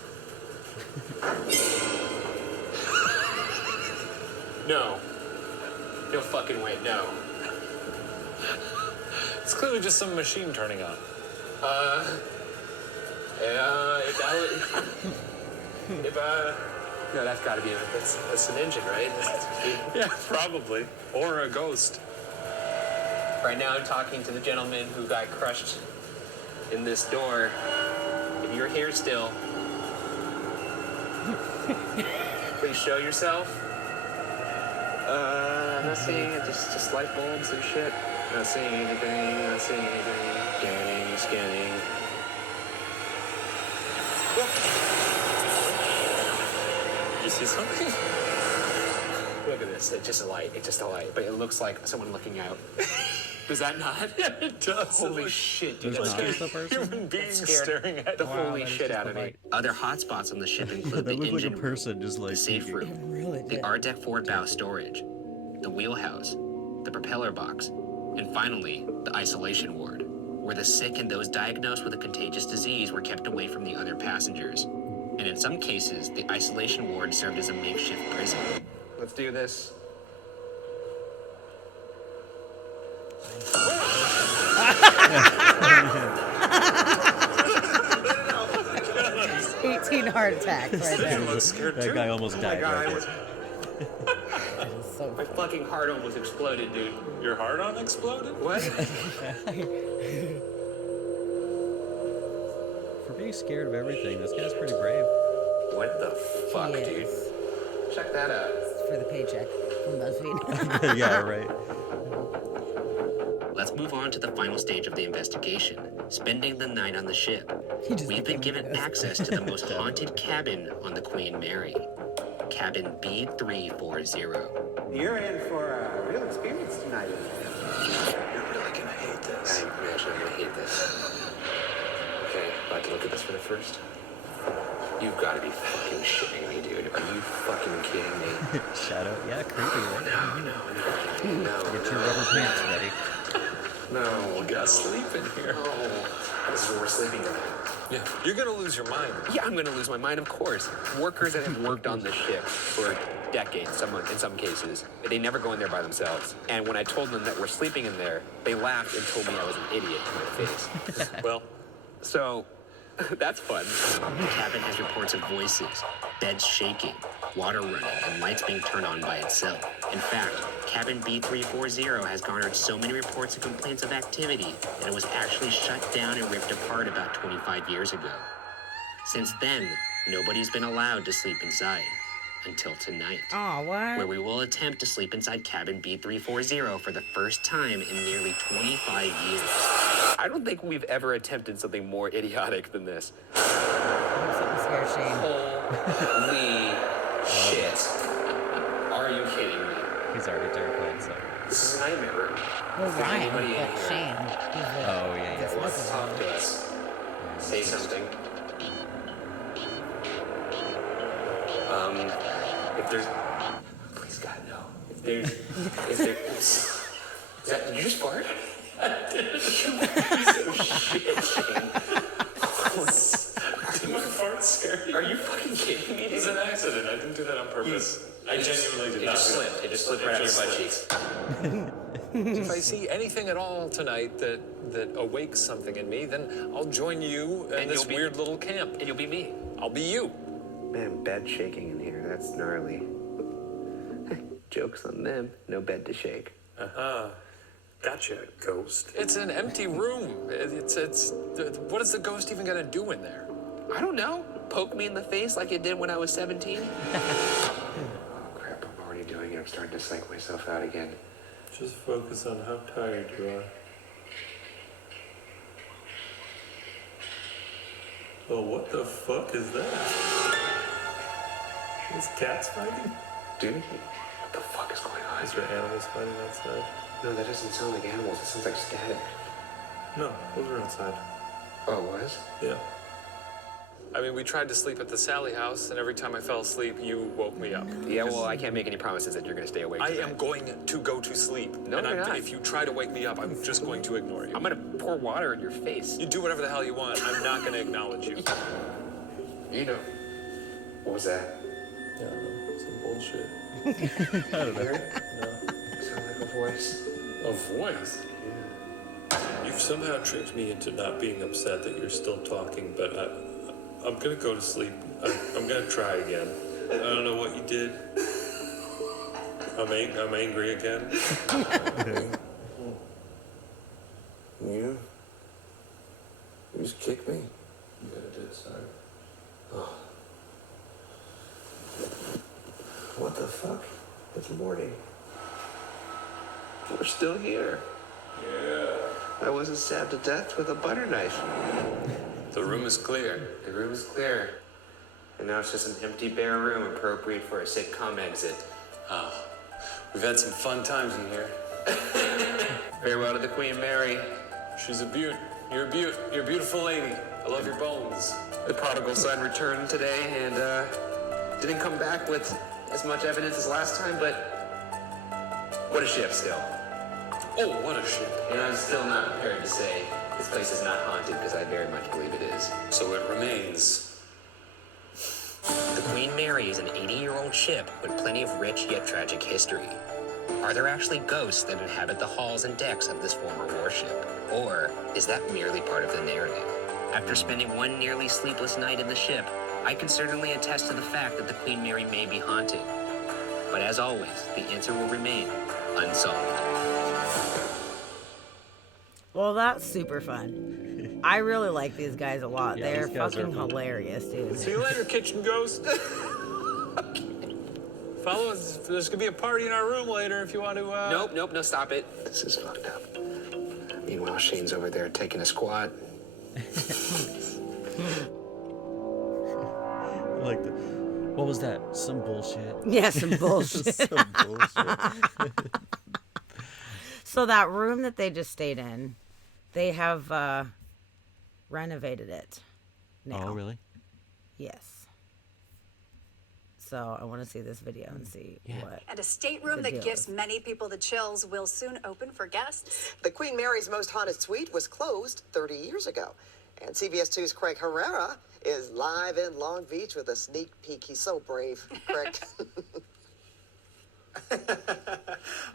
No. No fucking way, no. It's clearly just some machine turning on. No, that's gotta be that's an engine, right? Yeah, probably. Or a ghost. Right now I'm talking to the gentleman who got crushed in this door. If you're here still, please show yourself. I'm not seeing it, just light bulbs and shit. Not seeing anything, Scanning. You see something? Look at this, it's just a light, but it looks like someone looking out. Does that not? Yeah, it does. Holy shit, dude. There's That not scared a human being scared staring at the you. holy that is shit just out a of me. light. Other hotspots on the ship include That the looked like a engine person just like the safe thinking. room, the Art Deck forward bow storage, the wheelhouse, the propeller box, and finally, the isolation ward, where the sick and those diagnosed with a contagious disease were kept away from the other passengers. And in some cases, the isolation ward served as a makeshift prison. Let's do this. 18 heart attacks right there. That guy almost died right there. My fucking heart almost exploded, dude. Your heart on exploded? What? For being scared of everything, this guy's pretty brave. What the fuck, He dude? is. Check that out. For the paycheck from BuzzFeed. Yeah, right. Let's move on to the final stage of the investigation, spending the night on the ship. We've been given access to the most haunted cabin on the Queen Mary, cabin B340. You're in for a real experience tonight. You're really gonna hate this. I'm actually gonna hate this. Okay, about to look at this for the first. You've got to be fucking shitting me, dude. Are you fucking kidding me? Shadow, yeah, creepy, right? No. Get your rubber pants ready. No, we gotta sleep in here. Oh, this is where we're sleeping tonight. Yeah, you're gonna lose your mind. Yeah, I'm gonna lose my mind, of course. Workers that have worked on the ship for decades, in some cases, they never go in there by themselves. And when I told them that we're sleeping in there, they laughed and told me I was an idiot to my face. Well, so that's fun. The cabin has reports of voices, beds shaking, water running, and lights being turned on by itself. In fact, cabin B340 has garnered so many reports and complaints of activity that it was actually shut down and ripped apart about 25 years ago. Since then, nobody's been allowed to sleep inside. Until tonight. Oh, what? Where we will attempt to sleep inside cabin B340 for the first time in nearly 25 years. I don't think we've ever attempted something more idiotic than this. Something scare Shane. Holy shit. Are you kidding me? He's already terrified, so. This is a nightmare room. Well, Is there Ryan, anybody in but here? Shane. Oh, yeah. Let's talk to us. Say something. If there's, please God no. If there's, did you just fart? I did. You piece of shit, Shane. did my fart scare you? Are you fucking kidding me? It was an accident. I didn't do that on purpose. I genuinely did not. It just slipped right out of your butt cheeks. If I see anything at all tonight that awakes something in me, then I'll join you in this weird little camp. And you'll be me. I'll be you. Man, bed shaking in here. That's gnarly. Joke's on them. No bed to shake. Uh-huh. Gotcha, ghost. It's an empty room. What is the ghost even gonna do in there? I don't know. Poke me in the face like it did when I was 17? Oh, crap. I'm already doing it. I'm starting to psych myself out again. Just focus on how tired you are. Oh, what the fuck is that? Is cats fighting? Dude, what the fuck is going on? Is there animals fighting outside? No, that doesn't sound like animals. It sounds like static. No, those are outside. Oh, it was? Yeah. I mean, we tried to sleep at the Sally house, and every time I fell asleep, you woke me up. Yeah, well, I can't make any promises that you're going to stay awake I tonight. am going to go to sleep. No, and you're not. If you try to wake me up, I'm just going to ignore you. I'm going to pour water in your face. You do whatever the hell you want. I'm not going to acknowledge you. You know. What was that? Yeah, some bullshit. I don't know. No. Sound like a voice. A voice? Yeah. You've somehow tricked me into not being upset that you're still talking, but I'm gonna go to sleep. I'm gonna try again. I don't know what you did. I'm angry again. You? You just kicked me? Yeah, I did, sorry. Oh. What the fuck? It's morning. We're still here. Yeah. I wasn't stabbed to death with a butter knife. The room is clear. The room is clear. And now it's just an empty, bare room appropriate for a sitcom exit. Oh, we've had some fun times in here. Farewell to the Queen Mary. She's a beaut. You're a beaut. You're a beautiful lady. I love your bones. The prodigal son returned today and didn't come back with as much evidence as last time, but what a ship still. Oh, what a ship. And I'm still not prepared to say this place is not haunted because I very much believe it is. So it remains. The Queen Mary is an 80-year-old ship with plenty of rich yet tragic history. Are there actually ghosts that inhabit the halls and decks of this former warship? Or is that merely part of the narrative? After spending one nearly sleepless night in the ship, I can certainly attest to the fact that the Queen Mary may be haunted. But as always, the answer will remain unsolved. Well, that's super fun. I really like these guys a lot. Yeah, They're these guys are fucking fun. hilarious, dude. See you later, kitchen ghost. Fellas, there's gonna be a party in our room later if you want to. Nope, no, stop it. This is fucked up. Meanwhile, Shane's over there taking a squat. Like the, what was that? Some bullshit. Yeah, some bullshit. Some bullshit. So that room that they just stayed in, they have renovated it now. Oh, really? Yes. So I want to see this video and see what. And a stateroom the that deal gives is. many people the chills will soon open for guests. The Queen Mary's most haunted suite was closed 30 years ago. And CBS 2's Craig Herrera is live in Long Beach with a sneak peek. He's so brave, Craig.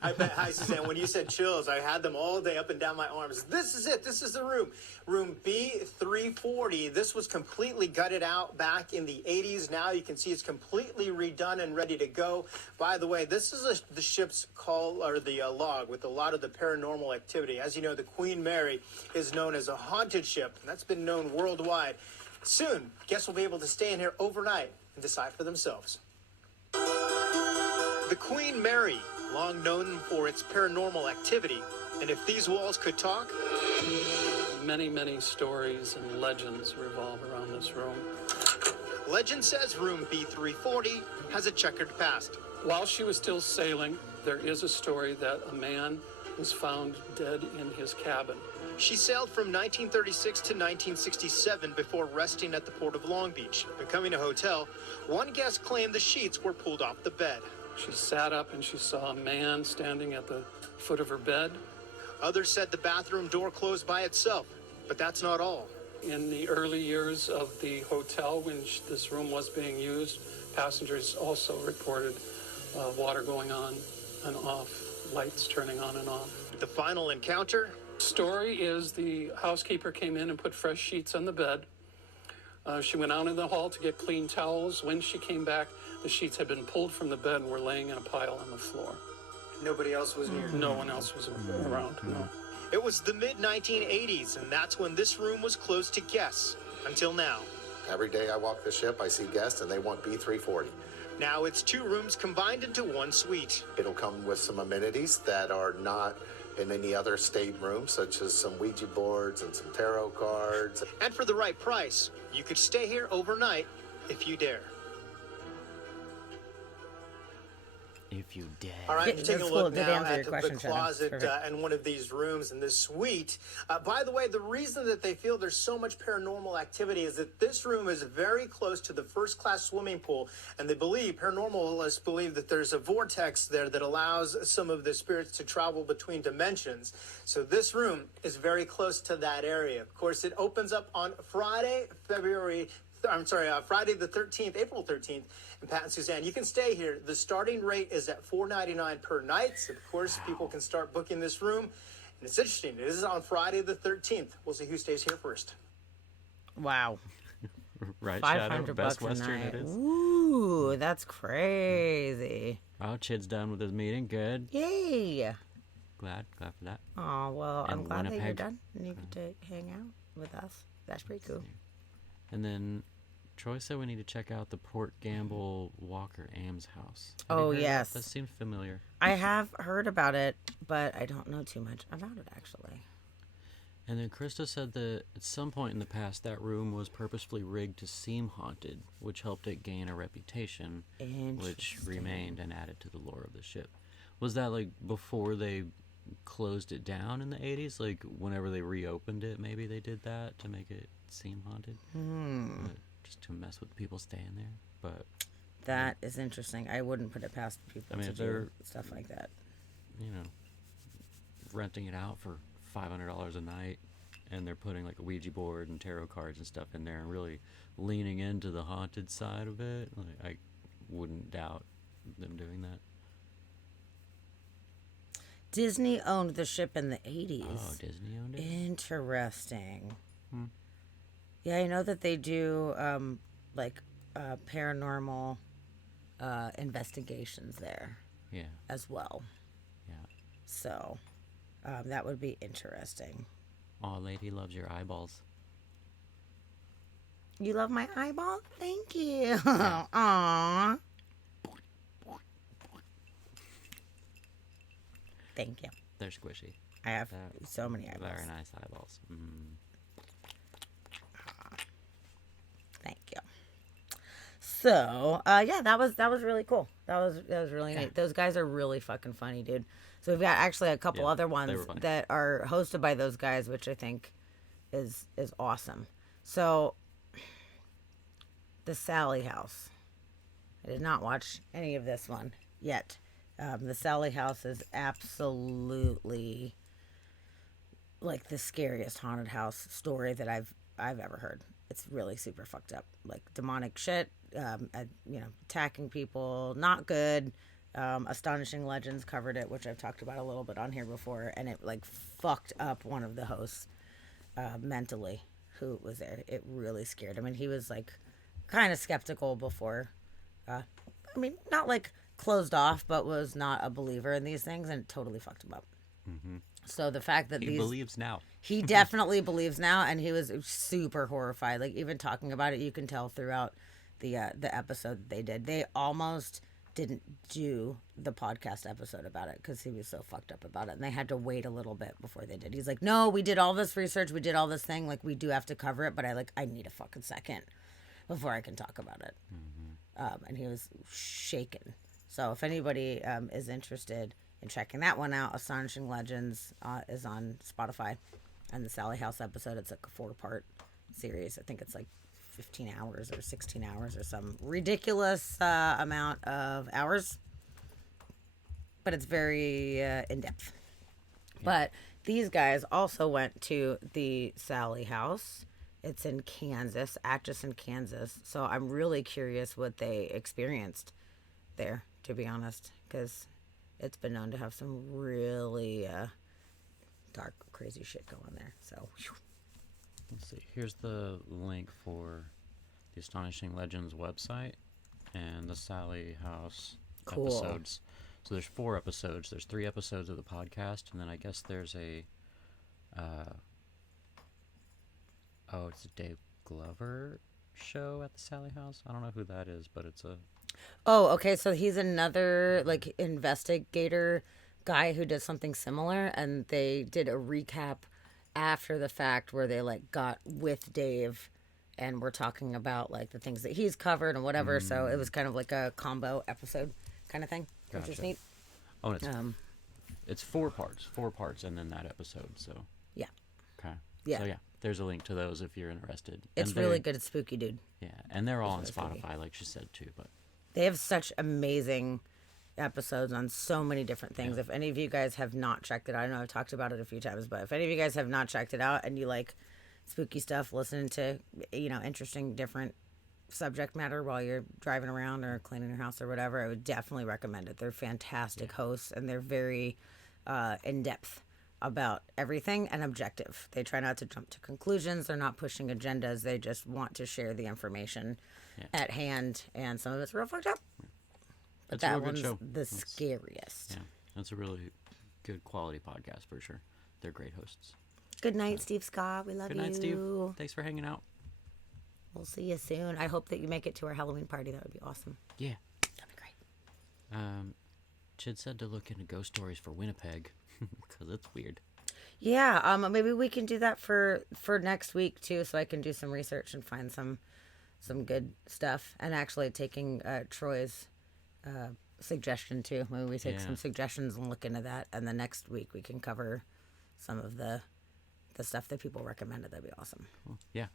I bet. Hi, Suzanne. When you said chills, I had them all day up and down my arms. This is it. This is the room. Room B340. This was completely gutted out back in the 80s. Now you can see it's completely redone and ready to go. By the way, this is the ship's call, or the log, with a lot of the paranormal activity. As you know, the Queen Mary is known as a haunted ship, and that's been known worldwide. Soon, guests will be able to stay in here overnight and decide for themselves. The Queen Mary, long known for its paranormal activity, and if these walls could talk, Many, many stories and legends revolve around this room. legend says room B340 has a checkered past. While she was still sailing, there is a story that a man was found dead in his cabin. She sailed from 1936 to 1967 before resting at the port of Long Beach. Becoming a hotel, one guest claimed the sheets were pulled off the bed. She sat up and she saw a man standing at the foot of her bed. Others said the bathroom door closed by itself, but that's not all. In the early years of the hotel, when this room was being used, passengers also reported water going on and off, lights turning on and off. The final encounter? Story is the housekeeper came in and put fresh sheets on the bed. She went out in the hall to get clean towels. When she came back, the sheets had been pulled from the bed and were laying in a pile on the floor. Nobody else was near. No one else was around, no. It was the mid-1980s, and that's when this room was closed to guests, until now. Every day I walk the ship, I see guests, and they want B340. Now it's two rooms combined into one suite. It'll come with some amenities that are not in any other stateroom, such as some Ouija boards and some tarot cards. And for the right price, you could stay here overnight if you dare. If you dare. All right, Yeah, take a that's look cool. Good now answer at your the question, Shannon. closet Perfect. in one of these rooms in this suite. By the way, the reason that they feel there's so much paranormal activity is that this room is very close to the first-class swimming pool, and they believe, paranormalists believe, that there's a vortex there that allows some of the spirits to travel between dimensions. So this room is very close to that area. Of course, it opens up on Friday, Friday the 13th, April 13th, in Pat and Suzanne. You can stay here. The starting rate is at $4.99 per night. So, of course, people can start booking this room. And it's interesting. It is on Friday the 13th. We'll see who stays here first. Wow. Right, Shadow? 500 Best bucks a Western night. it is. Ooh, that's crazy. Oh, Chid's done with his meeting. Good. Yay. Glad for that. Oh, well, I'm And glad that you're Winnipeg. done and you get to hang out with us. That's pretty cool. And then Troy said we need to check out the Port Gamble Walker Ames house. Have you Oh, heard of that? yes. That seems familiar. I have heard about it, but I don't know too much about it, actually. And then Krista said that at some point in the past, that room was purposefully rigged to seem haunted, which helped it gain a reputation, which remained and added to the lore of the ship. Was that like before they closed it down in the 80s? Like whenever they reopened it, maybe they did that to make it seem haunted? But just to mess with people staying there. But That is interesting. I wouldn't put it past people to if do they're, stuff like that. you know, renting it out for $500 a night, and they're putting like a Ouija board and tarot cards and stuff in there and really leaning into the haunted side of it, like, I wouldn't doubt them doing that. Disney owned the ship in the 80s. Oh, Disney owned it? Interesting. Hmm. Yeah, I know that they do paranormal investigations there. Yeah. As well. Yeah. So that would be interesting. Aw, lady loves your eyeballs. You love my eyeball? Thank you. Aww. Thank you. They're squishy. I have so many eyeballs. Very nice eyeballs. Thank you. So, yeah, that was really cool. That was really neat. Those guys are really fucking funny, dude. So we've got actually a couple other ones that are hosted by those guys, which I think is awesome. So, the Sally House. I did not watch any of this one yet. The Sally House is absolutely like the scariest haunted house story that I've ever heard. It's really super fucked up, like demonic shit, attacking people, not good. Astonishing Legends covered it, which I've talked about a little bit on here before, and it like fucked up one of the hosts mentally who was there. It really scared him, and he was like kind of skeptical before. Not like closed off, but was not a believer in these things, and it totally fucked him up. Mm-hmm. So the fact that he believes now. He definitely believes now, and he was super horrified. Like, even talking about it, you can tell throughout the episode that they did. They almost didn't do the podcast episode about it because he was so fucked up about it, and they had to wait a little bit before they did. He's like, no, we did all this research, we did all this thing, like, we do have to cover it, but I need a fucking second before I can talk about it. Mm-hmm. And he was shaken. So if anybody is interested in checking that one out, Astonishing Legends is on Spotify. And the Sally House episode, it's like a 4-part series. I think it's like 15 hours or 16 hours or some ridiculous amount of hours. But it's very in-depth. Yeah. But these guys also went to the Sally House. It's in Kansas, Atchison, Kansas. So I'm really curious what they experienced there, to be honest, because it's been known to have some really dark, crazy shit going there. So, whew. Let's see. Here's the link for the Astonishing Legends website and the Sally House episodes. So there's 4 episodes. There's 3 episodes of the podcast, and then I guess there's a it's a Dave Glover show at the Sally House. I don't know who that is, but it's a... Oh, okay. So he's another like investigator guy who did something similar, and they did a recap after the fact where they like got with Dave and we're talking about like the things that he's covered and whatever. So it was kind of like a combo episode kind of thing, which is neat. Oh, it's 4 parts, and then that episode. So yeah. Okay. Yeah. So yeah, there's a link to those if you're interested. It's really good. It's spooky, dude. Yeah, and they're all on Spotify, like she said too. But they have such amazing episodes on so many different things. Yeah. If any of you guys have not checked it out, I know I've talked about it a few times, but if any of you guys have not checked it out and you like spooky stuff, listening to, interesting different subject matter while you're driving around or cleaning your house or whatever, I would definitely recommend it. They're fantastic hosts, and they're very in-depth about everything and objective. They try not to jump to conclusions. They're not pushing agendas. They just want to share the information at hand, and some of it's real fucked up. But it's that one's the scariest. Yeah, that's a really good quality podcast for sure. They're great hosts. Good night, Steve Scott. We love you. Good night, Steve. Thanks for hanging out. We'll see you soon. I hope that you make it to our Halloween party. That would be awesome. Yeah. That'd be great. Chid said to look into ghost stories for Winnipeg because it's weird. Yeah, maybe we can do that for next week too, so I can do some research and find some good stuff. And actually taking Troy's suggestion too. Maybe we take some suggestions and look into that, and the next week we can cover some of the stuff that people recommended. That'd be awesome. Cool. Yeah.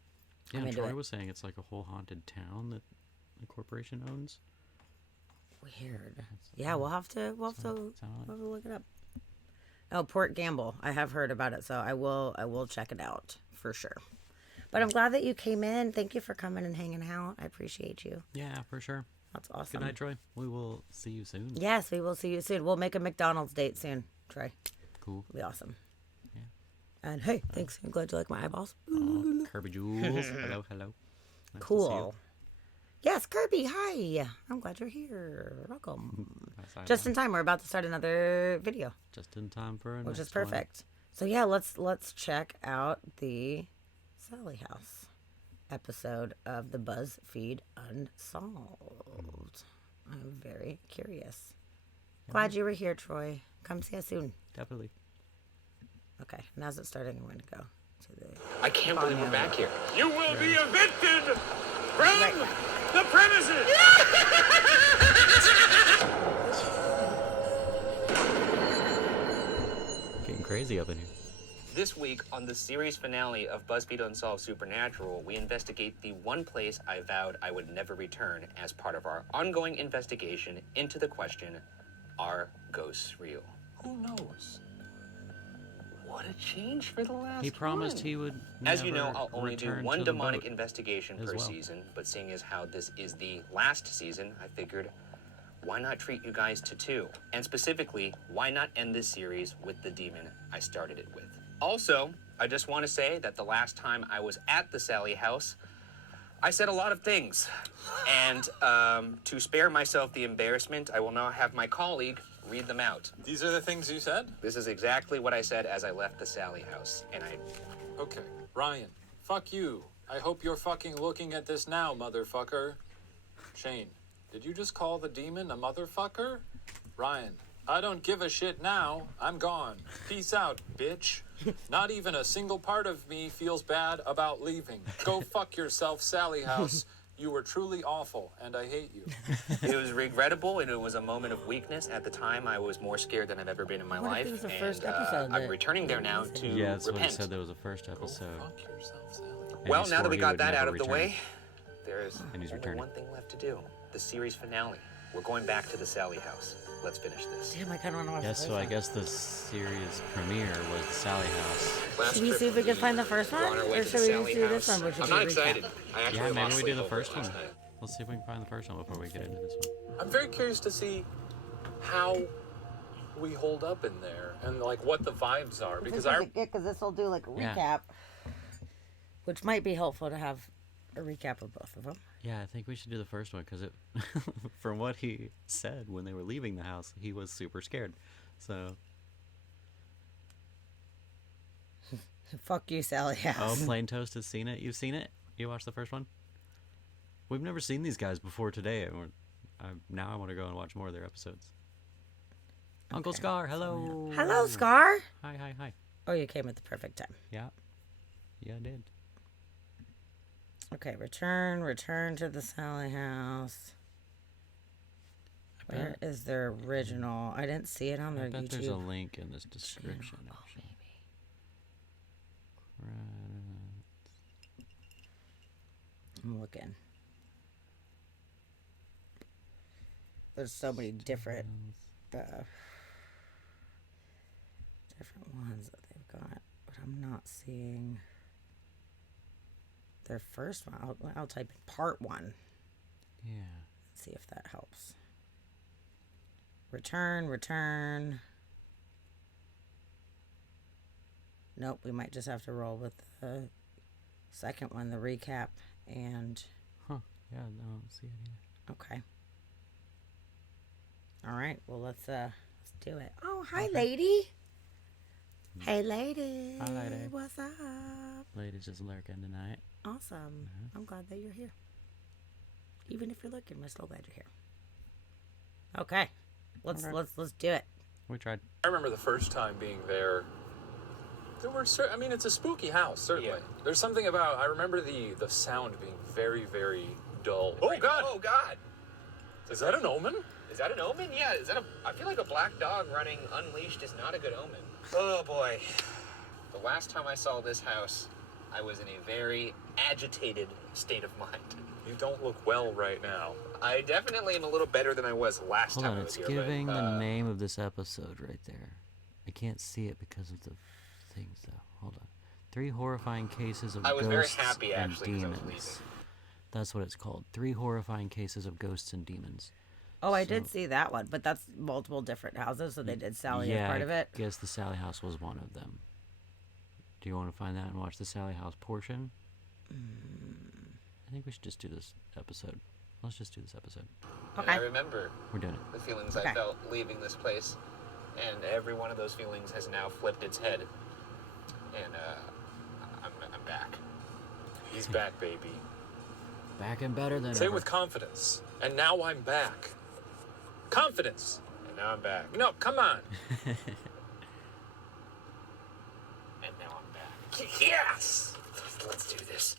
Yeah, Troy was saying it's like a whole haunted town that the corporation owns. Weird. Yeah, we'll have to look it up. Oh, Port Gamble. I have heard about it, so I will check it out for sure. But I'm glad that you came in. Thank you for coming and hanging out. I appreciate you. Yeah, for sure. That's awesome. Good night, Troy. We will see you soon. Yes, we will see you soon. We'll make a McDonald's date soon, Troy. Cool. It'll be awesome. And hey, thanks. I'm glad you like my eyeballs. Kirby Jules. Hello. Nice cool. Yes, Kirby. Hi. I'm glad you're here. Welcome. Just in time. We're about to start another video. Just in time for which is perfect. So yeah, let's check out the Sally House. episode of the BuzzFeed Unsolved. I'm very curious. Glad you were here, Troy. Come see us soon. Definitely. Okay, now's it starting. I'm going to go to the... I can't believe we're back here. You will be evicted from the premises! Getting crazy up in here. This week, on the series finale of BuzzFeed Unsolved Supernatural, we investigate the one place I vowed I would never return as part of our ongoing investigation into the question, are ghosts real? Who knows? What a change for the last He promised one. he would As you know, never I'll only do return one to the demonic boat investigation as per well. season, but seeing as how this is the last season, I figured, why not treat you guys to two? And specifically, why not end this series with the demon I started it with? Also, I just want to say that the last time I was at the Sally house, I said a lot of things. And to spare myself the embarrassment, I will now have my colleague read them out. These are the things you said? This is exactly what I said as I left the Sally house. And Okay, Ryan, fuck you. I hope you're fucking looking at this now, motherfucker. Shane, did you just call the demon a motherfucker? Ryan, I don't give a shit now. I'm gone. Peace out, bitch. Not even a single part of me feels bad about leaving. Go fuck yourself, Sally House. You were truly awful, and I hate you. It was regrettable, and it was a moment of weakness. At the time, I was more scared than I've ever been in my life. What if it was the first and, episode I'm that- returning there now to Yeah, that's what he repent. said. There was a first episode. And Well, he now that swore we he got would that never out of the return. way, there's And he's only returning. one thing left to do. The series finale. We're going back to the Sally house. Let's finish this. Damn, I kind of want to watch Yes, the so I first guess the series premiere was the Sally House. one. Should we see if we can find the first one? We're on our way Or to should the we Sally just do this house. one? Which I'm is not a recap? excited. I actually Yeah, maybe lost we do sleep the over first it one. last night. Let's see if we can find the first one before we get into this one. I'm very curious to see how we hold up in there and like what the vibes are because Because this will do like a Yeah. recap, which might be helpful to have a recap of both of them. Yeah, I think we should do the first one because it, from what he said when they were leaving the house, he was super scared. So, Fuck you, Sally oh, House. Plain Toast has seen it. You've seen it? You watched the first one? We've never seen these guys before today, and now I want to go and watch more of their episodes. Uncle Scar, hello. Hello, Scar. Hi, hi, hi. Oh, you came at the perfect time. Yeah. Yeah, I did. Okay, return to the Sally House. Where is their original? I didn't see it on I their bet YouTube. there's a link in this description. Oh, actually. I'm looking. There's so many different ones that they've got, but I'm not seeing their first one. I'll type in part 1. Yeah. See if that helps. Return. Nope, we might just have to roll with the second one, the recap, and... Huh, yeah, no, I don't see it either. Okay. All right, well, let's do it. Oh, hi, lady. Hey, lady. Hi, lady. What's up? Lady's just lurking tonight. Awesome. I'm glad that you're here. Even if you're looking, we're still glad you're here. Okay, let's do it. We tried. I remember the first time being there. There were I mean, it's a spooky house, certainly. Yeah. There's something about, I remember the sound being very, very dull. Oh, God. Oh, God. Is that an omen? Is that an omen? Yeah, I feel like a black dog running unleashed is not a good omen. Oh, boy. The last time I saw this house, I was in a very agitated state of mind. You don't look well right now. I definitely am a little better than I was last Hold time on, I was it's here. giving but, the name of this episode right there. I can't see it because of the things, though. Hold on. 3 horrifying cases of I was ghosts very happy, and actually, 'cause I was demons. leaving. That's what it's called. 3 horrifying cases of ghosts and demons. Oh, I did see that one, but that's multiple different houses, so they did Sally as part of it. I guess the Sally House was one of them. Do you want to find that and watch the Sally House portion? I think we should just do this episode. Let's just do this episode. And I remember We're doing it. the feelings Okay. I felt leaving this place, and every one of those feelings has now flipped its head, and I'm back. He's back, baby. Back and better than Say it ever. with confidence. And now I'm back. Confidence. And now I'm back. No, come on. And now I'm back. Yes! Let's do this.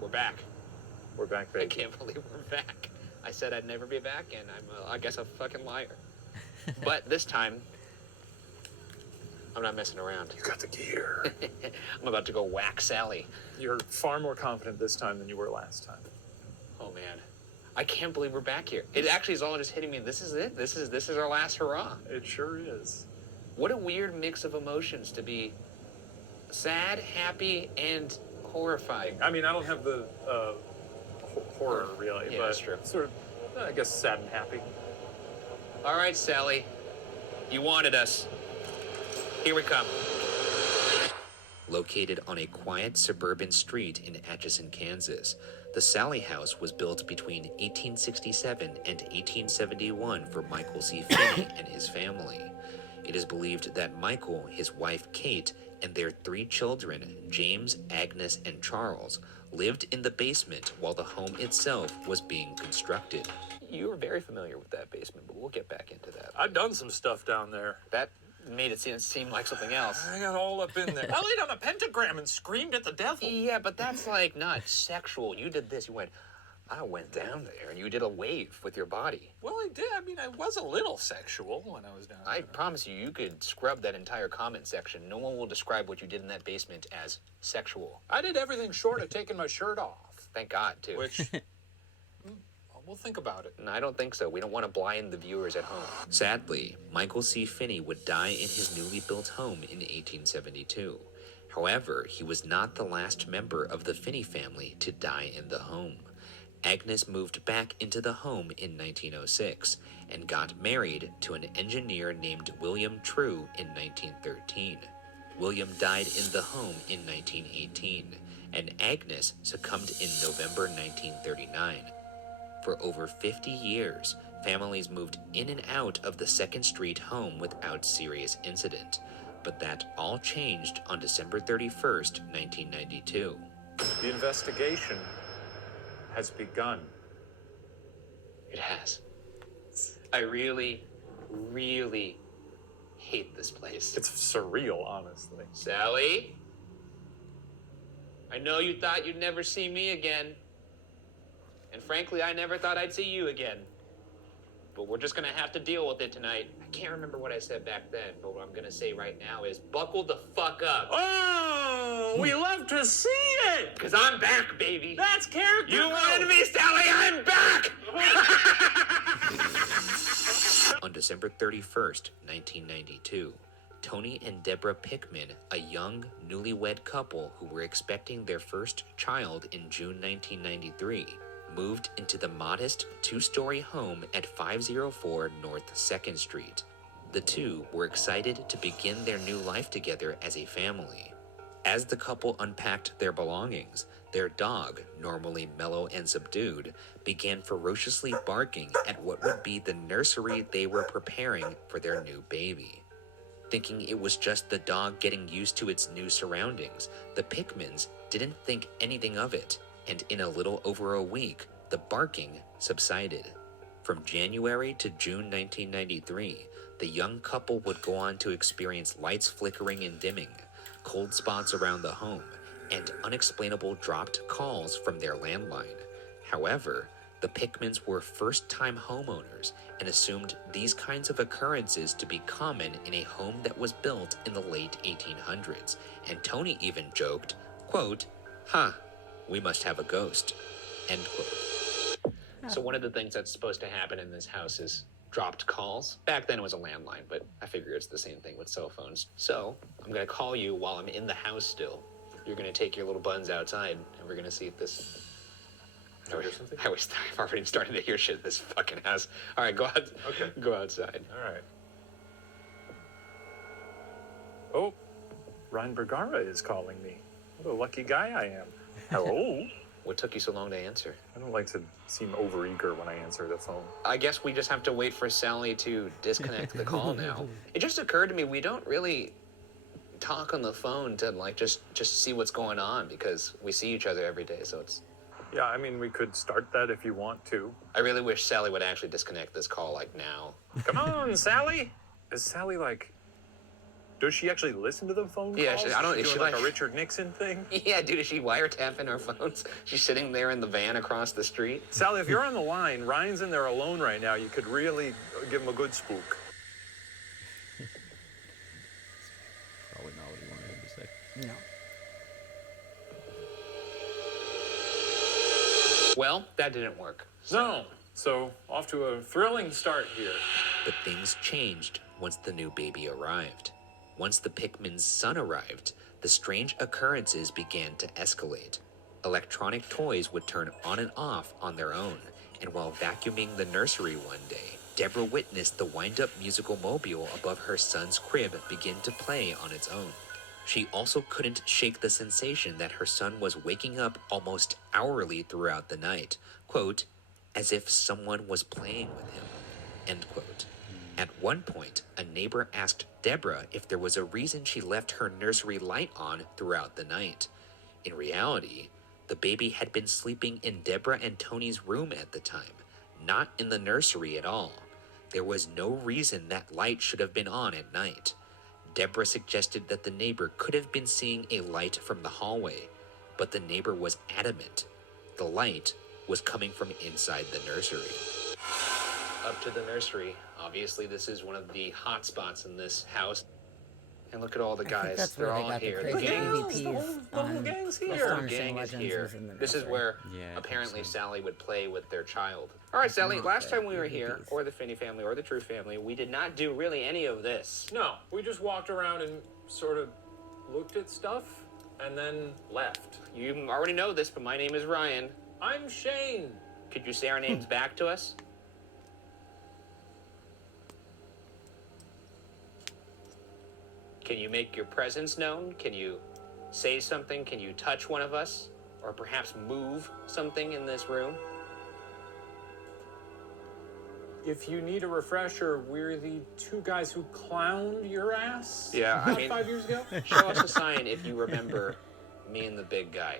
We're back. We're back, baby. I can't believe we're back. I said I'd never be back, and I guess, a fucking liar. But this time, I'm not messing around. You got the gear. I'm about to go whack Sally. You're far more confident this time than you were last time. Oh, man. I can't believe we're back here. It actually is all just hitting me. This is it. This is our last hurrah. It sure is. What a weird mix of emotions to be sad, happy, and horrified. I mean, I don't have the horror, really, Yeah, but that's true. sort of, I guess, sad and happy. All right, Sally. You wanted us. Here we come. Located on a quiet suburban street in Atchison, Kansas, the Sally House was built between 1867 and 1871 for Michael C. Finney and his family. It is believed that Michael, his wife Kate, and their 3 children, James, Agnes, and Charles, lived in the basement while the home itself was being constructed. You were very familiar with that basement, but we'll get back into that. I've done some stuff down there. That made it seem like something else. I got all up in there. I laid on a pentagram and screamed at the devil. Yeah, but that's like not sexual. You did this. You went, I went down there, and you did a wave with your body. Well, I did. I mean, I was a little sexual when I was down there. I promise you, you could scrub that entire comment section. No one will describe what you did in that basement as sexual. I did everything short of taking my shirt off. Thank God, too. Which, we'll think about it. No, I don't think so. We don't want to blind the viewers at home. Sadly, Michael C. Finney would die in his newly built home in 1872. However, he was not the last member of the Finney family to die in the home. Agnes moved back into the home in 1906 and got married to an engineer named William True in 1913. William died in the home in 1918, and Agnes succumbed in November 1939. For over 50 years, families moved in and out of the 2nd Street home without serious incident, but that all changed on December 31st, 1992. The investigation has begun. It has. I really, really hate this place. It's surreal, honestly. Sally? I know you thought you'd never see me again. And frankly, I never thought I'd see you again. But we're just gonna have to deal with it tonight. I can't remember what I said back then, but what I'm gonna say right now is buckle the fuck up. Oh, we love to see it! Because I'm back, baby. That's character You growth. wanted me, Sally, I'm back! On December 31st, 1992, Tony and Deborah Pickman, a young, newlywed couple who were expecting their first child in June 1993, moved into the modest 2-story home at 504 North 2nd Street. The two were excited to begin their new life together as a family. As the couple unpacked their belongings, their dog, normally mellow and subdued, began ferociously barking at what would be the nursery they were preparing for their new baby. Thinking it was just the dog getting used to its new surroundings, the Pickmans didn't think anything of it, and in a little over a week, the barking subsided. From January to June 1993, the young couple would go on to experience lights flickering and dimming, cold spots around the home, and unexplainable dropped calls from their landline. However, the Pickmans were first-time homeowners and assumed these kinds of occurrences to be common in a home that was built in the late 1800s, and Tony even joked, quote, "Huh, we must have a ghost," end quote. So one of the things that's supposed to happen in this house is dropped calls. Back then it was a landline, but I figure it's the same thing with cell phones. So I'm gonna call you while I'm in the house still. You're gonna take your little buns outside, and we're gonna see if this... I've already started to hear shit in this fucking house. All right, go out. Okay. Go outside. All right. Oh, Ryan Bergara is calling me. What a lucky guy I am. Hello. What took you so long to answer? I don't like to seem overeager when I answer the phone. I guess we just have to wait for Sally to disconnect the call now. It just occurred to me we don't really talk on the phone to like just see what's going on because we see each other every day, so it's... Yeah, I mean, we could start that if you want to. I really wish Sally would actually disconnect this call like now. Come on, Sally! Is Sally like... Does she actually listen to the phone calls? Yeah, I don't... Is she like a Richard Nixon thing? Yeah, dude, is she wiretapping her phones? She's sitting there in the van across the street. Sally, if you're on the line, Ryan's in there alone right now. You could really give him a good spook. Probably not what he wanted him to say. No. Well, that didn't work. No. So, off to a thrilling start here. But things changed once the new baby arrived. Once the Pickman's son arrived, the strange occurrences began to escalate. Electronic toys would turn on and off on their own, and while vacuuming the nursery one day, Deborah witnessed the wind-up musical mobile above her son's crib begin to play on its own. She also couldn't shake the sensation that her son was waking up almost hourly throughout the night, quote, as if someone was playing with him, end quote. At one point, a neighbor asked Deborah if there was a reason she left her nursery light on throughout the night. In reality, the baby had been sleeping in Deborah and Tony's room at the time, not in the nursery at all. There was no reason that light should have been on at night. Deborah suggested that the neighbor could have been seeing a light from the hallway, but the neighbor was adamant. The light was coming from inside the nursery. Up to the nursery. Obviously, this is one of the hot spots in this house. And look at all the guys. They're all here. The whole gang's here. The gang is here. This is where apparently Sally would play with their child. All right, Sally, last time we were here, or the Finney family, or the True family, we did not do really any of this. No, we just walked around and sort of looked at stuff and then left. You already know this, but my name is Ryan. I'm Shane. Could you say our names back to us? Can you make your presence known? Can you say something? Can you touch one of us? Or perhaps move something in this room? If you need a refresher, we're the two guys who clowned your ass. Yeah, I mean, 5 years ago. Show us a sign if you remember me and the big guy,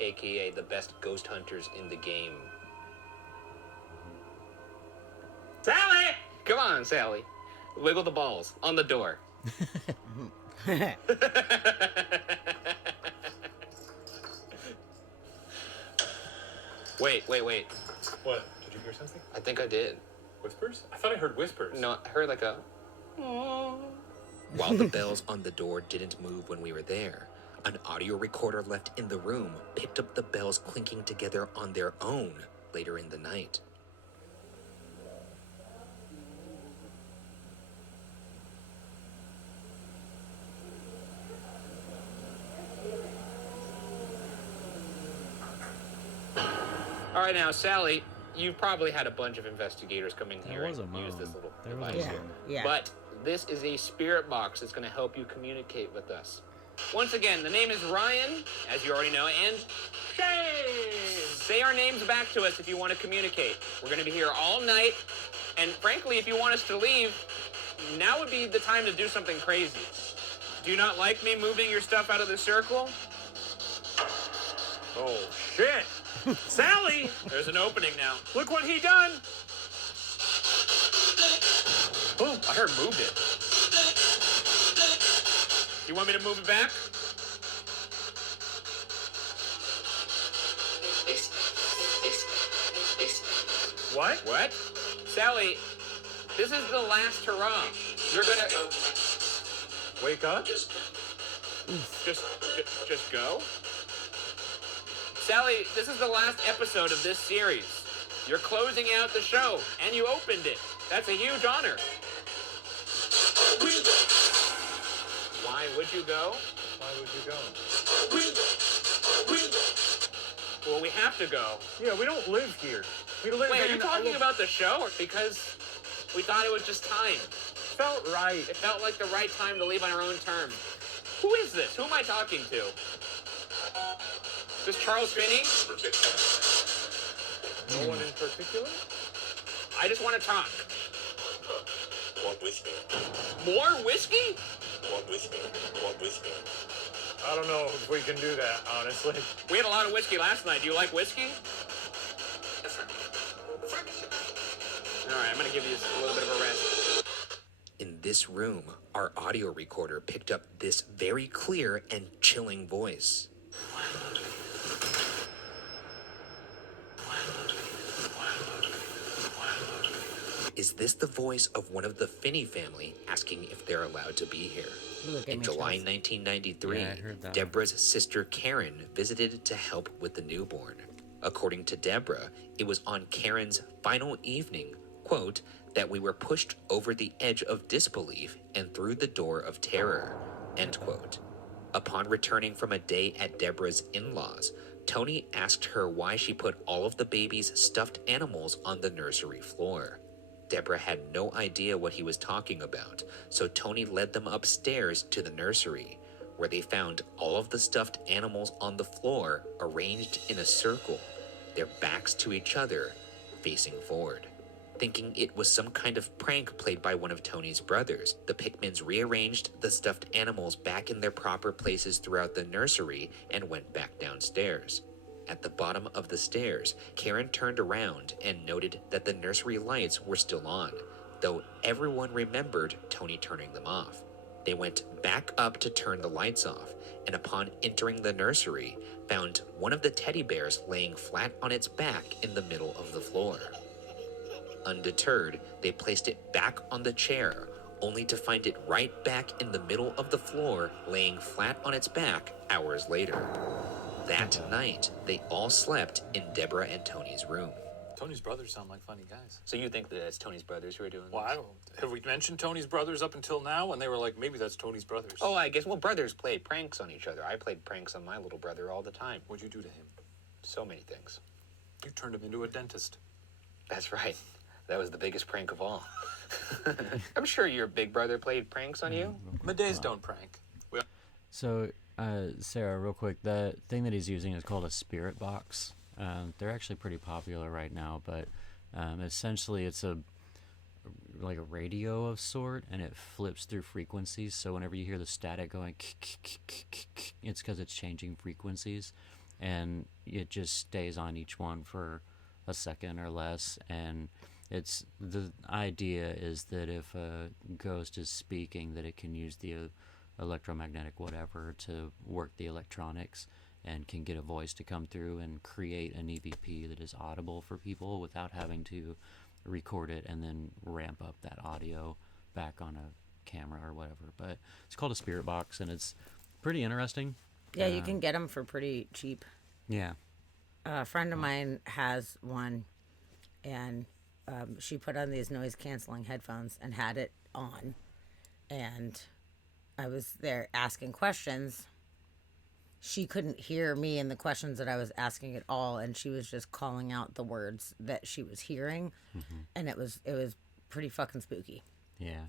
aka the best ghost hunters in the game. Sally! Come on, Sally. Wiggle the balls on the door. Wait. What? Did you hear something? I think I did. Whispers? I thought I heard whispers. No, I heard like a... While the bells on the door didn't move when we were there, an audio recorder left in the room picked up the bells clinking together on their own later in the night. All right, now, Sally, you've probably had a bunch of investigators come in here and use this little device here. Yeah. But this is a spirit box that's going to help you communicate with us. Once again, the name is Ryan, as you already know, and Shane. Say our names back to us if you want to communicate. We're going to be here all night, and frankly, if you want us to leave, now would be the time to do something crazy. Do you not like me moving your stuff out of the circle? Oh, shit. Sally! There's an opening now. Look what he done! Oh, I heard moved it. You want me to move it back? What? What? Sally, this is the last hurrah. You're gonna... Wake up? Just go? Sally, this is the last episode of this series. You're closing out the show, and you opened it. That's a huge honor. Why would you go? Why would you go? Well, we have to go. Yeah, we don't live here. We live Wait, in... are you talking about the show? Or because we thought it was just time? Felt right. It felt like the right time to leave on our own terms. Who is this? Who am I talking to? This Charles Finney? No one in particular? I just want to talk. Want whiskey? More whiskey? Want whiskey? Want whiskey? I don't know if we can do that, honestly. We had a lot of whiskey last night. Do you like whiskey? All right, I'm going to give you a little bit of a rest. In this room, our audio recorder picked up this very clear and chilling voice. Is this the voice of one of the Finney family asking if they're allowed to be here? In July 1993, Yeah, I heard that. Deborah's sister Karen visited to help with the newborn. According to Deborah, it was on Karen's final evening, quote, that we were pushed over the edge of disbelief and through the door of terror, end quote. Upon returning from a day at Deborah's in-laws, Tony asked her why she put all of the baby's stuffed animals on the nursery floor. Deborah had no idea what he was talking about, so Tony led them upstairs to the nursery, where they found all of the stuffed animals on the floor arranged in a circle, their backs to each other, facing forward. Thinking it was some kind of prank played by one of Tony's brothers, the Pickmans rearranged the stuffed animals back in their proper places throughout the nursery and went back downstairs. At the bottom of the stairs, Karen turned around and noted that the nursery lights were still on, though everyone remembered Tony turning them off. They went back up to turn the lights off, and upon entering the nursery, found one of the teddy bears laying flat on its back in the middle of the floor. Undeterred, they placed it back on the chair, only to find it right back in the middle of the floor, laying flat on its back hours later. That night, they all slept in Deborah and Tony's room. Tony's brothers sound like funny guys. So you think that it's Tony's brothers who are doing Well, I don't. Have we mentioned Tony's brothers up until now? And they were like, maybe that's Tony's brothers. Oh, I guess, well, brothers play pranks on each other. I played pranks on my little brother all the time. What'd you do to him? So many things. You turned him into a dentist. That's right. That was the biggest prank of all. I'm sure your big brother played pranks on you. Medays don't prank. So, Sarah, real quick, the thing that he's using is called a spirit box. They're actually pretty popular right now, but essentially it's like a radio of sort, and it flips through frequencies. So whenever you hear the static going, it's because it's changing frequencies, and it just stays on each one for a second or less. And it's the idea is that if a ghost is speaking, that it can use the electromagnetic whatever to work the electronics and can get a voice to come through and create an EVP that is audible for people without having to record it and then ramp up that audio back on a camera or whatever. But it's called a spirit box, and it's pretty interesting. Yeah, you can get them for pretty cheap. Yeah. A friend of mine has one, and she put on these noise-canceling headphones and had it on, and I was there asking questions. She couldn't hear me and the questions that I was asking at all, and she was just calling out the words that she was hearing, and it was pretty fucking spooky. Yeah.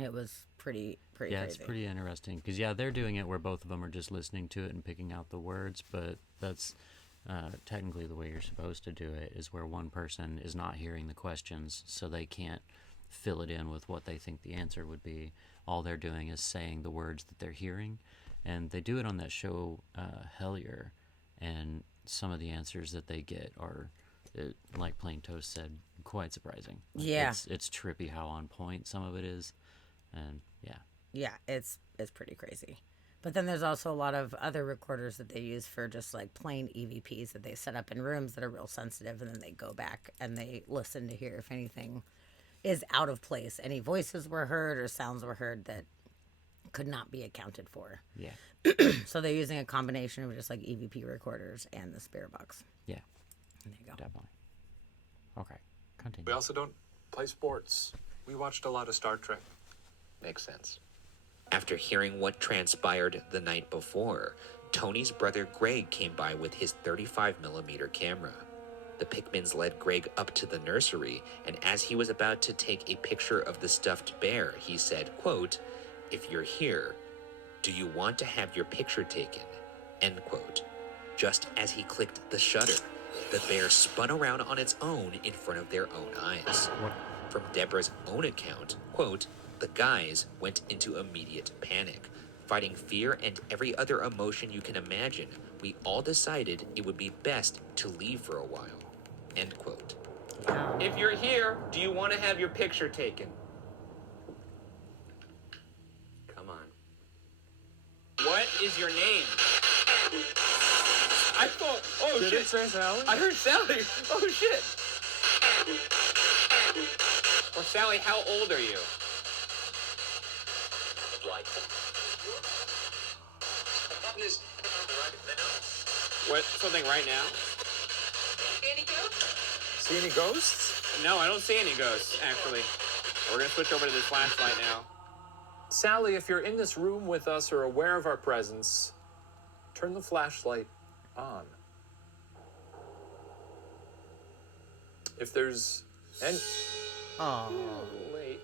It was pretty yeah, crazy. it's pretty interesting because they're doing it where both of them are just listening to it and picking out the words, but that's technically the way you're supposed to do it, is where one person is not hearing the questions, so they can't fill it in with what they think the answer would be. All they're doing is saying the words that they're hearing, and they do it on that show Hellier, and some of the answers that they get are, like Plain Toast said, quite surprising. Like, yeah, it's trippy how on point some of it is, and yeah, it's pretty crazy. But then there's also a lot of other recorders that they use for just like plain EVPs that they set up in rooms that are real sensitive, and then they go back and they listen to hear if anything is out of place, any voices were heard or sounds were heard that could not be accounted for. Yeah. So they're using a combination of just like EVP recorders and the spirit box. Yeah. There you go. Definitely. Okay. Continue. We also don't play sports. We watched a lot of Star Trek. Makes sense. After hearing what transpired the night before, Tony's brother Greg came by with his 35mm camera. The Pickmans led Greg up to the nursery, and as he was about to take a picture of the stuffed bear, he said, quote, "If you're here, do you want to have your picture taken?" End quote. Just as he clicked the shutter, the bear spun around on its own in front of their own eyes. From Deborah's own account, quote, the guys went into immediate panic. Fighting fear and every other emotion you can imagine, we all decided it would be best to leave for a while. End quote. If you're here, do you want to have your picture taken? Come on. What is your name? I thought, oh Did shit. it say Sally? I heard Sally. Oh shit. Or Sally, how old are you? What? Something right now? See any ghosts? No, I don't see any ghosts, actually. We're gonna switch over to this flashlight now. Sally, if you're in this room with us or aware of our presence, turn the flashlight on. If there's any... Late.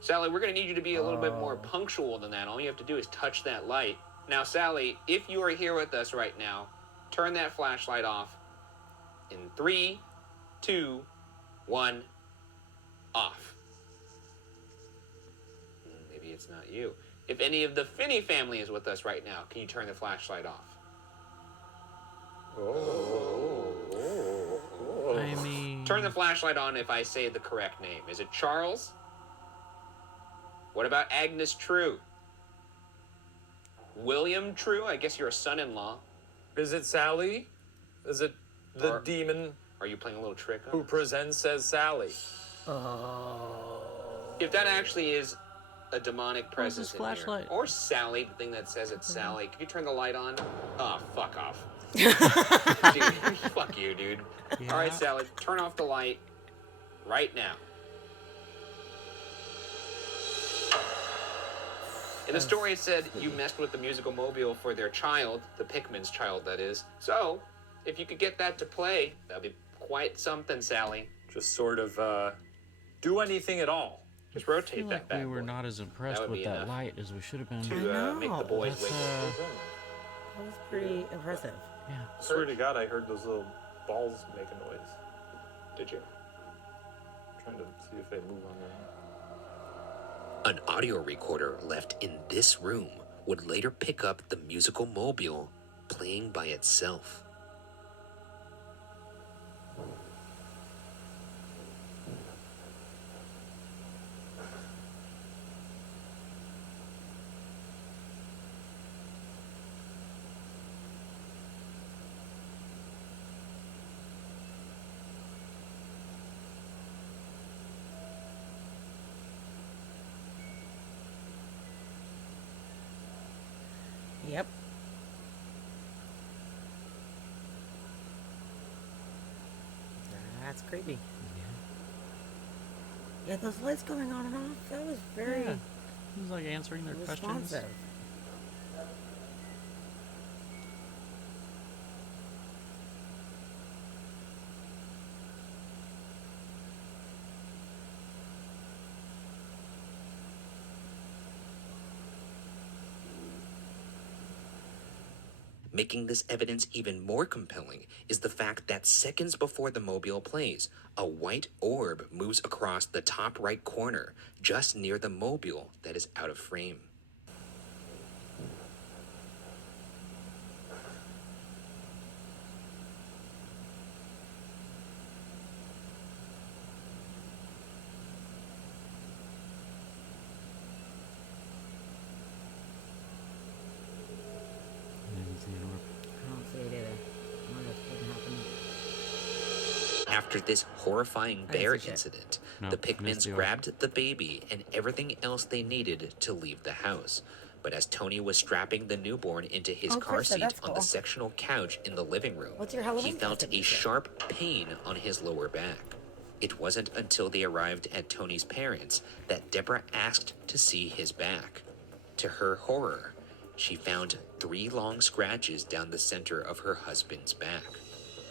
Sally, we're gonna need you to be a little bit more punctual than that. All you have to do is touch that light. Now, Sally, if you are here with us right now, turn that flashlight off. In 3, 2, 1, off. Maybe it's not you. If any of the Finney family is with us right now, can you turn the flashlight off? I mean... Turn the flashlight on if I say the correct name. Is it Charles? What about Agnes True? William True? I guess you're a son-in-law. Is it Sally? Is it the demon? Are you playing a little trick on who us? presents as Sally? If that actually is a demonic presence in flashlight? here, or Sally, the thing that says it's Sally, could you turn the light on? Oh, fuck off. Dude, fuck you, dude. Yeah. All right, Sally, turn off the light right now. In the story, it said you messed with the musical mobile for their child, the Pickman's child, that is. So, if you could get that to play, that'd be quite something, Sally. Just sort of, do anything at all. Just rotate that back. We were not as impressed would with be that enough light as we should have been. to make the boys wake up. That was pretty impressive. Yeah. I swear to God, I heard those little balls make a noise. Did you? I'm trying to see if they move on their own. An audio recorder left in this room would later pick up the musical mobile playing by itself. Yep. That's creepy. Yeah, those lights going on and off, that was very Yeah. It was like answering their questions. responsive. Making this evidence even more compelling is the fact that seconds before the mobile plays, a white orb moves across the top right corner, just near the mobile that is out of frame. I don't see it either. I wonder if it didn't happen. After this horrifying I didn't bear see shit. incident, Nope, the missed Pickmans the orb. grabbed the baby and everything else they needed to leave the house. But as Tony was strapping the newborn into his Oh, car Krista, seat that's on the cool. sectional couch in the living room, What's your he Halloween felt costume a t-shirt? sharp pain on his lower back. It wasn't until they arrived at Tony's parents that Deborah asked to see his back. To her horror, she found 3 long scratches down the center of her husband's back.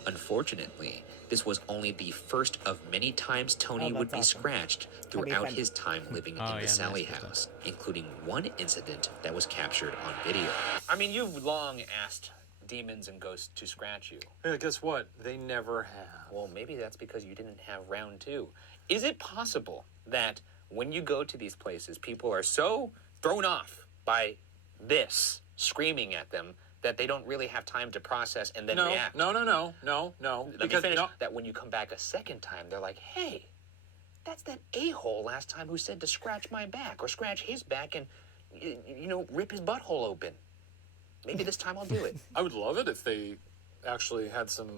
Unfortunately, this was only the first of many times Tony Oh, would that's be awesome. scratched That'd be throughout fun. his time living Oh, in the yeah, Sally nice. house, including one incident that was captured on video. I mean, you've long asked demons and ghosts to scratch you. Yeah, guess what? They never have. Well, maybe that's because you didn't have round two. Is it possible that when you go to these places, people are so thrown off by this screaming at them that they don't really have time to process and then react? No. Let me finish. That when you come back a second time, they're like, hey, that's that a-hole last time who said to scratch my back or scratch his back and, rip his butthole open. Maybe this time I'll do it. I would love it if they actually had some,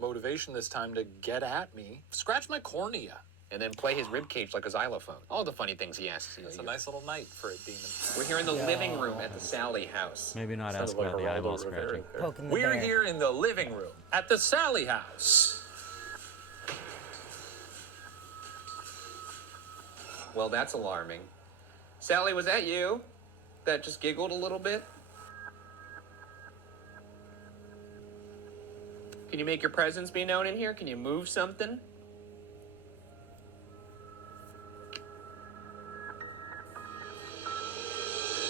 motivation this time to get at me. Scratch my cornea. And then play his ribcage like a xylophone. All the funny things he asks you. It's a nice little night for a demon. We're here in the living room at the Sally house. Maybe not ask about the eyeball scratching. We're here in the living room at the Sally house. Well, that's alarming. Sally, was that you that just giggled a little bit? Can you make your presence be known in here? Can you move something?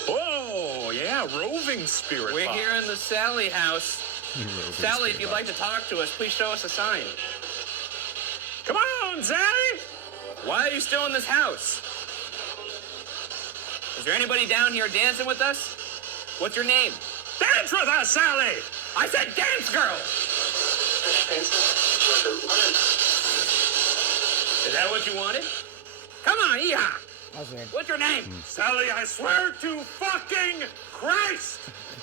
Oh, yeah, roving spirit. We're here in the Sally house. Sally, if you'd like to talk to us, please show us a sign. Come on, Sally! Why are you still in this house? Is there anybody down here dancing with us? What's your name? Dance with us, Sally! I said dance, girl! Is that what you wanted? Come on, yeehaw! That was weird. What's your name? Sally, I swear to fucking Christ!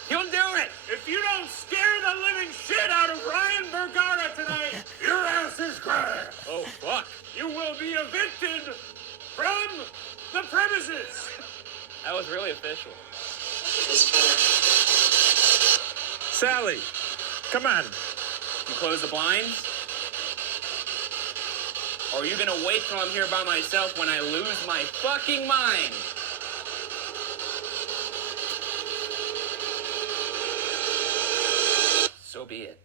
You'll do it! If you don't scare the living shit out of Ryan Vergara tonight, your ass is grabbed! Oh, fuck. You will be evicted from the premises! That was really official. Sally, come on. You close the blinds? Or are you gonna wait till I'm here by myself when I lose my fucking mind? So be it.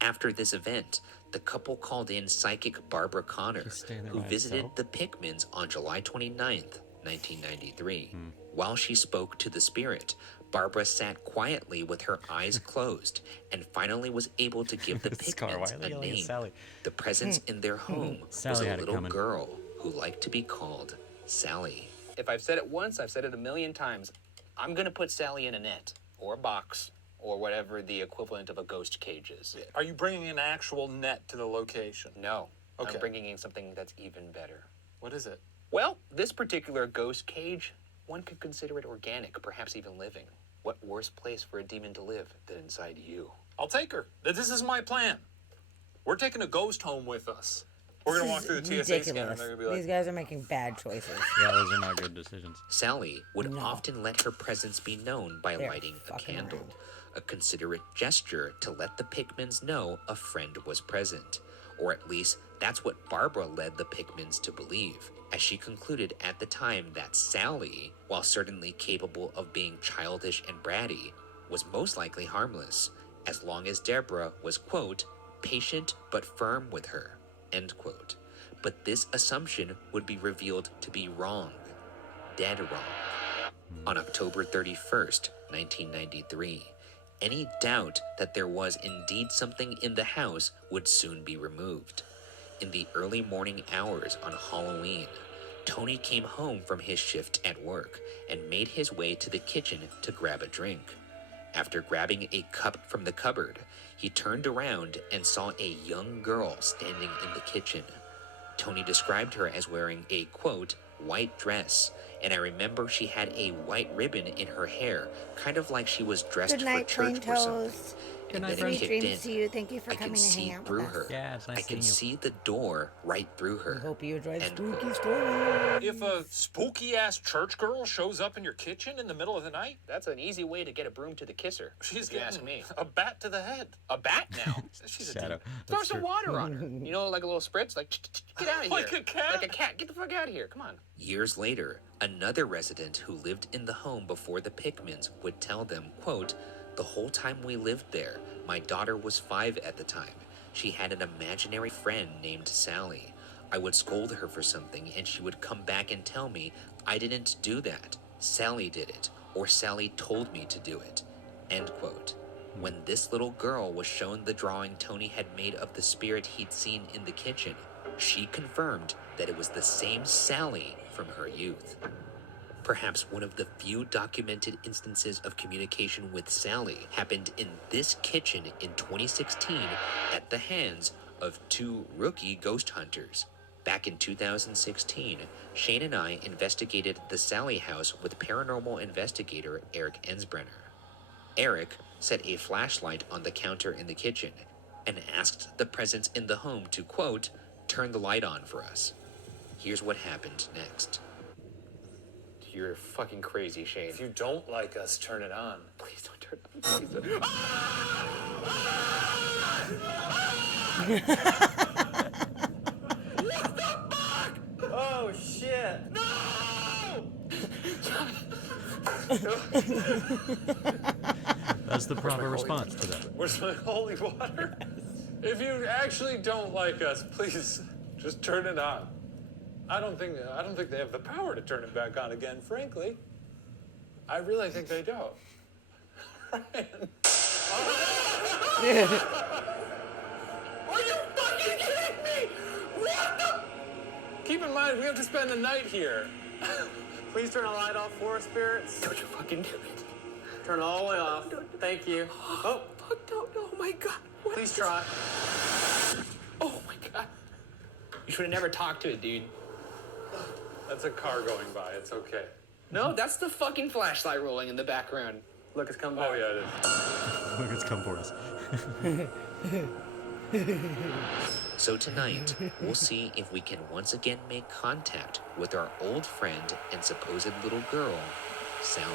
After this event, the couple called in psychic Barbara Connor, who visited the Pickmans on July 29th, 1993. While she spoke to the spirit, Barbara sat quietly with her eyes closed and finally was able to give the Pickmans a name. The presence in their home was a little girl who liked to be called Sally. If I've said it once, I've said it a million times. I'm going to put Sally in a net or a box or whatever the equivalent of a ghost cage is. Are you bringing an actual net to the location? No. Okay. I'm bringing in something that's even better. What is it? Well, this particular ghost cage, one could consider it organic, perhaps even living. What worse place for a demon to live than inside you? I'll take her. This is my plan. We're taking a ghost home with us. We're going to walk through the TSA scanner and they're going to be like... These guys are making bad choices. Yeah, those are not good decisions. Sally would often let her presence be known by lighting a candle, a considerate gesture to let the Pickmans know a friend was present. Or at least, that's what Barbara led the Pickmans to believe, as she concluded at the time that Sally, while certainly capable of being childish and bratty, was most likely harmless, as long as Deborah was, quote, patient but firm with her, end quote. But this assumption would be revealed to be wrong. Dead wrong. On October 31st, 1993, any doubt that there was indeed something in the house would soon be removed. In the early morning hours on Halloween, Tony came home from his shift at work and made his way to the kitchen to grab a drink. After grabbing a cup from the cupboard, he turned around and saw a young girl standing in the kitchen. Tony described her as wearing a, quote, white dress, and I remember she had a white ribbon in her hair, kind of like she was dressed Good night, for church Plain or something. Toes. And then it Sweet kicked dreams in. to you. Thank you for I coming could to see hang out through with her. us. Yeah, it's nice I can seeing you. see the door right through her. I hope you enjoyed End spooky quote. story. If a spooky-ass church girl shows up in your kitchen in the middle of the night, That's an easy way to get a broom to the kisser. she's if you getting ask me. a bat to the head. A bat now. She's a Shadow. demon. Throw That's some true. water on her. You know, like a little spritz. Like, get out of here. Like a cat? Like a cat. Get the fuck out of here. Come on. Years later, another resident who lived in the home before the Pickmans would tell them, quote, the whole time we lived there, my daughter was 5 at the time. She had an imaginary friend named Sally. I would scold her for something and she would come back and tell me, I didn't do that. Sally did it, or Sally told me to do it. End quote. When this little girl was shown the drawing Tony had made of the spirit he'd seen in the kitchen, she confirmed that it was the same Sally from her youth. Perhaps one of the few documented instances of communication with Sally happened in this kitchen in 2016 at the hands of two rookie ghost hunters. Back in 2016, Shane and I investigated the Sally house with paranormal investigator Eric Ensbrenner. Eric set a flashlight on the counter in the kitchen and asked the presence in the home to, quote, turn the light on for us. Here's what happened next. You're fucking crazy, Shane. If you don't like us, turn it on. Please don't turn it on. Please don't. What the fuck? Oh, shit. That's the proper response to that. Where's my holy water? If you actually don't like us, please just turn it on. I don't think they have the power to turn it back on again, frankly. I really think they don't. Ryan. Are you fucking kidding me? What the? Keep in mind, we have to spend the night here. Please turn the light off for us, spirits. Don't you fucking do it. Turn it all the way off. Thank you. Oh. Fuck, no, oh my God. What Please try. Oh my God. You should have never talked to it, dude. That's a car going by. It's okay. No, that's the fucking flashlight rolling in the background. Look, it's come back. Oh, yeah, it is. Look, it's come for us. So tonight, we'll see if we can once again make contact with our old friend and supposed little girl, Sally.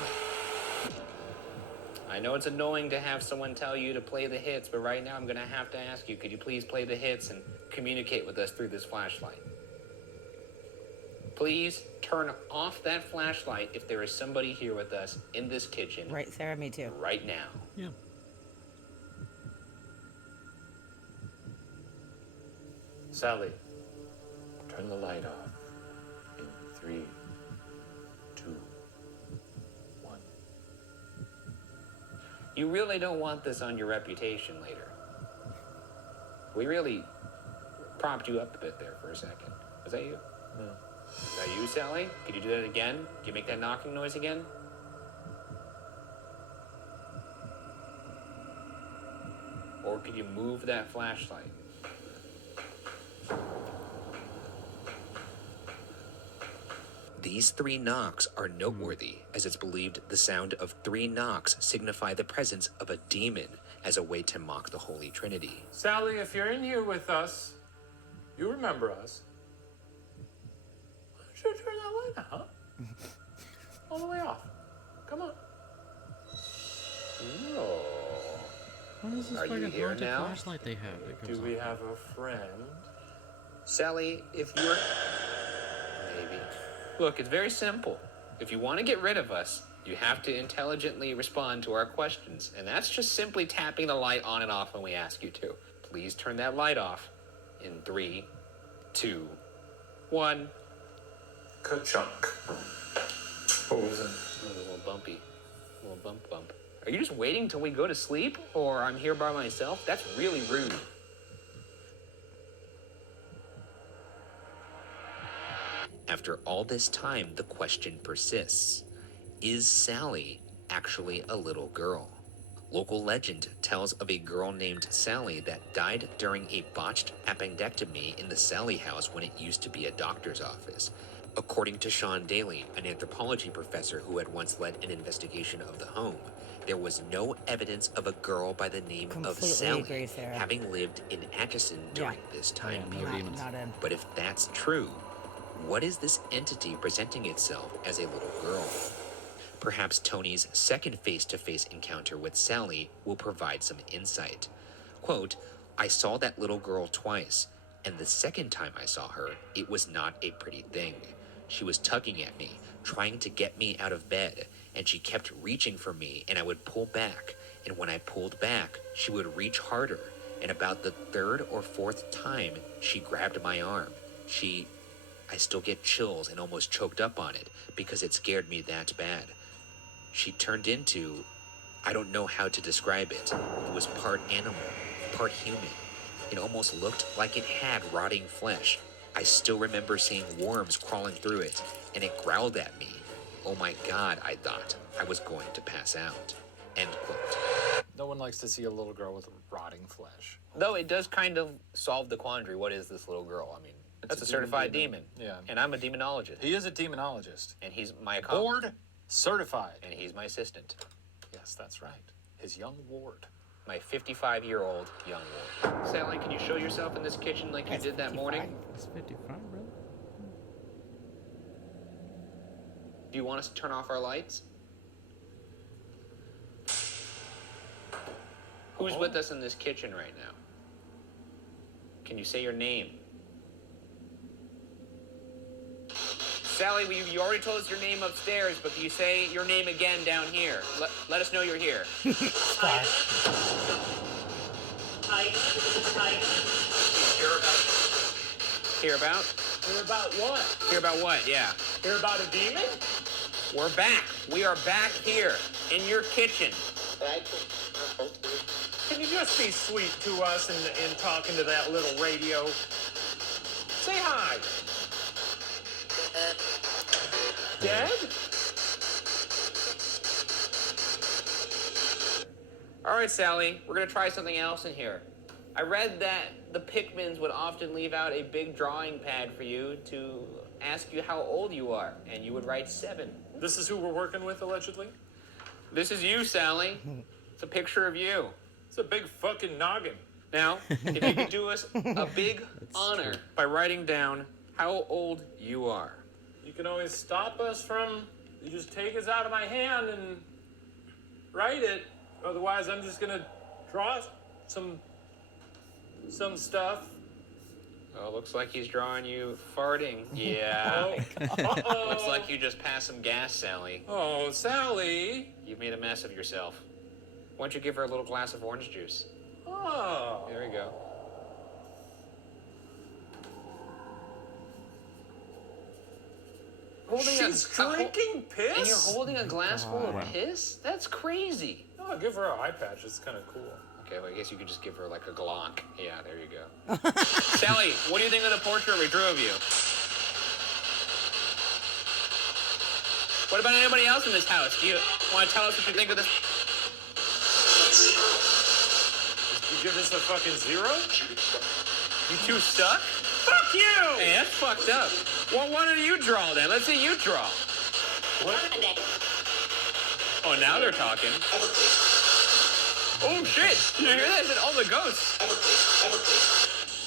I know it's annoying to have someone tell you to play the hits, but right now I'm gonna have to ask you, could you please play the hits and communicate with us through this flashlight? Please turn off that flashlight if there is somebody here with us in this kitchen. Right, Sarah, me too. Right now. Yeah. Sally, turn the light off. In 3, 2, 1. You really don't want this on your reputation later. We really propped you up a bit there for a second. Was that you? No. Is that you, Sally? Could you do that again? Can you make that knocking noise again? Or could you move that flashlight? These 3 knocks are noteworthy, as it's believed the sound of 3 knocks signify the presence of a demon as a way to mock the Holy Trinity. Sally, if you're in here with us, you remember us. Why don't you turn that light on, huh? All the way off. Come on. No. What is this Are you fucking here haunted now? flashlight they have that comes Do we have a friend? Sally, if you're... Maybe. Look, it's very simple. If you want to get rid of us, you have to intelligently respond to our questions. And that's just simply tapping the light on and off when we ask you to. Please turn that light off in 3, 2, 1. Ka-chunk. What was it? It was a little bumpy. A little bump. Are you just waiting till we go to sleep? Or I'm here by myself? That's really rude. After all this time, the question persists. Is Sally actually a little girl? Local legend tells of a girl named Sally that died during a botched appendectomy in the Sally house when it used to be a doctor's office. According to Sean Daly, an anthropology professor who had once led an investigation of the home, there was no evidence of a girl by the name of Completely Sally agree, Sarah. having lived in Atchison during this time no period. demons. Not in. But if that's true, what is this entity presenting itself as a little girl? Perhaps Tony's second face-to-face encounter with Sally will provide some insight. Quote, I saw that little girl twice, and the second time I saw her, it was not a pretty thing. She was tugging at me, trying to get me out of bed, and she kept reaching for me, and I would pull back, and when I pulled back, she would reach harder, and about the 3rd or 4th time, she grabbed my arm. I still get chills and almost choked up on it because it scared me that bad. She turned into, I don't know how to describe it. It was part animal, part human. It almost looked like it had rotting flesh. I still remember seeing worms crawling through it, and it growled at me. Oh my God, I thought. I was going to pass out. End quote. No one likes to see a little girl with rotting flesh. Though it does kind of solve the quandary. What is this little girl? I mean, that's a certified demon. Yeah. And I'm a demonologist. He is a demonologist. And he's my Board certified. And he's my assistant. Yes, that's right. His young ward. My 55-year-old young ward. Sally, can you show yourself in this kitchen like you did that morning? It's 55, bro. Do you want us to turn off our lights? Who's with us in this kitchen right now? Can you say your name? Sally, you already told us your name upstairs, but can you say your name again down here? Let us know you're here. Hi. Hear about? Hear about what? Hear about what? Yeah. Hear about a demon? We're back. We are back here in your kitchen. Can you just be sweet to us and talking to that little radio? Say hi. Dead? All right, Sally, we're going to try something else in here. I read that the Pickmans would often leave out a big drawing pad for you to ask you how old you are, and you would write 7. This is who we're working with, allegedly? This is you, Sally. It's a picture of you. It's a big fucking noggin. Now, if you could do us a big honor by writing down how old you are. You can always stop us from... You just take us out of my hand and write it. Otherwise, I'm just gonna draw some stuff. Oh, looks like he's drawing you farting. Yeah. Uh-oh. Looks like you just passed some gas, Sally. Oh, Sally. You've made a mess of yourself. Why don't you give her a little glass of orange juice? Oh. There we go. She's drinking piss? And you're holding a glass full of piss? That's crazy. Oh, give her an eye patch. It's kind of cool. Okay, well, I guess you could just give her like a Glock. Yeah, there you go. Sally, what do you think of the portrait we drew of you? What about anybody else in this house? Do you want to tell us what you think of this? You give this a fucking 0? You two stuck? Fuck you! Hey, that's fucked up. Well, why don't you draw then? Let's see you draw. What? Oh, now they're talking. Oh, shit. Did you hear that? Oh, the ghosts.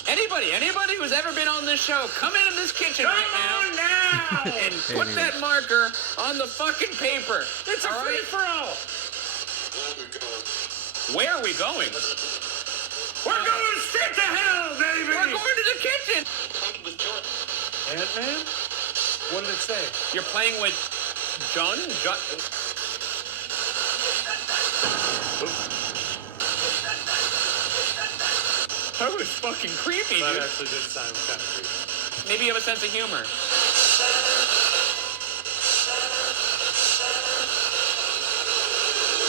Anybody who's ever been on this show, come into this kitchen right now. And put that marker on the fucking paper. It's a free-for-all. Where are we going? We're going straight to hell, baby! We're going to the kitchen! Ant-Man? What did it say? You're playing with John? That was fucking creepy, That dude. actually did sound kind of creepy. Maybe you have a sense of humor.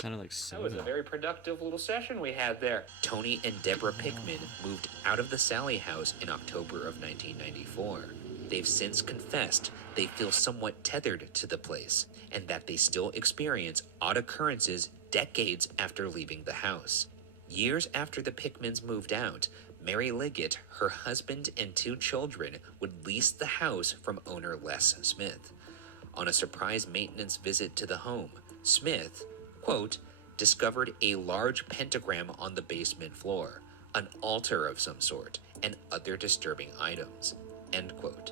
Kind of like That was a very productive little session we had there. Tony and Deborah Pickman moved out of the Sally house in October of 1994. They've since confessed they feel somewhat tethered to the place and that they still experience odd occurrences decades after leaving the house. Years after the Pickmans moved out, Mary Liggett, her husband, and 2 children would lease the house from owner Les Smith. On a surprise maintenance visit to the home, Smith, quote, discovered a large pentagram on the basement floor, an altar of some sort, and other disturbing items, end quote.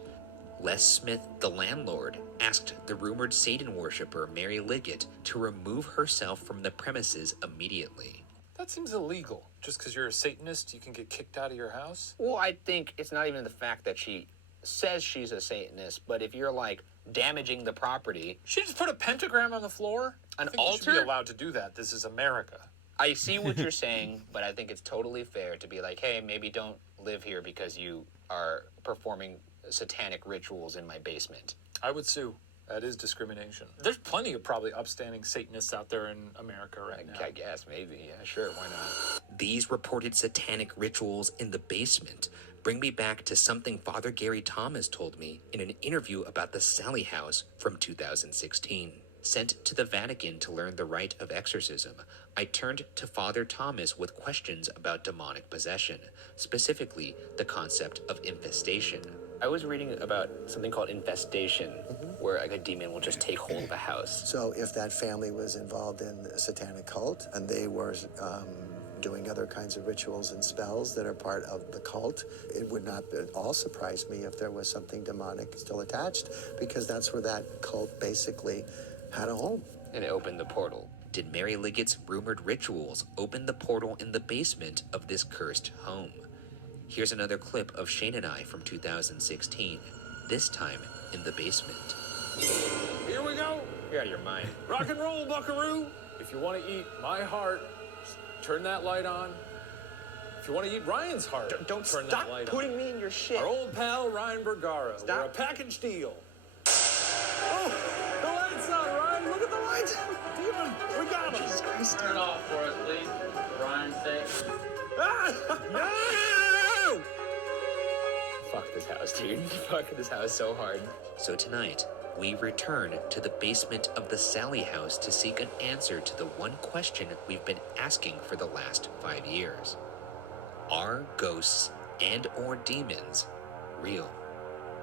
Les Smith, the landlord, asked the rumored Satan worshiper Mary Liggett to remove herself from the premises immediately. That seems illegal. Just because you're a Satanist, you can get kicked out of your house? Well, I think it's not even the fact that she says she's a Satanist, but if you're like damaging the property. She just put a pentagram on the floor? An I think you should altar? be allowed to do that. This is America. I see what you're saying, but I think it's totally fair to be like, hey, maybe don't live here because you are performing satanic rituals in my basement. I would sue. That is discrimination. There's plenty of probably upstanding Satanists out there in America right now. I guess, maybe. Yeah, sure, why not? These reported satanic rituals in the basement bring me back to something Father Gary Thomas told me in an interview about the Sallie House from 2016. Sent to the Vatican to learn the rite of exorcism, I turned to Father Thomas with questions about demonic possession, specifically the concept of infestation. I was reading about something called infestation, where like a demon will just take hold of a house. So if that family was involved in a satanic cult and they were doing other kinds of rituals and spells that are part of the cult, it would not at all surprise me if there was something demonic still attached, because that's where that cult basically had a home. And it opened the portal. Did Mary Liggett's rumored rituals open the portal in the basement of this cursed home? Here's another clip of Shane and I from 2016, this time in the basement. Here we go. You're out of your mind. Rock and roll, buckaroo. If you want to eat my heart, turn that light on. If you want to eat Ryan's heart, don't turn stop that light putting on. me in your shit. Our old pal, Ryan Bergara. Stop. We're a package deal. Oh, the light's on, Ryan. Look at the lights. Demon, we got him. Jesus Christ. Turn it off for us, please. For Ryan's sake. No! Fuck this house, dude. Fuck this house so hard. So tonight, we return to the basement of the Sallie House to seek an answer to the one question we've been asking for the last 5 years. Are ghosts and or demons real?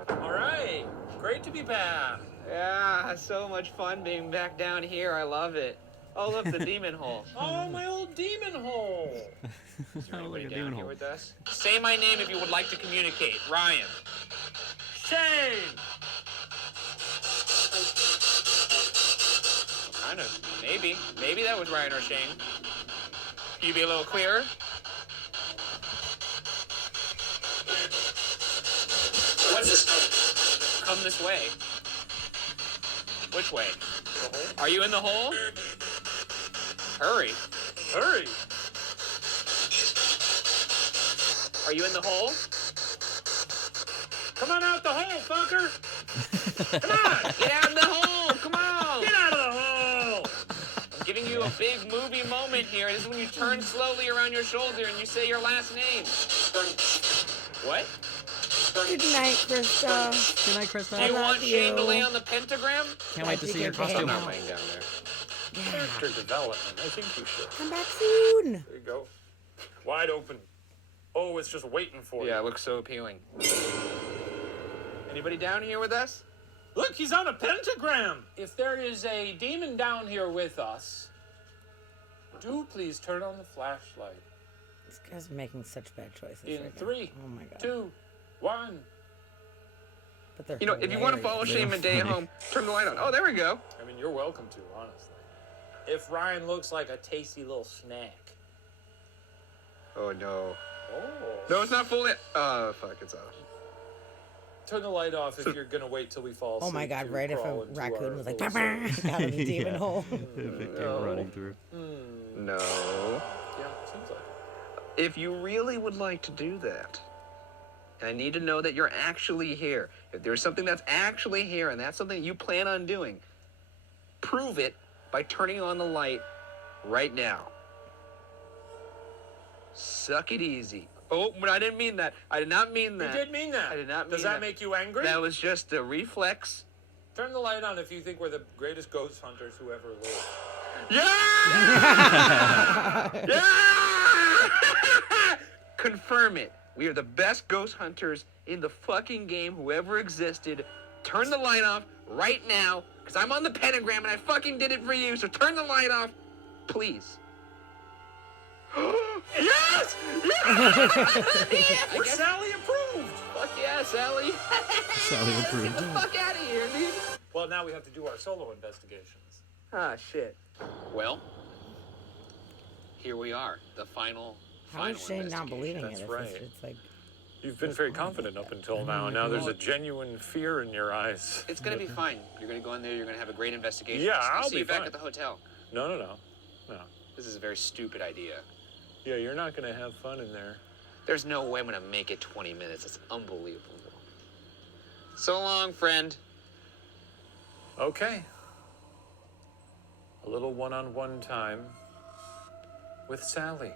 All right. Great to be back. Yeah, so much fun being back down here. I love it. Oh, look, the demon hole. Oh, my old demon hole. Is there anybody down here with us? Say my name if you would like to communicate. Ryan. Shane. Kind of. Maybe. Maybe that was Ryan or Shane. Can you be a little clearer? What's this? Come this way. Which way? Are you in the hole? Hurry. Hurry. Are you in the hole? Come on out the hole, fucker. Come on. Get out of the hole. Come on. Get out of the hole. I'm giving you a big movie moment here. This is when you turn slowly around your shoulder and you say your last name. What? Good night, Krista. Good night, Krista. Do you want love Shane to you. lay on the pentagram? Can't wait to see your Glad you costume. get to Laying down there. Character development. I think you should. Come back soon. There you go. Wide open. Oh, it's just waiting for you. Yeah, it looks so appealing. Anybody down here with us? Look, he's on a pentagram. If there is a demon down here with us, do please turn on the flashlight. These guys are making such bad choices. In right 3, now. Oh my god. 2, 1. But they're You know, if you want to follow Shane Madej home, turn the light on. Oh, there we go. I mean, you're welcome to, honestly. If Ryan looks like a tasty little snack. Oh, no. Oh. No, it's not fully... fuck, it's off. Turn the light off if you're going to wait till we fall asleep. Oh my god, to right if crawl a into raccoon our was like, little "Bah, bah," out of the demon Yeah. hole. If it came running through. No. Yeah, seems like it. If you really would like to do that, I need to know that you're actually here. If there's something that's actually here and that's something you plan on doing, prove it by turning on the light right now. Suck it easy. Oh, but I didn't mean that. I did not mean that. You did mean that. I did not mean Does that make you angry? That was just a reflex. Turn the light on if you think we're the greatest ghost hunters who ever lived. Yeah! Yeah! Confirm it. We are the best ghost hunters in the fucking game who ever existed. Turn the light off right now, because I'm on the pentagram and I fucking did it for you, so turn the light off, please. Yes! Yes! Sally approved! Fuck yeah, Sally. Sally approved. Get the fuck out of here, dude. Well, now we have to do our solo investigations. Ah, shit. Well, here we are. The final How is Shane not believing That's it? If right. It's like, You've been very confident up until now. Now there's a genuine fear in your eyes. It's gonna be fine. You're gonna go in there. You're gonna have a great investigation. Yeah, I'll I'll see be you back fine. at the hotel. No. This is a very stupid idea. Yeah, you're not gonna have fun in there. There's no way I'm gonna make it 20 minutes. It's unbelievable. So long, friend. Okay. A little one-on-one time with Sally.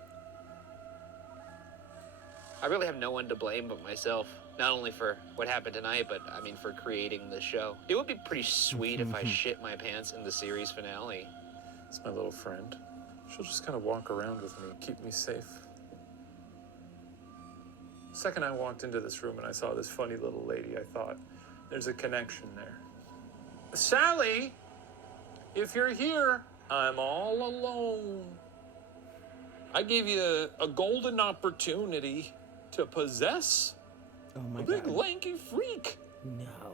I really have no one to blame but myself. Not only for what happened tonight, but I mean for creating the show. It would be pretty sweet if I shit my pants in the series finale. It's my little friend. She'll just kind of walk around with me, keep me safe. The second I walked into this room and I saw this funny little lady, I thought, there's a connection there. Sally, if you're here, I'm all alone. I gave you a golden opportunity to possess a big lanky freak. No.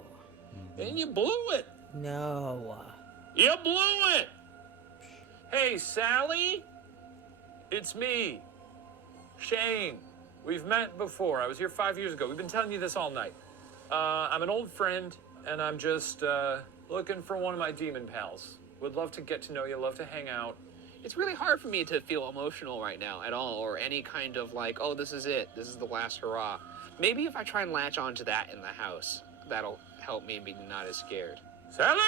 And you blew it. No. You blew it. Hey, Sally, it's me, Shane. We've met before. I was here 5 years ago. We've been telling you this all night. I'm an old friend, and I'm just looking for one of my demon pals. Would love to get to know you, love to hang out. It's really hard for me to feel emotional right now at all, or any kind of like, oh, this is it. This is the last hurrah. Maybe if I try and latch onto that in the house, that'll help me be not as scared. Sally!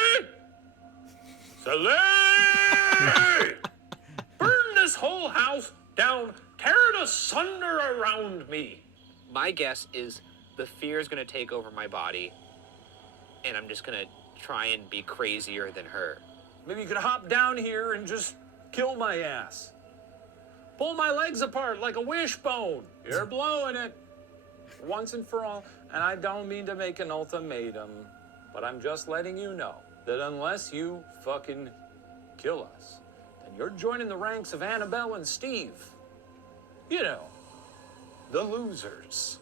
Sally! Burn this whole house down. Tear it asunder around me. My guess is the fear is going to take over my body, and I'm just going to try and be crazier than her. Maybe you could hop down here and just kill my ass. Pull my legs apart like a wishbone. You're blowing it. Once and for all. And I don't mean to make an ultimatum, but I'm just letting you know that unless you fucking kill us, then you're joining the ranks of Annabelle and Steve. You know, the losers.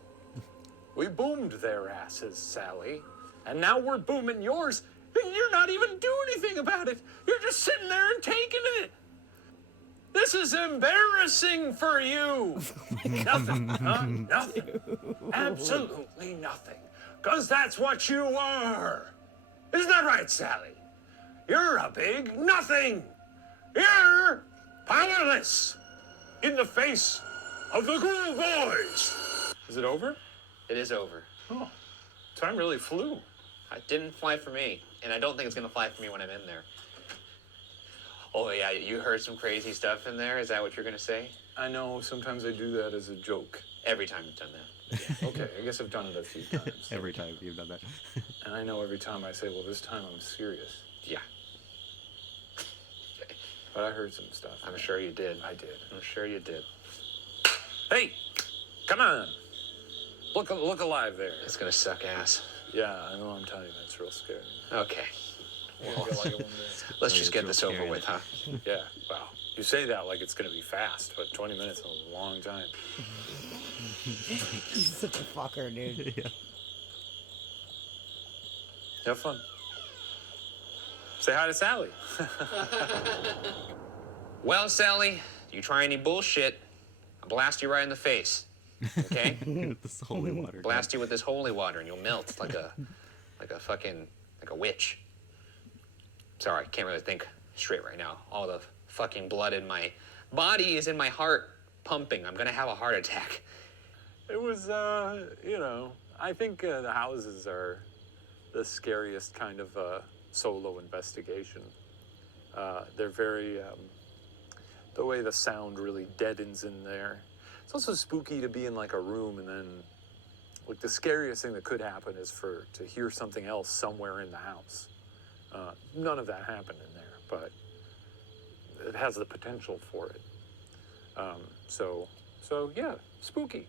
We boomed their asses, Sally. And now we're booming yours, and you're not even doing anything about it. You're just sitting there and taking it. This is embarrassing for you. Nothing, huh? Nothing. Absolutely nothing. Because that's what you are. Isn't that right, Sally? You're a big nothing. You're powerless in the face of the Ghoul Boys. Is it over? It is over. Oh, time really flew. It didn't fly for me, and I don't think it's going to fly for me when I'm in there. Oh, yeah, you heard some crazy stuff in there? Is that what you're going to say? I know, sometimes I do that as a joke. Every time you've done that. Yeah. Okay, I guess I've done it a few times. Every time you've done that. And I know every time I say, well, this time I'm serious. Yeah. But I heard some stuff. I'm sure you did. I did. I'm sure you did. Hey, come on. Look alive there. It's going to suck ass. Yeah, I know, I'm telling you, that's real scary. Okay. Well, let's just get this over with, huh? Yeah, wow. You say that like it's going to be fast, but 20 minutes is a long time. He's such a fucker, dude. Yeah. Have fun. Say hi to Sally. Well, Sally, you try any bullshit, I'll blast you right in the face. Okay? With this holy water. Blast you with this holy water and you'll melt like a witch. Sorry, can't really think straight right now. All the fucking blood in my body is in my heart pumping. I'm gonna have a heart attack. It was, I think the houses are the scariest kind of solo investigation. They're very, the way the sound really deadens in there. It's also spooky to be in like a room and then, like the scariest thing that could happen is to hear something else somewhere in the house. None of that happened in there, but it has the potential for it. So yeah, spooky.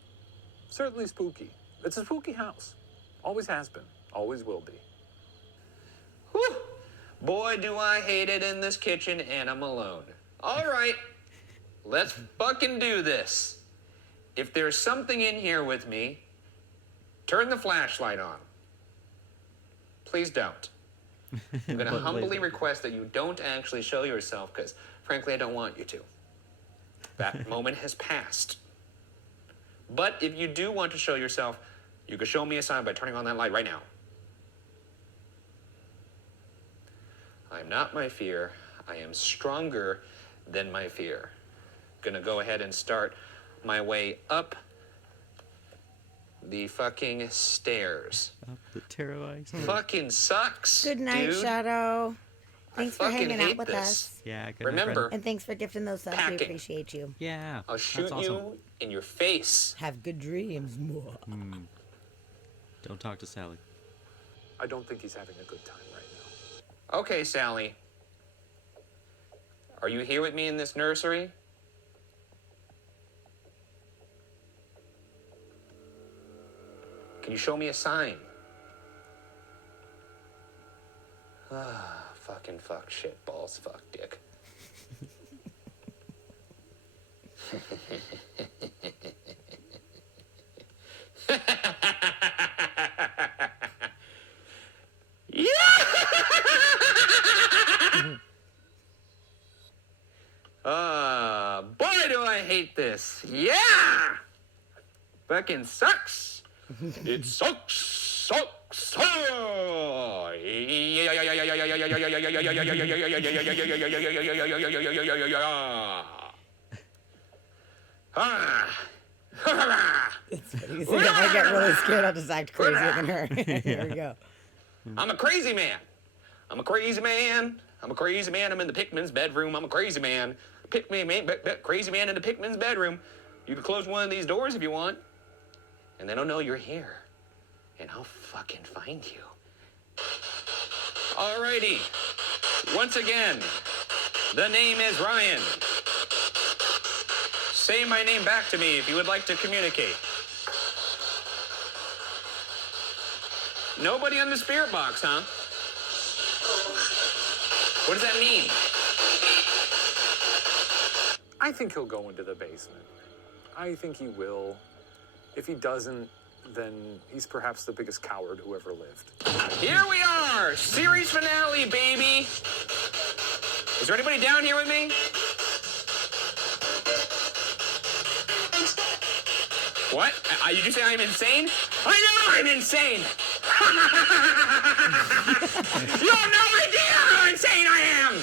Certainly spooky. It's a spooky house. Always has been. Always will be. Whew. Boy, do I hate it in this kitchen and I'm alone. All right, let's fucking do this. If there's something in here with me, turn the flashlight on. Please don't. I'm going to humbly request that you don't actually show yourself because, frankly, I don't want you to. That moment has passed. But if you do want to show yourself, you can show me a sign by turning on that light right now. I'm not my fear. I am stronger than my fear. Gonna go ahead and start my way up the fucking stairs. Up the tarot ice. Fucking sucks. Good night, dude. Shadow. Thanks for fucking hanging out hate with this. us. Yeah, good Remember, And thanks for gifting those subs. We Packing. appreciate you. Yeah. I'll shoot awesome. you in your face. Have good dreams. Don't talk to Sally. I don't think he's having a good time right now. Okay, Sally. Are you here with me in this nursery? Can you show me a sign? Ah, fucking fuck, shit, balls, fuck, dick. Boy, do I hate this. Yeah! Fucking sucks. It sucks. It's funny. So if I get really scared, I'll just act crazier than her. Here we go. I'm a crazy man. I'm a crazy man. I'm a crazy man. I'm in the Pikmin's bedroom. I'm a crazy man. Crazy man in the Pikmin's bedroom. You can close one of these doors if you want, and they don't know you're here. And I'll fucking find you. Alrighty. Once again, the name is Ryan. Say my name back to me if you would like to communicate. Nobody on the spirit box, huh? What does that mean? I think he'll go into the basement. I think he will. If he doesn't, then he's perhaps the biggest coward who ever lived. Here we are! Series finale, baby! Is there anybody down here with me? What? Did you say I'm insane? I know I'm insane! You have no idea how insane I am!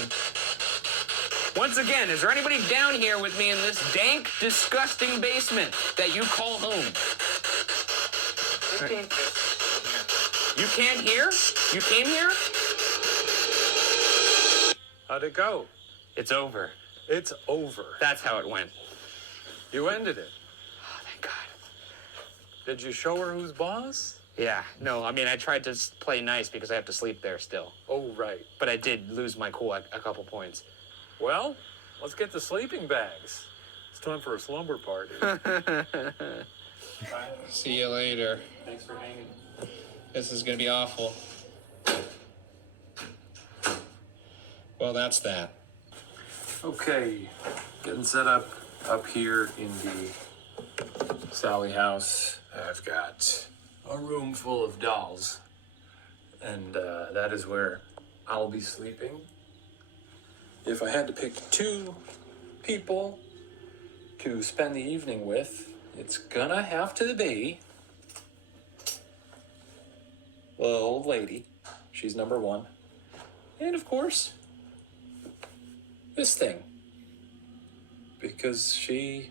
Once again, is there anybody down here with me in this dank, disgusting basement that you call home? You can't hear? You came here? How'd it go? It's over. It's over. That's how it went. You ended it. Oh, thank God. Did you show her who's boss? Yeah, no, I mean, I tried to play nice because I have to sleep there still. Oh, right. But I did lose my cool a couple points. Well, let's get the sleeping bags. It's time for a slumber party. See you later. Thanks for hanging. This is gonna be awful. Well, that's that. Okay, getting set up here in the Sally house. I've got a room full of dolls, and that is where I'll be sleeping. If I had to pick two people to spend the evening with, it's gonna have to be the old lady. She's number one. And of course, this thing. Because she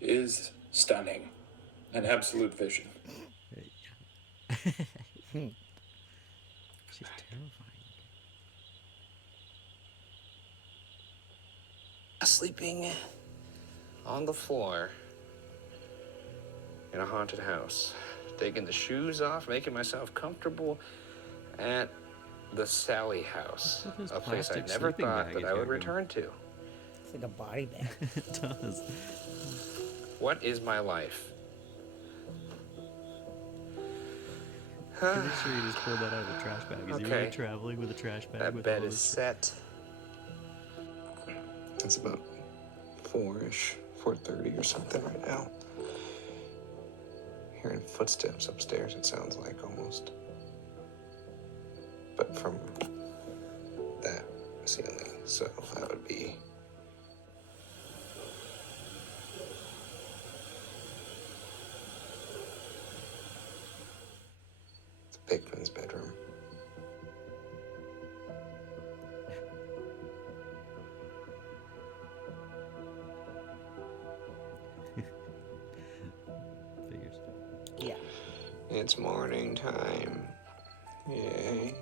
is stunning. An absolute vision. She's terrifying. Sleeping on the floor in a haunted house. Taking the shoes off, making myself comfortable at the Sally house. A place I never thought that I would return to. It's like a body bag. It does. What is my life? Pretty sure you just pulled that out of the trash bag. Is he really Okay. traveling with a trash bag? That with bed all is this- set. It's about 4-ish, 4:30 or something right now. Hearing footsteps upstairs, it sounds like almost. But from that ceiling, so that would be. The Pikmin's bedroom. Figures. Yeah. It's morning time. Yay.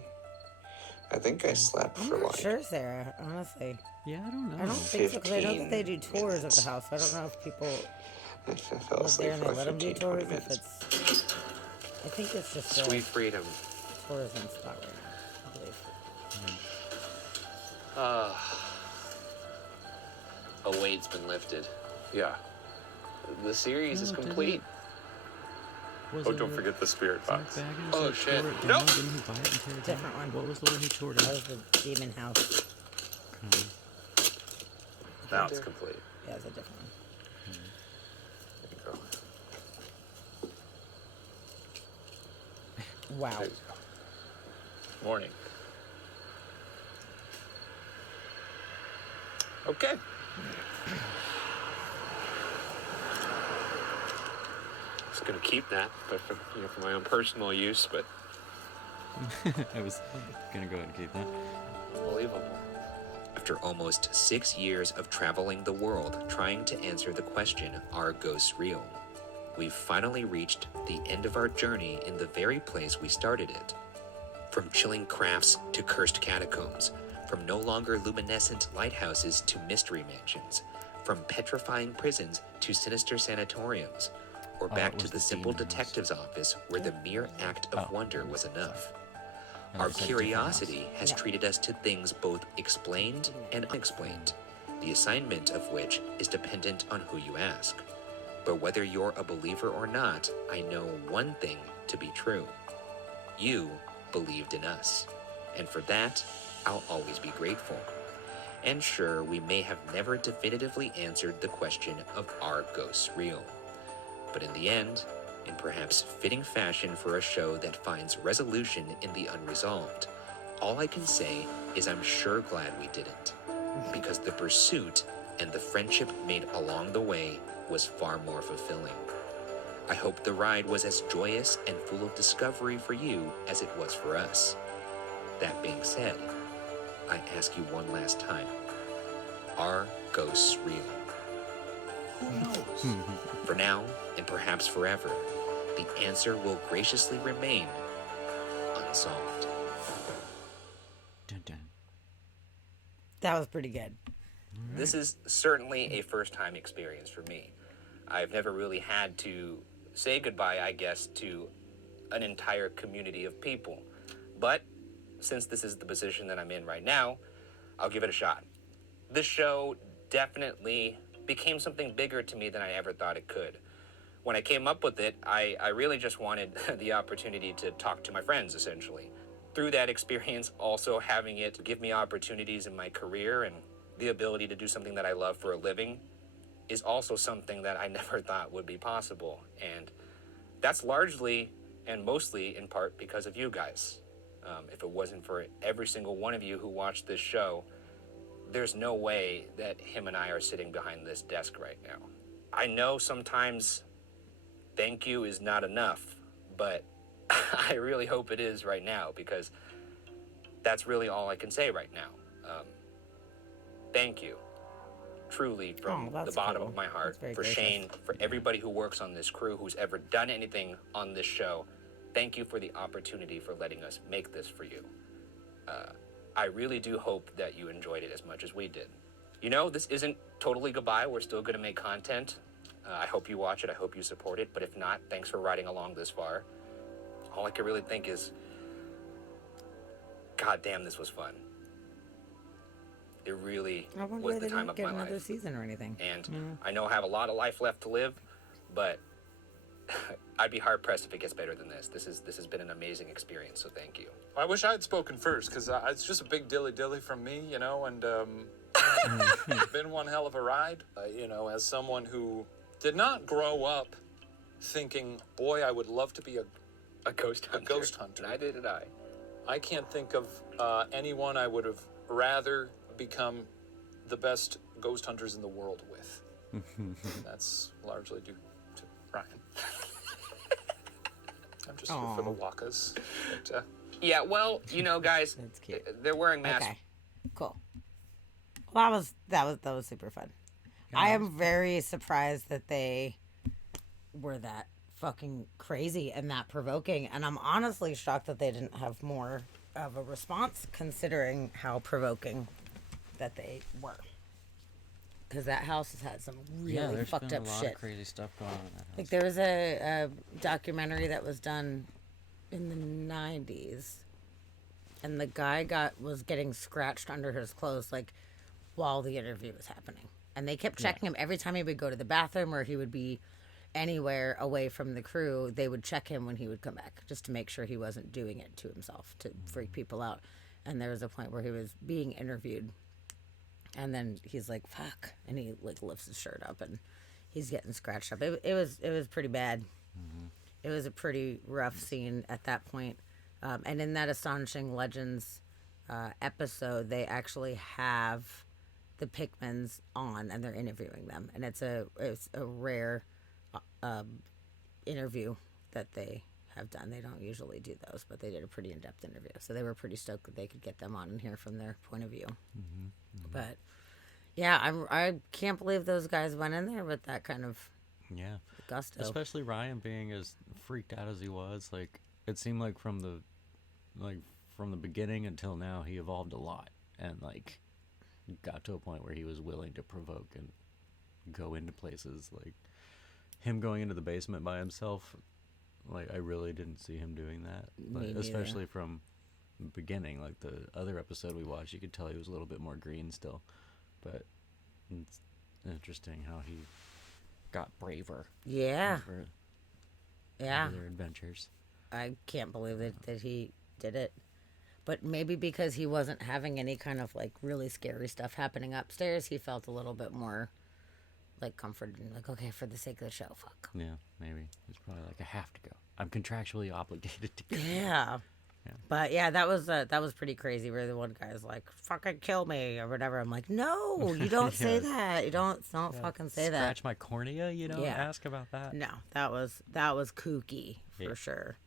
I think I slept I'm for not like sure, Sarah, honestly. Yeah, I don't know. I don't think so, because I know that they do 15 tours of the house. I don't know if people I fell live asleep there and they for let them do 15, 20 tours, if minutes. it's... I think it's just a Sweet freedom. tourism spot right now, I believe. A weight's been lifted. Yeah. The series is complete. Don't forget the spirit box. Oh, shit. Nope. Nope. Didn't he buy it and tear it down? Different one. What was the one he tore down? That was the demon house. Now it's complete. Yeah, it's a different one. Wow. There you go. Morning. Okay. Just gonna keep that, but for my own personal use. But I was gonna go ahead and keep that. unbelievable. After almost 6 years of traveling the world trying to answer the question, are ghosts real? We've finally reached the end of our journey in the very place we started it. From chilling crafts to cursed catacombs, from no longer luminescent lighthouses to mystery mansions, from petrifying prisons to sinister sanatoriums, or back to the simple detective's office where the mere act of wonder was enough. Our curiosity has treated us to things both explained and unexplained, the assignment of which is dependent on who you ask. But whether you're a believer or not, I know one thing to be true. You believed in us, and for that, I'll always be grateful. And sure, we may have never definitively answered the question of are ghosts real? But in the end, in perhaps fitting fashion for a show that finds resolution in the unresolved, all I can say is I'm sure glad we didn't, because the pursuit and the friendship made along the way was far more fulfilling. I hope the ride was as joyous and full of discovery for you as it was for us. That being said, I ask you one last time, are ghosts real? Who knows? For now, and perhaps forever, the answer will graciously remain unsolved. Dun, dun. That was pretty good. This is certainly a first-time experience for me. I've never really had to say goodbye, I guess, to an entire community of people. But since this is the position that I'm in right now, I'll give it a shot. This show definitely became something bigger to me than I ever thought it could. When I came up with it, I really just wanted the opportunity to talk to my friends, essentially. Through that experience, also having it give me opportunities in my career and the ability to do something that I love for a living is also something that I never thought would be possible. And that's largely and mostly in part because of you guys. If it wasn't for every single one of you who watched this show, there's no way that him and I are sitting behind this desk right now. I know sometimes thank you is not enough, but I really hope it is right now, because that's really all I can say right now. Thank you, truly, from the bottom of my heart, for Shane, for everybody who works on this crew, who's ever done anything on this show. Thank you for the opportunity for letting us make this for you. I really do hope that you enjoyed it as much as we did. You know, this isn't totally goodbye. We're still going to make content. I hope you watch it. I hope you support it. But if not, thanks for riding along this far. All I can really think is, God damn, this was fun. It really was the time of my another life. season or anything. And I know I have a lot of life left to live, but I'd be hard pressed if it gets better than this. This has been an amazing experience, so thank you. I wish I had spoken first, because it's just a big dilly-dilly from me, you know, and it's been one hell of a ride. You know, as someone who did not grow up thinking, boy, I would love to be a ghost hunter. Neither did I. I can't think of anyone I would have rather become the best ghost hunters in the world with. And that's largely due to Ryan. I'm just here for the wakas. But, yeah, well, you know, guys, they're wearing masks. Okay, cool. Well, that was super fun. I am very surprised that they were that fucking crazy and that provoking. And I'm honestly shocked that they didn't have more of a response, considering how provoking that they were. Because that house has had some really fucked been up a lot shit. of crazy stuff going on in that house. Like there was a documentary that was done in the 90s, and the guy was getting scratched under his clothes like while the interview was happening, and they kept checking him every time he would go to the bathroom or he would be anywhere away from the crew. They would check him when he would come back just to make sure he wasn't doing it to himself to freak people out. And there was a point where he was being interviewed, and then he's like, fuck, and he like lifts his shirt up and he's getting scratched up. It was pretty bad. It was a pretty rough scene at that point. And in that Astonishing Legends episode, they actually have the Pickmans on and they're interviewing them, and it's a rare interview that they have done. They don't usually do those, but they did a pretty in-depth interview, so they were pretty stoked that they could get them on and hear from their point of view. But yeah, I can't believe those guys went in there with that kind of gusto. Especially Ryan being as freaked out as he was. Like, it seemed like from the beginning until now, he evolved a lot, and like got to a point where he was willing to provoke and go into places. Like him going into the basement by himself, like I really didn't see him doing that. Like, especially from the beginning. Like the other episode we watched, you could tell he was a little bit more green still, but it's interesting how he got braver. Yeah. For their adventures. I can't believe that he did it. But maybe because he wasn't having any kind of like really scary stuff happening upstairs, he felt a little bit more like comforted and like, okay, for the sake of the show, fuck. Yeah, maybe. He's probably like, I have to go. I'm contractually obligated to go. Yeah. But yeah, that was pretty crazy where the one guy's like, fucking kill me or whatever. I'm like, no, you don't say that. You don't fucking say that. Scratch my cornea, you don't ask about that. No, that was kooky for sure.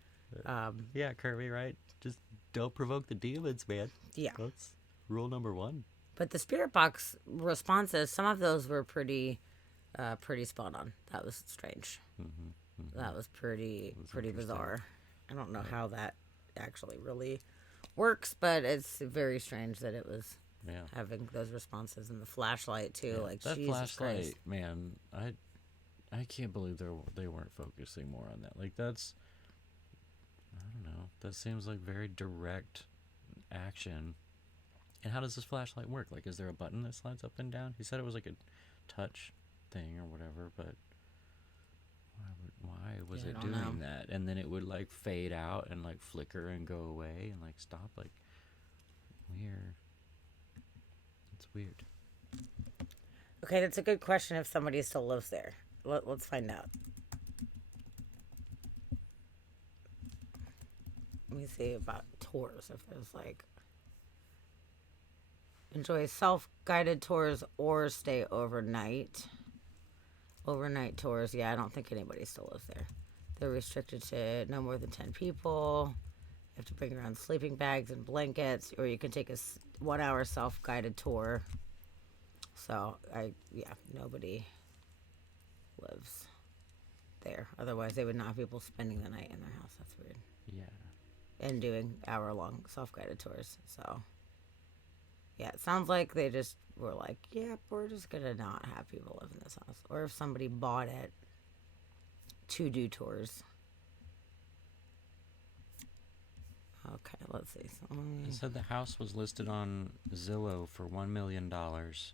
Yeah, Kirby, right? Just don't provoke the demons, man. Yeah. That's rule number 1. But the spirit box responses, some of those were pretty spot on. That was strange. That was pretty bizarre. I don't know how that actually really works, but it's very strange that it was having those responses, and the flashlight too. Like that Jesus flashlight, Christ. man. I can't believe they weren't focusing more on that. Like that's, I don't know. That seems like very direct action. And how does this flashlight work? Like, is there a button that slides up and down? He said it was like a touch thing or whatever, but why was it doing that? And then it would like fade out and like flicker and go away and like stop. Like, weird. It's weird. Okay, that's a good question if somebody still lives there. Let's find out. Let me see about tours, if there's like... Enjoy self-guided tours or stay overnight. Overnight tours, yeah, I don't think anybody still lives there. They're restricted to no more than 10 people. You have to bring around sleeping bags and blankets, or you can take a 1-hour self-guided tour. So, nobody lives there. Otherwise, they would not have people spending the night in their house. That's weird. Yeah. And doing hour-long self-guided tours, so... Yeah, it sounds like they just were like, yeah, we're just going to not have people live in this house. Or if somebody bought it to do tours. Okay, let's see. It said the house was listed on Zillow for $1 million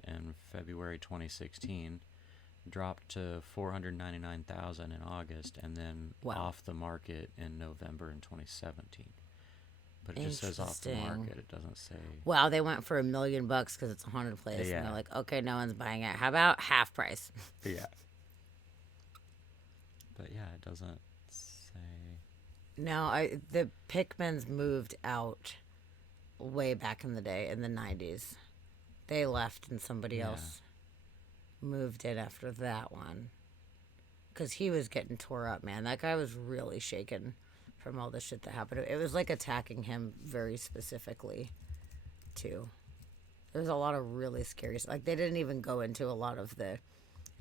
in February 2016, dropped to $499,000 in August, and then off the market in November in 2017. But it just says off the market. It doesn't say. Wow, they went for $1 million because it's a haunted place. Yeah. And they're like, okay, no one's buying it. How about half price? Yeah. But yeah, it doesn't say. No, the Pickmans moved out way back in the day, in the 90s. They left and somebody else moved in after that one. Because he was getting tore up, man. That guy was really shaken from all the shit that happened. It was like attacking him very specifically, too. There was a lot of really scary stuff. Like, they didn't even go into a lot of the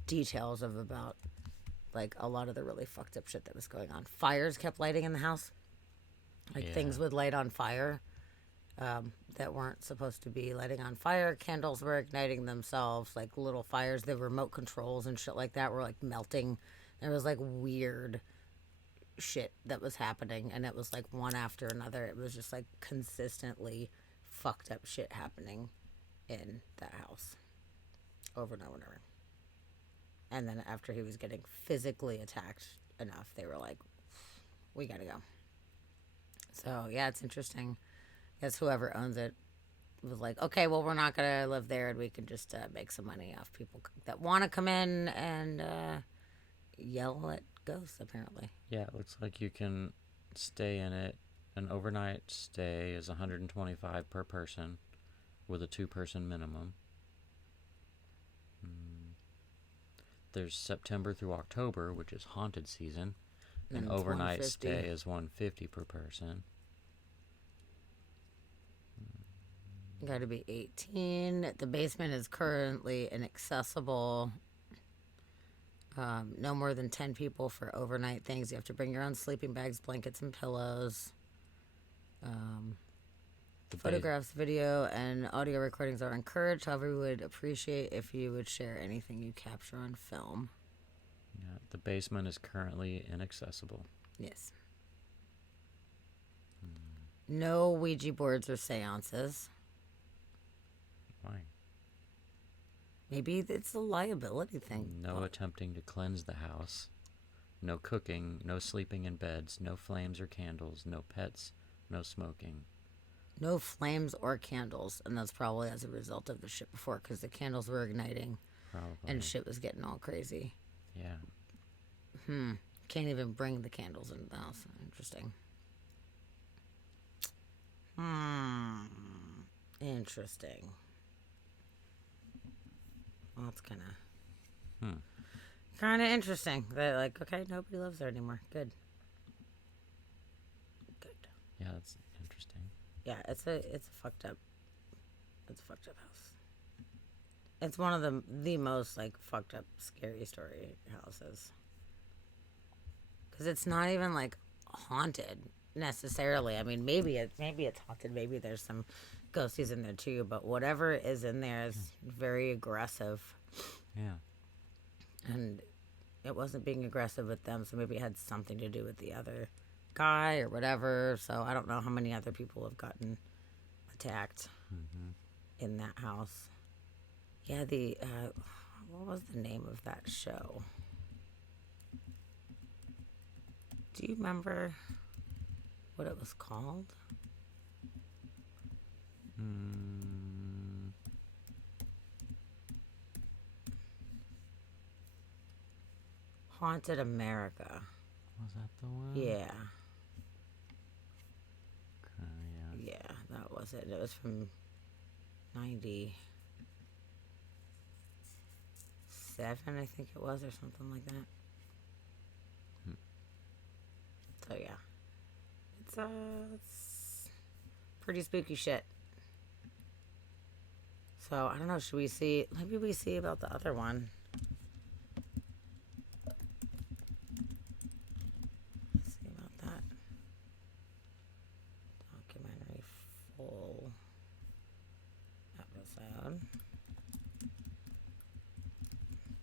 details of about like a lot of the really fucked up shit that was going on. Fires kept lighting in the house. Like things would light on fire that weren't supposed to be lighting on fire. Candles were igniting themselves, like little fires. The remote controls and shit like that were like melting. There was like weird shit that was happening, and it was like one after another. It was just like consistently fucked up shit happening in that house over and over and over. And then after he was getting physically attacked enough, they were like, we gotta go. So yeah, it's interesting. I guess whoever owns it was like, okay, well, we're not gonna live there, and we can just make some money off people that want to come in and yell at ghosts, apparently. Yeah, it looks like you can stay in it. An overnight stay is $125 per person with a 2-person minimum. There's September through October, which is haunted season. An overnight stay is $150 per person. Got to be 18. The basement is currently inaccessible. No more than 10 people for overnight things. You have to bring your own sleeping bags, blankets, and pillows. Photographs, video, and audio recordings are encouraged. However, we would appreciate if you would share anything you capture on film. Yeah, the basement is currently inaccessible. Yes. No Ouija boards or seances. Why? Maybe it's a liability thing. No attempting to cleanse the house. No cooking. No sleeping in beds. No flames or candles. No pets. No smoking. No flames or candles, and that's probably as a result of the shit before, because the candles were igniting. Probably. And shit was getting all crazy. Yeah. Can't even bring the candles into the house. Interesting. Interesting. Well, that's kind of interesting. That, like, okay, nobody lives there anymore. Good. Yeah, that's interesting. Yeah, it's a fucked up house. It's one of the most like fucked up scary story houses. Cuz it's not even like haunted necessarily. I mean, maybe it's haunted, maybe there's some ghosties in there too, but whatever is in there is very aggressive. Yeah. And it wasn't being aggressive with them, so maybe it had something to do with the other guy or whatever. So I don't know how many other people have gotten attacked in that house. Yeah, what was the name of that show? Do you remember what it was called? Haunted America. Was that the one? Yeah. Yeah. Yeah, that was it. It was from 97, I think it was, or something like that. So yeah, it's pretty spooky shit. So I don't know. Should we see? Maybe we see about the other one. Let's see about that documentary full episode.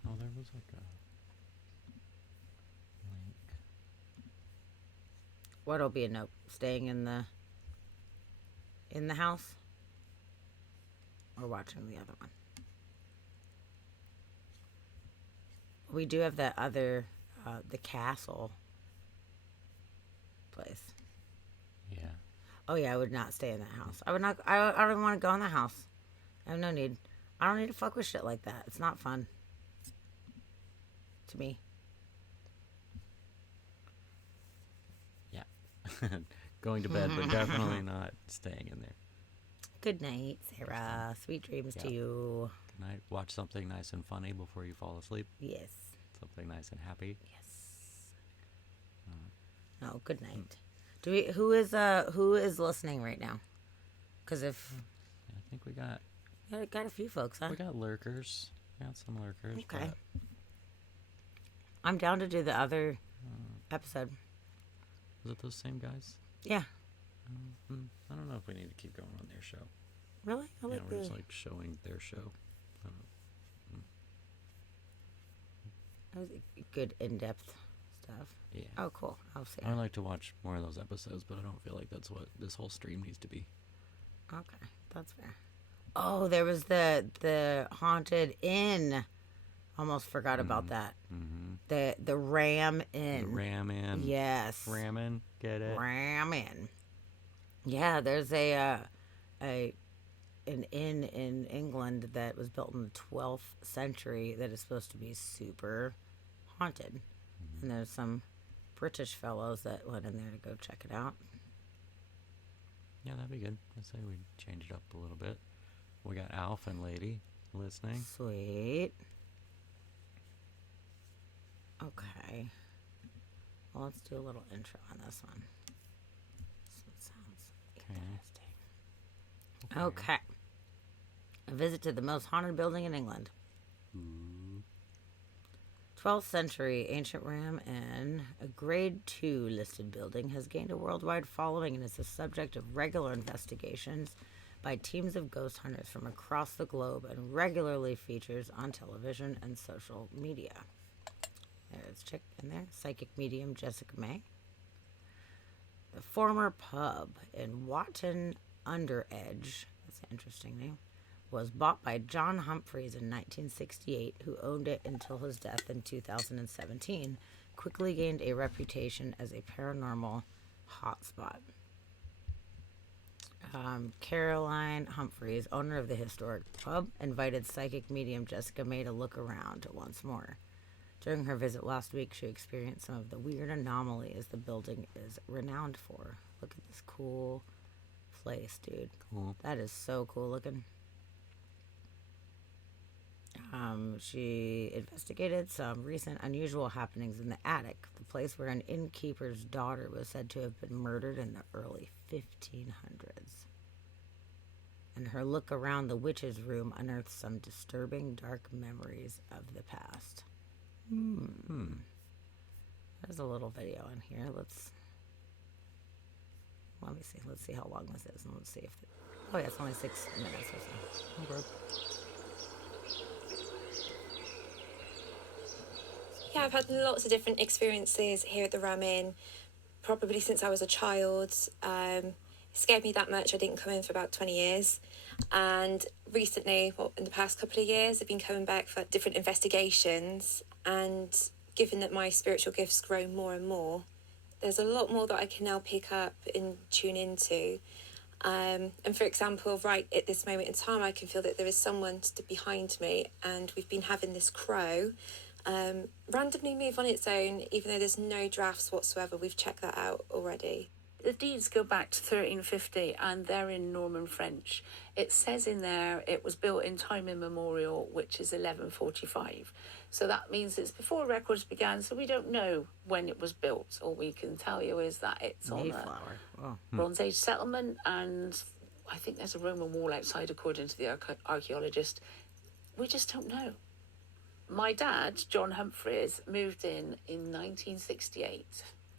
Oh, there was like a link. What'll be a note? Staying in the house, or watching the other one? We do have that other, the castle place. Yeah. Oh yeah, I would not stay in that house. I would not. I don't even want to go in the house. I have no need. I don't need to fuck with shit like that. It's not fun. To me. Yeah. Going to bed, but definitely not staying in there. Good night, Sarah. Sweet dreams to you. Good night. Watch something nice and funny before you fall asleep. Yes. Something nice and happy. Yes. No, good night. Who is listening right now? Because if I think we got a few folks, huh? We got lurkers. We got some lurkers. Okay. I'm down to do the other episode. Was it those same guys? Yeah. I don't know if we need to keep going on their show. Really? I like we're just like showing their show. That was good in-depth stuff. Yeah. Oh, cool. I'll see. I like to watch more of those episodes, but I don't feel like that's what this whole stream needs to be. Okay, that's fair. Oh, there was the Haunted Inn. Almost forgot about that. Mm-hmm. The Ram Inn. The Ram Inn. Yes. Ram Inn. Get it? Ram Inn. Yeah, there's an inn in England that was built in the 12th century that is supposed to be super haunted. Mm-hmm. And there's some British fellows that went in there to go check it out. Yeah, that'd be good. I'd say we'd change it up a little bit. We got Alf and Lady listening. Sweet. Okay. Well, let's do a little intro on this one. This one sounds interesting. Okay. A visit to the most haunted building in England. 12th century ancient Ram Inn, a grade 2 listed building, has gained a worldwide following and is the subject of regular investigations by teams of ghost hunters from across the globe and regularly features on television and social media. There's a chick in there, psychic medium Jessica May. The former pub in Watton Under Edge, that's an interesting name, was bought by John Humphreys in 1968, who owned it until his death in 2017, quickly gained a reputation as a paranormal hotspot. Caroline Humphreys, owner of the historic pub, invited psychic medium Jessica May to look around once more. During her visit last week, she experienced some of the weird anomalies the building is renowned for. Look at this cool place, dude. Cool. That is so cool looking. She investigated some recent unusual happenings in the attic, the place where an innkeeper's daughter was said to have been murdered in the early 1500s. And her look around the witch's room unearthed some disturbing dark memories of the past. There's a little video in here. Let me see. Let's see how long this is, and let's see if. Oh yeah, it's only 6 minutes or so. Okay. Yeah, I've had lots of different experiences here at the Ram Inn, probably since I was a child. It scared me that much. I didn't come in for about 20 years. And recently, in the past couple of years, I've been coming back for different investigations. And given that my spiritual gifts grow more and more, there's a lot more that I can now pick up and tune into. And for example, right at this moment in time, I can feel that there is someone behind me, and we've been having this crow randomly move on its own, even though there's no drafts whatsoever. We've checked that out already. The deeds go back to 1350 and they're in Norman French. It says in there it was built in time immemorial, which is 1145. So that means it's before records began, so we don't know when it was built. All we can tell you is that it's on a Bronze Age settlement, and I think there's a Roman wall outside, according to the archaeologist. We just don't know. My dad, John Humphreys, moved in 1968.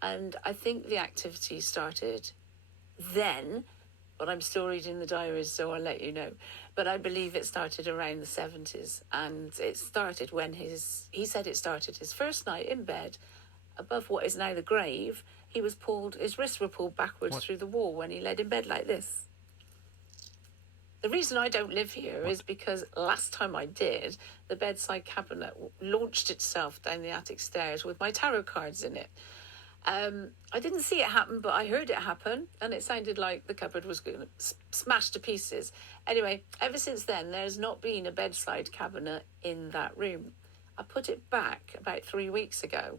And I think the activity started then, but I'm still reading the diaries, so I'll let you know. But I believe it started around the 70s, and it started when he said it started his first night in bed above what is now the grave. His wrists were pulled backwards through the wall when he laid in bed like this. The reason I don't live here is because last time I did, the bedside cabinet launched itself down the attic stairs with my tarot cards in it. I didn't see it happen, but I heard it happen, and it sounded like the cupboard was going to smash to pieces. Anyway, ever since then, there's not been a bedside cabinet in that room. I put it back about 3 weeks ago,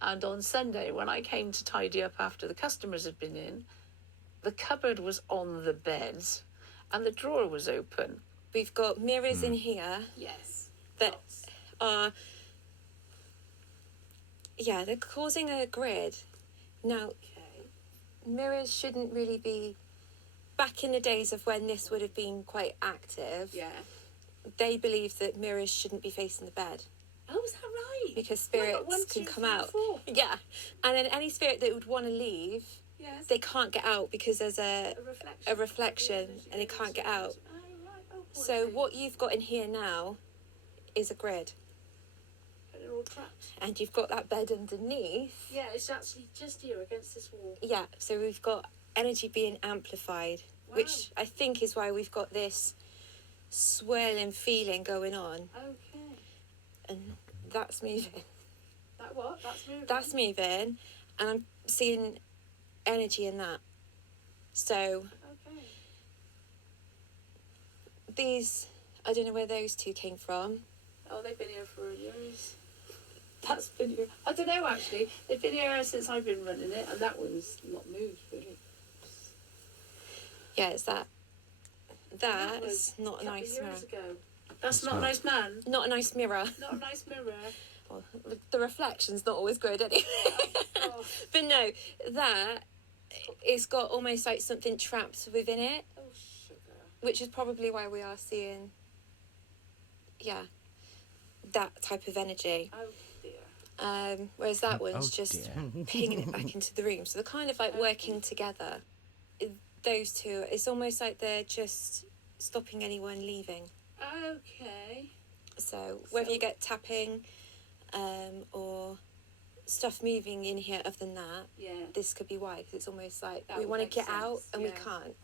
and on Sunday, when I came to tidy up after the customers had been in, the cupboard was on the bed, and the drawer was open. We've got mirrors in here. Yes. That are... Yeah, they're causing a grid. Now, mirrors shouldn't really be... Back in the days of when this would have been quite active, they believed that mirrors shouldn't be facing the bed. Oh, is that right? Because Well, spirits one, can two, come three, out. 4. Yeah. And then any spirit that would want to leave, Yes. they can't get out because there's a reflection and they can't get out. Oh, right. Oh, poor So thing. what you've got in here now is a grid. And they're all trapped. And you've got that bed underneath. Yeah, it's actually just here against this wall. Yeah, so we've got energy being amplified, which I think is why we've got this swirling feeling going on. Okay. And that's moving. That what? That's moving. That's moving, and I'm seeing energy in that. So Okay. these, I don't know where those two came from. Oh, they've been here for years. That's been here. I don't know actually. They've been here since I've been running it, and that one's not moved really. Yeah, it's that. That That's was not a couple nice years mirror. ago. That's not a nice man. Not a nice mirror. Not a nice mirror. Well, the reflection's not always good anyway. Oh, But no, that, it's got almost like something trapped within it, oh sugar. which is probably why we are seeing, yeah, that type of energy. Oh dear. Whereas that one's just dear. pinging it back into the room. So they're kind of like working together. Those two, it's almost like they're just stopping anyone leaving. Okay. So whether you get tapping or stuff moving in here other than that, Yeah. this could be why, because it's almost like That we would want to make get out sense, and we yeah. can't.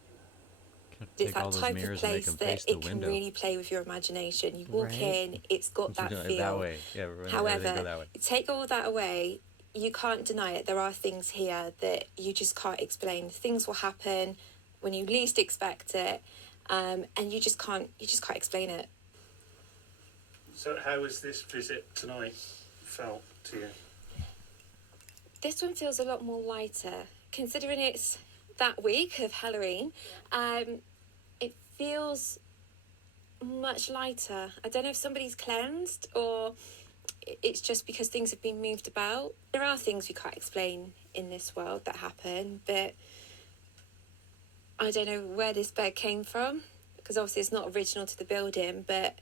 Take It's all that those type of mirrors and make place them face that the it can window. really play with your imagination. You walk Right. in, it's got that feel. That way. Yeah, everything go However, that way. take all that away, you can't deny it. There are things here that you just can't explain. Things will happen when you least expect it, and you just can't explain it. So how has this visit tonight felt to you? This one feels a lot more lighter, considering it's that week of Halloween. It feels much lighter. I don't know if somebody's cleansed or it's just because things have been moved about. There are things we can't explain in this world that happen, but I don't know where this bed came from, because obviously it's not original to the building, but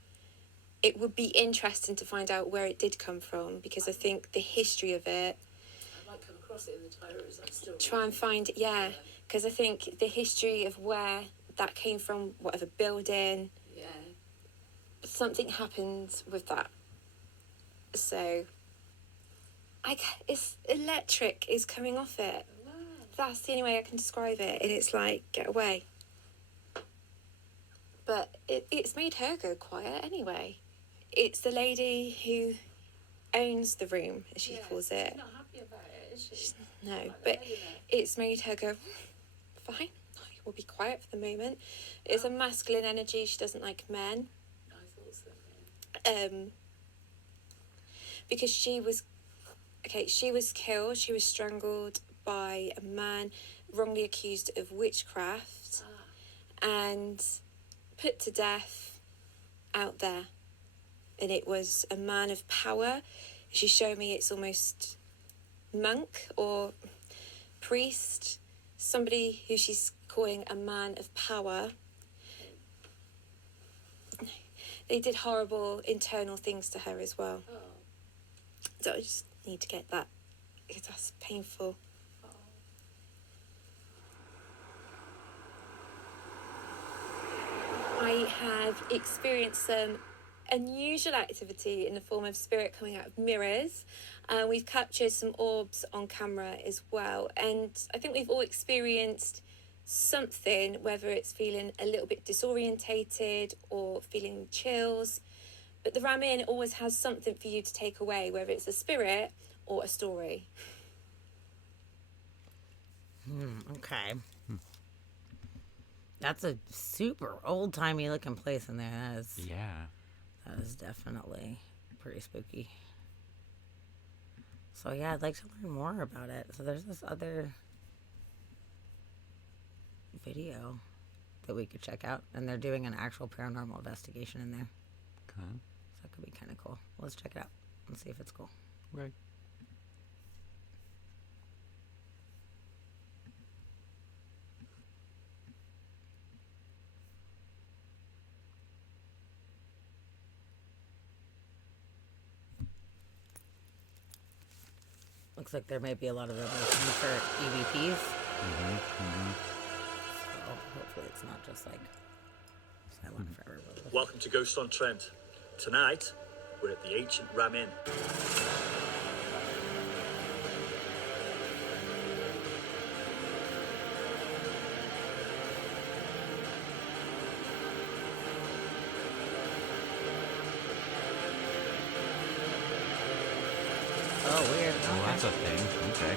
it would be interesting to find out where it did come from, because I think the history of it, I might come across it in the tyros. I'm still. try and find, yeah, because I think the history of where that came from, whatever building, Yeah. something happened with that. So, it's electric is coming off it. Wow. That's the only way I can describe it, and it's like, get away. But it's made her go quiet anyway. It's the lady who owns the room, as she calls it. She's not happy about it, is she? No, Like but that, isn't it? it's made her go, fine, we'll be quiet for the moment. It's a masculine energy, she doesn't like men. I thought so. Yeah. Because she was killed, she was strangled by a man wrongly accused of witchcraft and put to death out there. And it was a man of power. She showed me it's almost monk or priest, somebody who she's calling a man of power. They did horrible internal things to her as well. Oh. So I just need to get that, because that's painful. I have experienced some unusual activity in the form of spirit coming out of mirrors. We've captured some orbs on camera as well, and I think we've all experienced something, whether it's feeling a little bit disorientated or feeling chills. But the Ramin always has something for you to take away, whether it's a spirit or a story. Okay. That's a super old-timey looking place in there. That is definitely pretty spooky. So yeah, I'd like to learn more about it. So there's this other video that we could check out, and they're doing an actual paranormal investigation in there. Okay. So that could be kind of cool. Let's check it out and see if it's cool. Right. Looks like there may be a lot of them listening for EVPs. So hopefully it's not just like silent forever. Welcome to Ghost on Trent. Tonight, we're at the ancient Ram Inn. Oh, weird. Oh, that's a thing. Okay.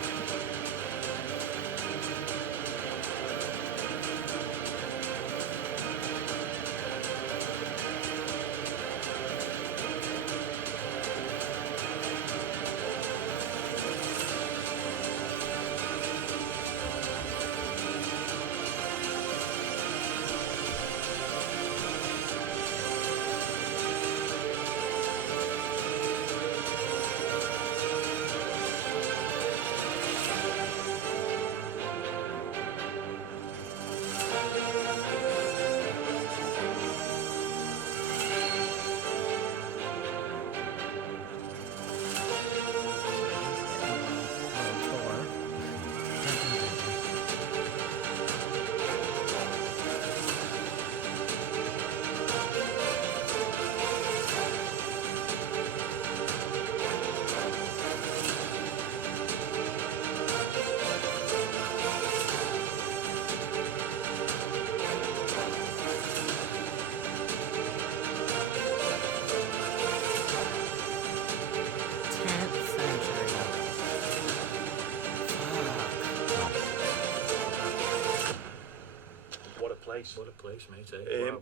What a place, mate. Eh? Wow.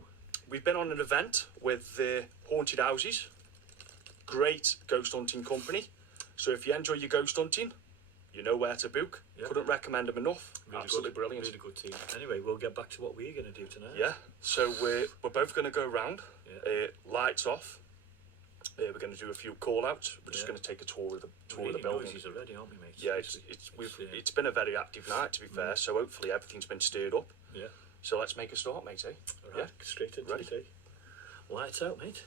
We've been on an event with Haunted Houses, great ghost hunting company. So if you enjoy your ghost hunting, you know where to book. Yeah. Couldn't recommend them enough. Really Absolutely good, brilliant. Really good team. Anyway, we'll get back to what we're going to do tonight. Yeah. So we're both going to go round. Yeah. Lights off. We're going to do a few call outs. We're just going to take a tour of the building. Noisies already, aren't we, mate? Yeah, it's been a very active night, to be fair. So hopefully everything's been stirred up. Yeah. So let's make a start, mate. Eh? All right, straight into it. Eh? Lights out, mate.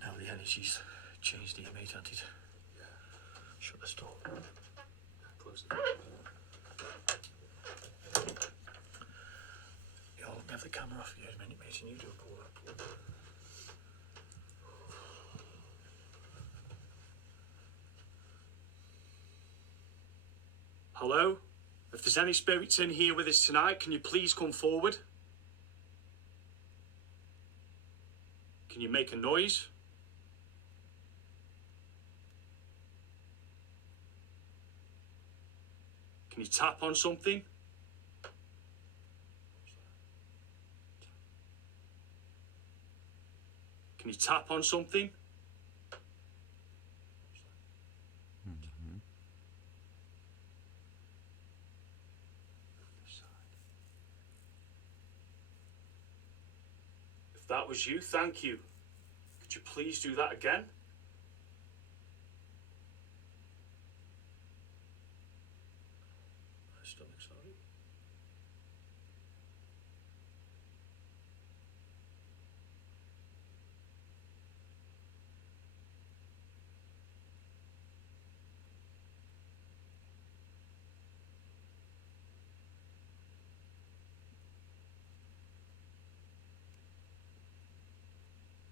Now the energy's changed here, mate, hasn't it? Yeah. Shut this door. Close the door. Yeah, let me have the camera off you a minute, mate, and you do a pull up. Hello? If there's any spirits in here with us tonight, can you please come forward? Can you make a noise? Can you tap on something? Can you tap on something? If that was you, thank you. Could you please do that again? My stomach's sorry.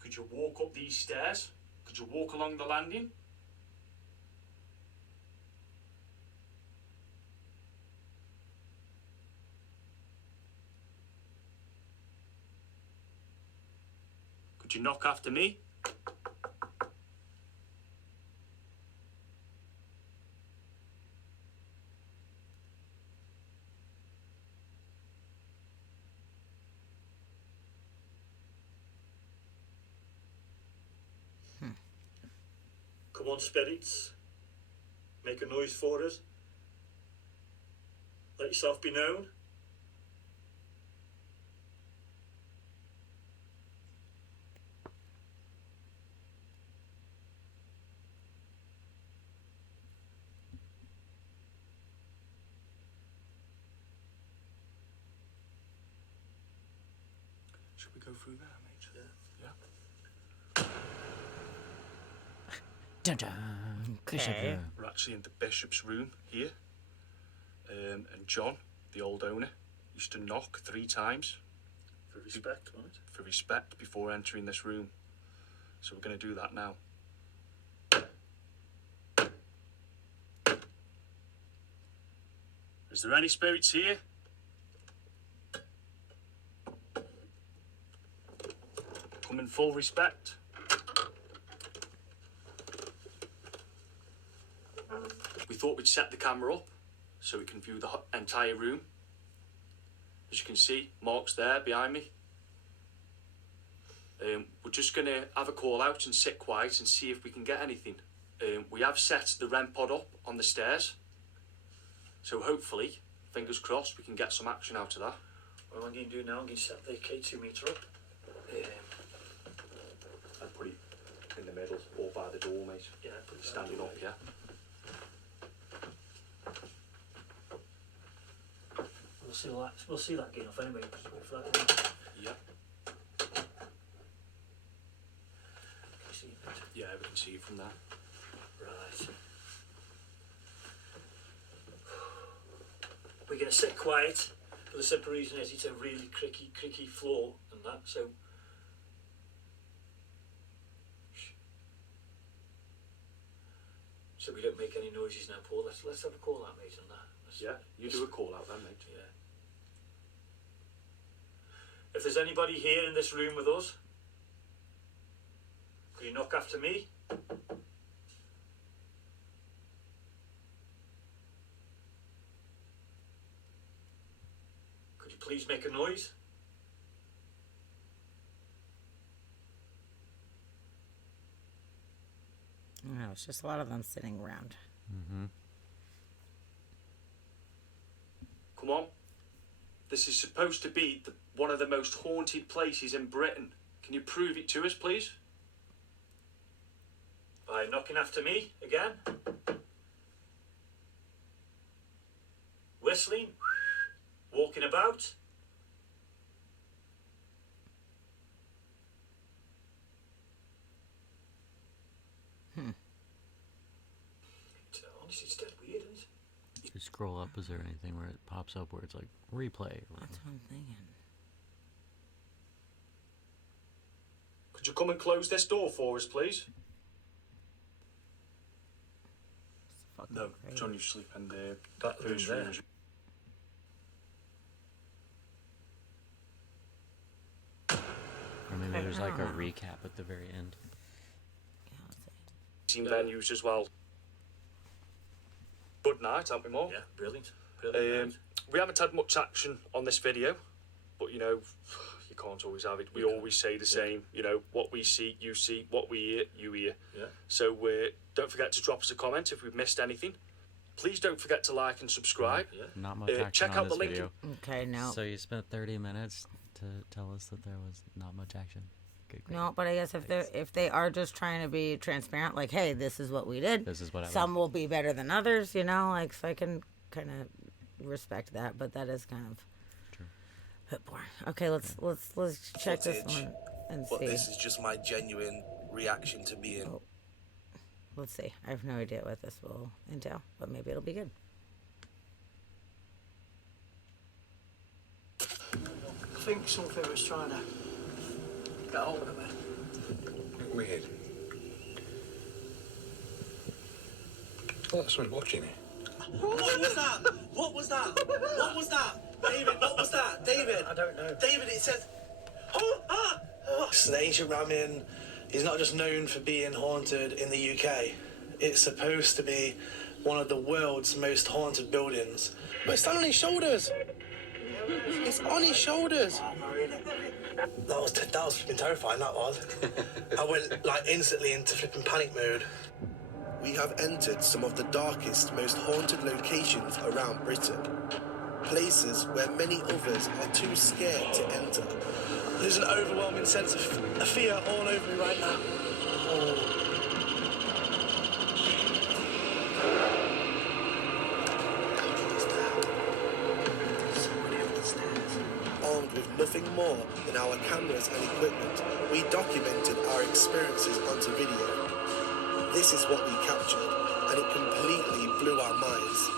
Could you walk up these stairs? Could you walk along the landing? Could you knock after me? Come on, spirits. Make a noise for us. Let yourself be known. Should we go through there, mate? Yeah. Dun-dun. Bishop room. We're actually in the bishop's room here. And John, the old owner, used to knock 3 times. For respect, right? For respect before entering this room. So we're going to do that now. Is there any spirits here? Come in full respect. We thought we'd set the camera up so we can view the entire room. As you can see, Mark's there behind me. We're just going to have a call out and sit quiet and see if we can get anything. We have set the REM pod up on the stairs. So hopefully, fingers crossed, we can get some action out of that. What I'm going to do now, I'm going to set the K2 meter up. And put it in the middle or by the door, mate. Yeah, put it standing up, yeah. We'll see that going off anyway. Just wait for that to happen. Yeah. Can you see it? Yeah, we can see it from there. Right. We're going to sit quiet for the simple reason is it's a really creaky floor and that, so. So we don't make any noises now, Paul. Let's have a call out, mate, on that. Yeah, you do a call out then, mate. Yeah. If there's anybody here in this room with us, could you knock after me? Could you please make a noise? No, it's just a lot of them sitting around. Mm-hmm. Come on. This is supposed to be one of the most haunted places in Britain. Can you prove it to us, please? By knocking after me again. Whistling. Walking about. Honestly, it's dead weird, isn't it? If you scroll up, is there anything where it pops up where it's like replay? That's what I'm thinking. Could you come and close this door for us, please? No, John, you sleep in the that room first there. room. Or maybe there's like a recap at the very end. Seen venues as well. Good night, haven't we, Mark? Yeah, brilliant. Brilliant. We haven't had much action on this video, but you know, you can't always have it. We always say the same, you know, what we see, you see, what we hear, you hear. Yeah. So don't forget to drop us a comment if we've missed anything. Please don't forget to like and subscribe. Yeah. Not much action check on out this the link. video. Okay, no. So you spent 30 minutes to tell us that there was not much action. Good, great. No, but I guess if they are just trying to be transparent, like, hey, this is what we did. This is what I Some will be better than others, you know, like, so I can kind of respect that, but that is kind of a bit boring. Okay, let's check this one and But see. this is just my genuine reaction to being. Oh. Let's see. I have no idea what this will entail, but maybe it'll be good. I think something was trying to get hold of me. Weird. Well, that's someone watching it. What was that? What was that? What was that? David, what was that? David. I don't know. David, it says. The ancient Ramin is not just known for being haunted in the UK. It's supposed to be one of the world's most haunted buildings. But it's on his shoulders. It's on his shoulders. That was flipping terrifying, that was. I went like instantly into flipping panic mode. We have entered some of the darkest, most haunted locations around Britain. Places where many others are too scared to enter. There's an overwhelming sense of fear all over me right now. Armed with nothing more than our cameras and equipment, we documented our experiences onto video. This is what we captured, and it completely blew our minds.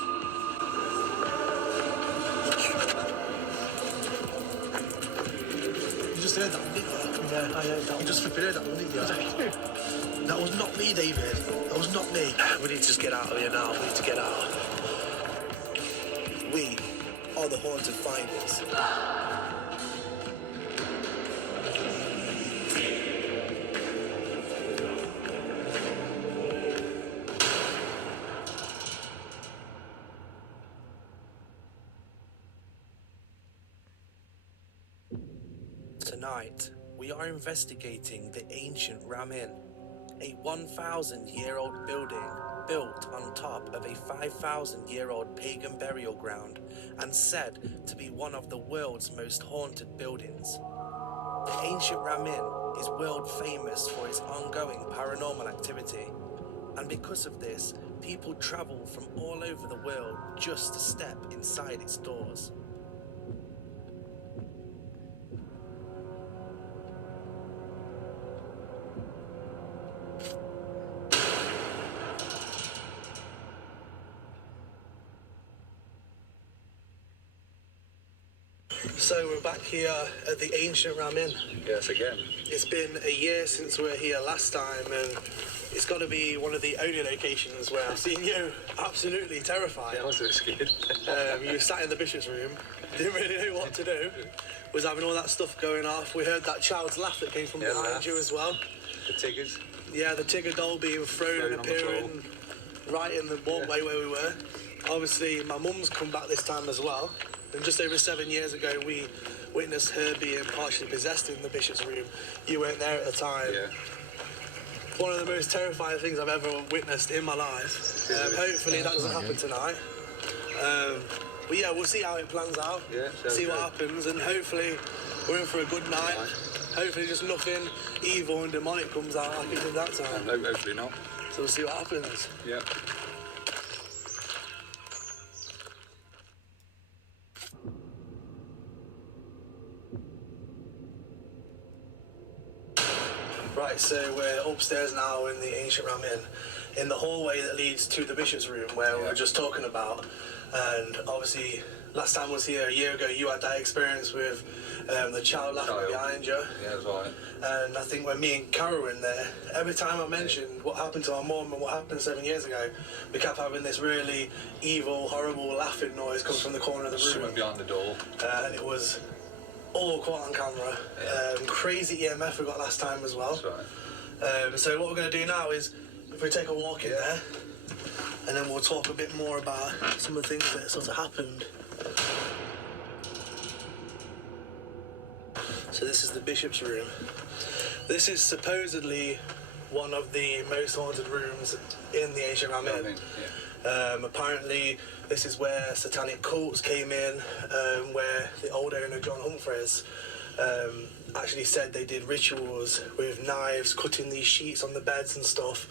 You just heard that one, didn't you? Yeah, I heard that. You just flipping heard that one, didn't you? That was not me, David. That was not me. We need to just get out of here now. We need to get out. We are the Haunted Finders. Tonight, we are investigating the ancient Ramin, a 1,000-year-old building built on top of a 5,000-year-old pagan burial ground and said to be one of the world's most haunted buildings. The ancient Ramin is world famous for its ongoing paranormal activity, and because of this, people travel from all over the world just to step inside its doors. So we're back here at the ancient Ramin. Yes, again. It's been a year since we were here last time, and it's got to be one of the only locations where I've seen you absolutely terrified. Yeah, I was a bit scared. You sat in the bishop's room, didn't really know what to do, was having all that stuff going off. We heard that child's laugh that came from behind you as well. The Tiggers. Yeah, the Tigger doll being thrown and appearing right in the walkway where we were. Obviously, my mum's come back this time as well. And just over 7 years ago, we witnessed her being partially possessed in the bishop's room. You weren't there at the time. Yeah. One of the most terrifying things I've ever witnessed in my life. Hopefully that doesn't happen tonight. But yeah, we'll see how it plans out. Yeah, see what happens, and hopefully we're in for a good night. Hopefully just nothing evil and demonic comes out like it did that time. No, hopefully not. So we'll see what happens. Yeah. Right, so we're upstairs now in the ancient Ramin, in the hallway that leads to the bishop's room where we were just talking about. And obviously, last time I was here a year ago, you had that experience with the child laughing behind you. Yeah, that's right. And I think when me and Carol were in there, every time I mentioned what happened to our mum and what happened 7 years ago, we kept having this really evil, horrible laughing noise come from the corner of the room. Someone behind the door. And it was all caught on camera. Crazy EMF we got last time as well. That's right. So what we're going to do now is, if we take a walk in there, and then we'll talk a bit more about some of the things that sort of happened. So this is the bishop's room. This is supposedly one of the most haunted rooms in the ancient Ramin. Apparently this is where satanic cults came in, where the old owner John Humphreys actually said they did rituals with knives, cutting these sheets on the beds and stuff.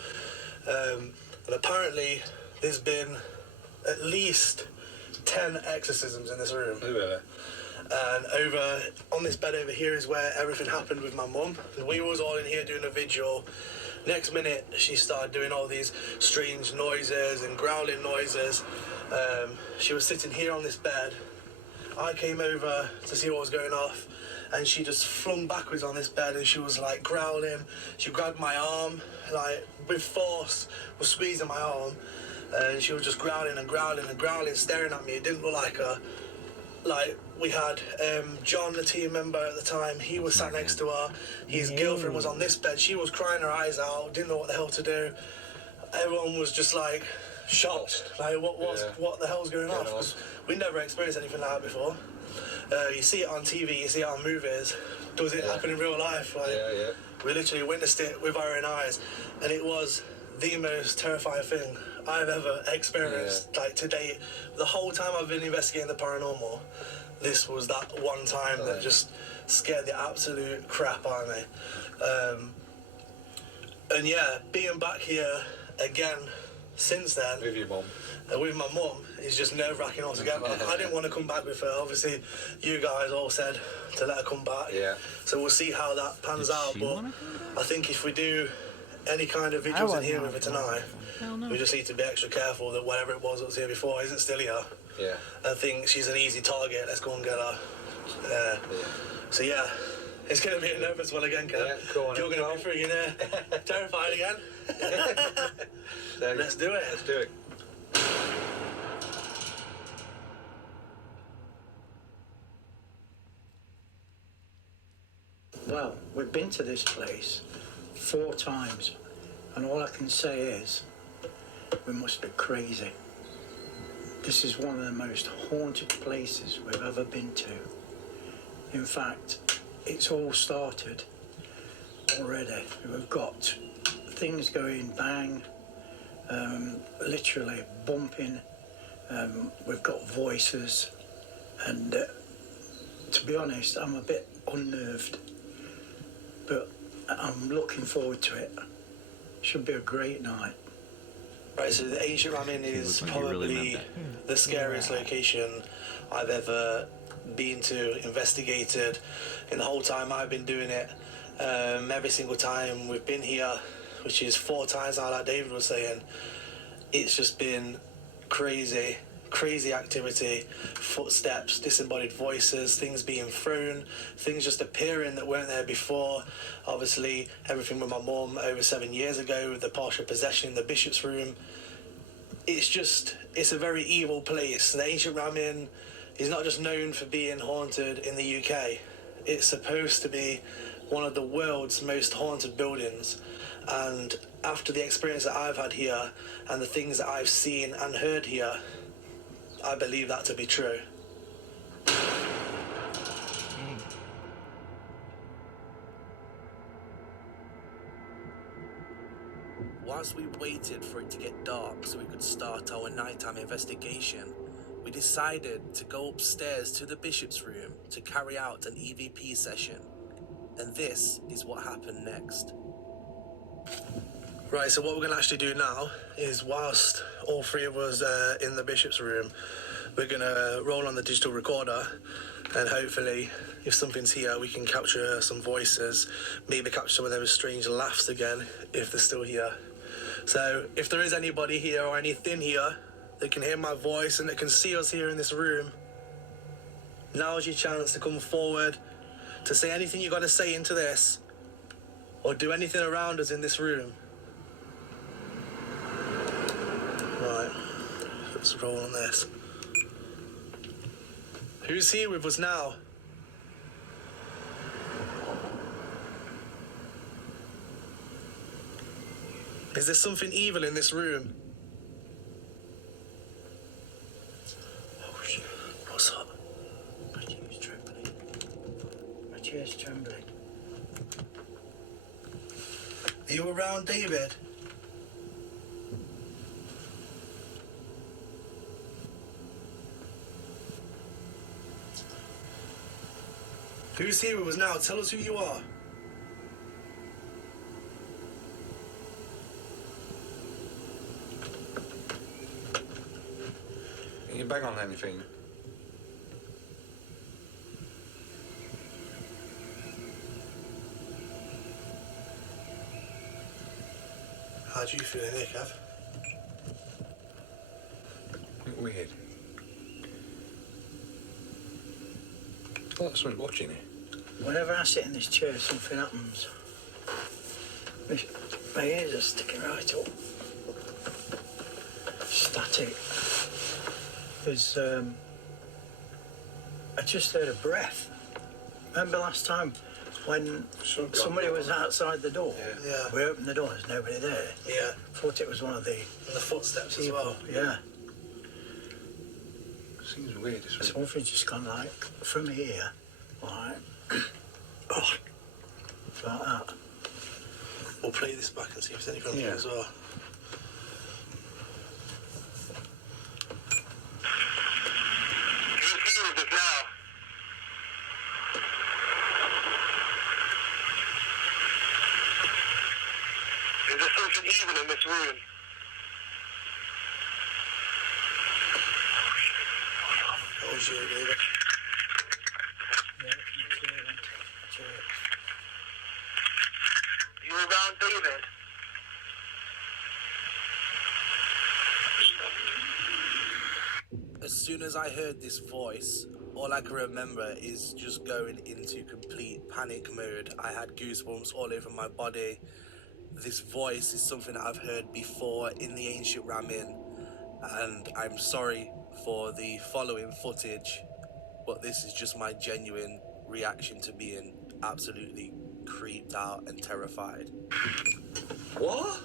And apparently there's been at least 10 exorcisms in this room. And over on this bed over here is where everything happened with my mum. We was all in here doing a vigil. Next minute, she started doing all these strange noises and growling noises. She was sitting here on this bed. I came over to see what was going off, and she just flung backwards on this bed, and she was like growling. She grabbed my arm, like with force, was squeezing my arm, and she was just growling and growling and growling, staring at me. It didn't look like her. Like, we had John, the team member at the time, he was sat next to her. His girlfriend was on this bed. She was crying her eyes out, didn't know what the hell to do. Everyone was just like shocked. Like, what the hell's going on? 'Cause we never experienced anything like that before. You see it on TV, you see it on movies. Does it happen in real life? Like, we literally witnessed it with our own eyes, and it was the most terrifying thing I've ever experienced, like, to date. The whole time I've been investigating the paranormal, this was that one time that just scared the absolute crap out of me. And yeah, being back here again since then with your mum, with my mum, is just nerve-wracking altogether. I didn't want to come back with her. Obviously, you guys all said to let her come back. Yeah. So we'll see how that pans out. But I think if we do any kind of vigils in here with it tonight, we just need to be extra careful that whatever it was that was here before isn't still here. Yeah. I think she's an easy target. Let's go and get her. So yeah, it's going to be a nervous one again, Kev. Yeah, go on. You're going to be freaking terrified again. Let's do it. Let's do it. Well, we've been to this place 4 times, and all I can say is, we must be crazy. This is one of the most haunted places we've ever been to. In fact, it's all started already. We've got things going bang, literally bumping. We've got voices, and to be honest, I'm a bit unnerved, but I'm looking forward to it. Should be a great night. Right, so the Ancient Ramen is probably the scariest location I've ever been to, investigated, in the whole time I've been doing it. Every single time we've been here, which is 4 times now, like David was saying, it's just been crazy activity, footsteps, disembodied voices, things being thrown, things just appearing that weren't there before. Obviously, everything with my mum over 7 years ago, the partial possession in the Bishop's Room. It's a very evil place. The Ancient Ramen is not just known for being haunted in the UK. It's supposed to be one of the world's most haunted buildings. And after the experience that I've had here and the things that I've seen and heard here, I believe that to be true. Whilst we waited for it to get dark so we could start our nighttime investigation, we decided to go upstairs to the Bishop's Room to carry out an EVP session. And this is what happened next. Right, so what we're going to actually do now is, whilst all 3 of us are in the Bishop's Room, we're going to roll on the digital recorder, and hopefully, if something's here, we can capture some voices, maybe capture some of those strange laughs again, if they're still here. So, if there is anybody here or anything here that can hear my voice and that can see us here in this room, now's your chance to come forward, to say anything you got to say into this, or do anything around us in this room. Right, let's roll on this. Who's here with us now? Is there something evil in this room? Oh shit, what's up? My chair's trembling. My chair's trembling. Are you around, David? Who's here with us now? Tell us who you are. Can you bang on anything? How do you feel in here, Kev? Weird. Like someone watching it. Whenever I sit in this chair, something happens. My ears are sticking right up. Static. There's, I just heard a breath. Remember last time when somebody was outside the door? Yeah. We opened the door, there's nobody there. Yeah. Thought it was one of the... And the footsteps people. as well. Yeah. Seems weird, isn't it? Something just gone like, from here, like, oh, like that. We'll play this back and see if there's anything here as well. Who's here with us now? Is there something evil in this room? That was you, David. You around, David? soon as I heard this voice, all I can remember is just going into complete panic mode. I had goosebumps all over my body. This voice is something that I've heard before in the ancient Ramin, and I'm sorry for the following footage, but this is just my genuine reaction to being absolutely creeped out and terrified. What?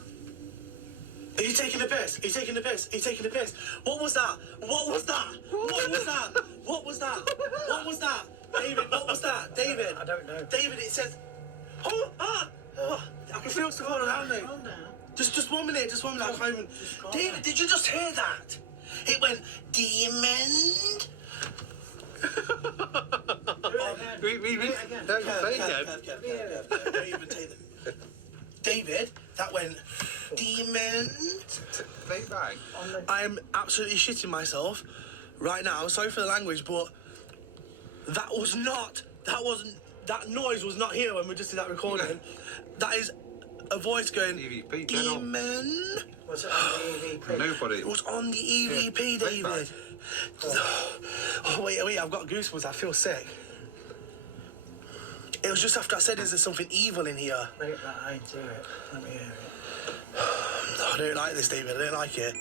Are you taking the piss? Are you taking the piss? Are you taking the piss? What was that? What was that? What was that? What was that? What was that? David, what was that? David. I don't know. David, it says... Oh, I can feel stuff all around me. Calm down. Just 1 minute, just 1 minute. I can't even... David, did you just hear that? It went, demon. Don't even take them. David, that went, demon. Play it back. I'm absolutely shitting myself right now. Sorry for the language, but that noise was not here when we just did that recording. That is a voice going, EVP, demon. Was it on the EVP? Nobody. It was on the EVP, Yeah, David. Oh, wait, I've got goosebumps. I feel sick. It was just after I said, is there something evil in here? Let it that I do it. Let me hear it. No, I don't like this, David. I don't like it.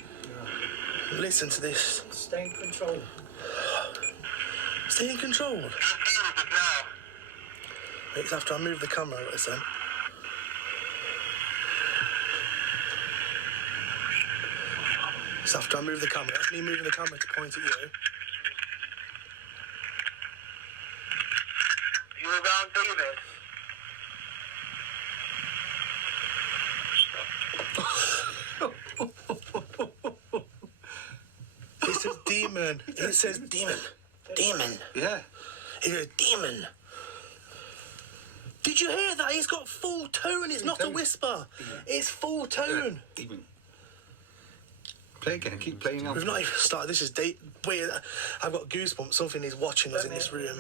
No. Listen to this. Stay in control. Stay in control. Wait, it's after I move the camera, listen. It's after I move the camera. That's me moving the camera to point at you. You around, David? It says demon. It says demon. Demon. Yeah. It goes, demon. Did you hear that? It's got full tone. It's not a whisper. It's full tone. Even. Play again. Keep playing on. We've not even started. This is date. Wait, I've got goosebumps. Something is watching us in this room.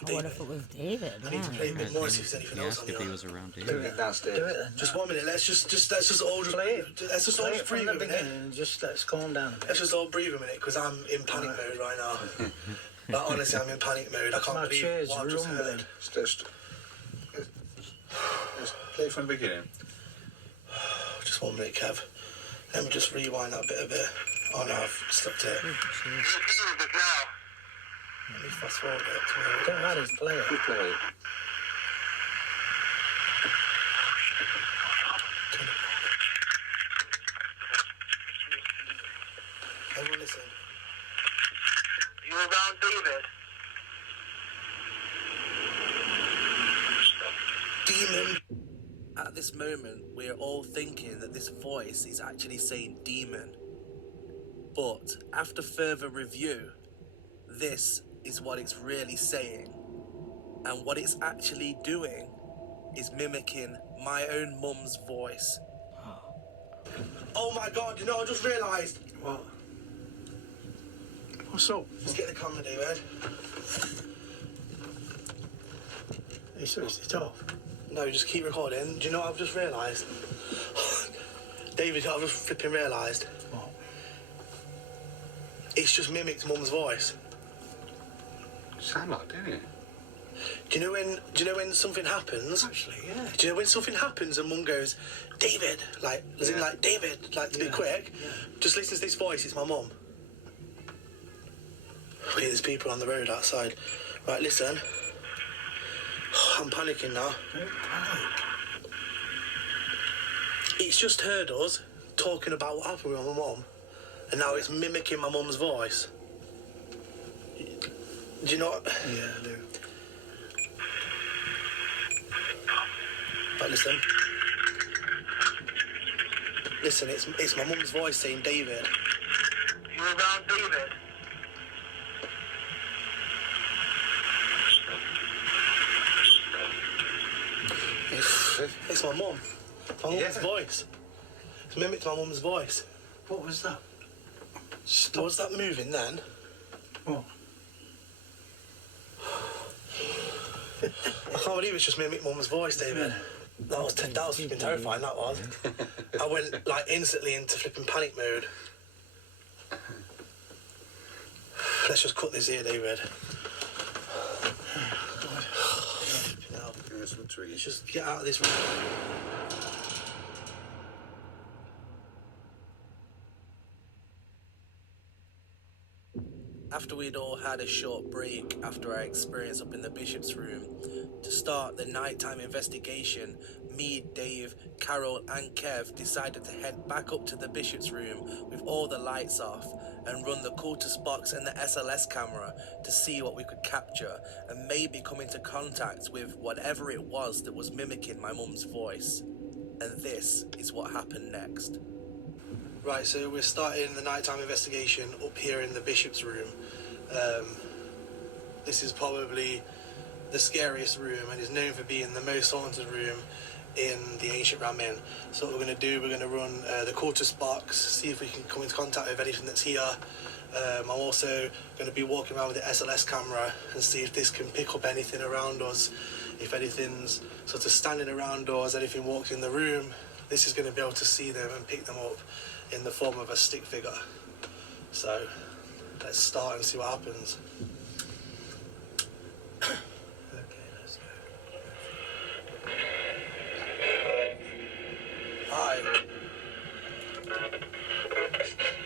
I wonder if it was David. I need to play a bit more, see if there's anything else on if the he was around Do David. it downstairs. Do it then. Just 1 minute. Let's just all just Play it. Let's just all Play just it from breathe the a minute. beginning and just let's calm down a bit. Let's just all breathe a minute because I'm in panic mode right now. Like, honestly, I'm in panic mode. I can't My believe chair's what I've just rumbling. heard. Just play from the beginning. Just 1 minute, Kev. Let me just rewind that bit a bit. Oh no, I've slipped it. Let me fast forward it to where Don't matter, just play it. You play it. Everyone listen. You around, David? Demon. At this moment, we're all thinking that this voice is actually saying demon. But after further review, this is what it's really saying. And what it's actually doing is mimicking my own mum's voice. Oh my God, you know, I just realised. What? What's up? Just get the camera, David. You switched it off. No, just keep recording. Do you know what I've just realised? David, I've just flipping realised. What? It's just mimicked mum's voice. Sound like, didn't it? Do you know when something happens? Actually, yeah. Do you know when something happens and mum goes, David, like, as in like, David, like, to be quick, just listen to this voice, it's my mum. Wait, there's people on the road outside. Right, listen. I'm panicking now. Don't panic. It's just heard us talking about what happened with my mum, and now it's mimicking my mum's voice. Do you know what? Yeah, I do. Right, listen. Listen, it's my mum's voice saying David. You around, David? It's my mum. My mum's voice. It's mimicked my mum's voice. What was that? Was that moving then? What? I can't believe it's just mimicked mum's voice, David. That was flipping terrifying, that was. I went, like, instantly into flipping panic mode. Let's just cut this here, David. There's some trees. Let's just get out of this room. After we'd all had a short break after our experience up in the Bishop's room, to start the nighttime investigation, me, Dave, Carol and Kev decided to head back up to the Bishop's room with all the lights off and run the cultist box and the SLS camera to see what we could capture and maybe come into contact with whatever it was that was mimicking my mum's voice. And this is what happened next. Right, so we're starting the nighttime investigation up here in the Bishop's room. This is probably the scariest room and is known for being the most haunted room in the ancient Ramin. So what we're going to do, we're going to run the cultist box, see if we can come into contact with anything that's here. I'm also going to be walking around with the SLS camera and see if this can pick up anything around us. If anything's sort of standing around us, anything walks in the room, this is going to be able to see them and pick them up in the form of a stick figure. So let's start and see what happens. Hi.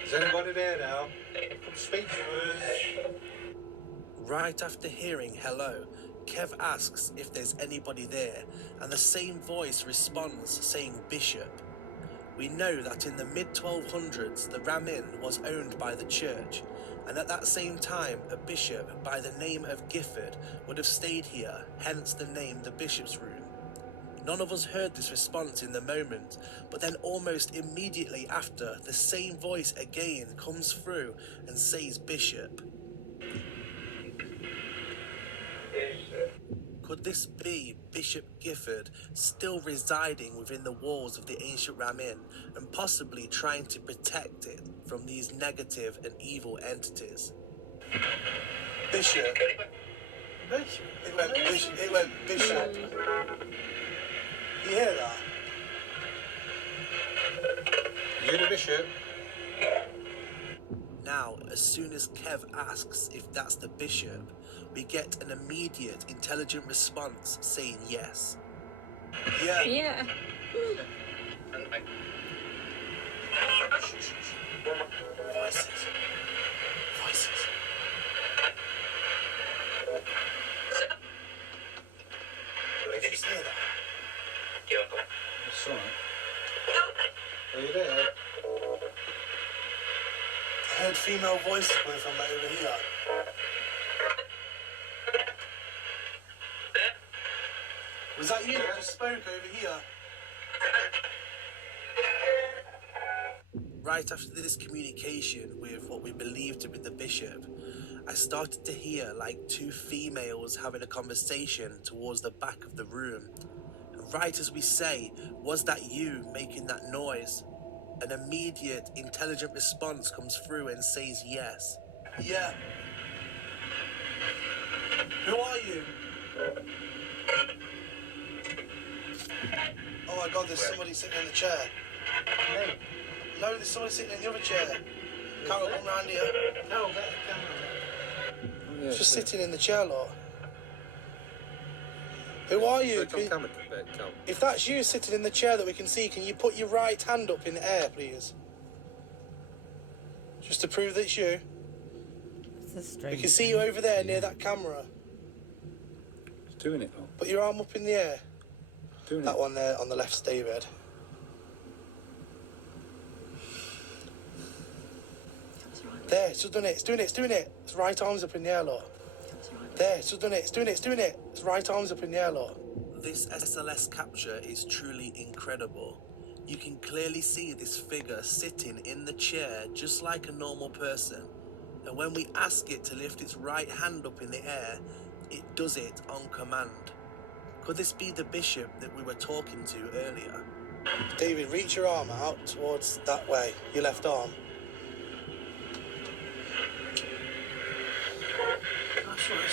Is anybody there now? Come speak to us. Right after hearing hello, Kev asks if there's anybody there, and the same voice responds saying Bishop. We know that in the mid-1200s, the Ramin was owned by the church, and at that same time, a bishop by the name of Gifford would have stayed here, hence the name the Bishop's Room. None of us heard this response in the moment, but then almost immediately after, the same voice again comes through and says Bishop. Could this be Bishop Gifford still residing within the walls of the ancient Ramin and possibly trying to protect it from these negative and evil entities? Bishop. It went Bishop. It went Bishop. You hear that? You the Bishop? Now, as soon as Kev asks if that's the Bishop, we get an immediate, intelligent response saying yes. Yeah. Yeah. Voices. Voices. Did you hear that? It's all right. Are you there? I heard female voices coming from over here. Was that you that just spoke over here? Right after this communication with what we believed to be the Bishop, I started to hear like two females having a conversation towards the back of the room. And right as we say, was that you making that noise? An immediate, intelligent response comes through and says yes. Yeah. Who are you? Oh my God, there's somebody sitting in the chair. No, there's somebody sitting in the other chair. Carol, come round here. No, just sitting in the chair, lot. Who are you? If that's you sitting in the chair that we can see, can you put your right hand up in the air, please? Just to prove that it's you. We can see you over there near that camera. It's doing it, though. Put your arm up in the air. Doing that it. one there on the left's David. There, it's just done it, it's doing it, it's doing it. Its right arm's up in the air, lot. There, it's just done it, it's doing it, it's doing it. Its right arm's up in the air, lot. This SLS capture is truly incredible. You can clearly see this figure sitting in the chair just like a normal person. And when we ask it to lift its right hand up in the air, it does it on command. Could this be the Bishop that we were talking to earlier? David, reach your arm out towards that way, your left arm.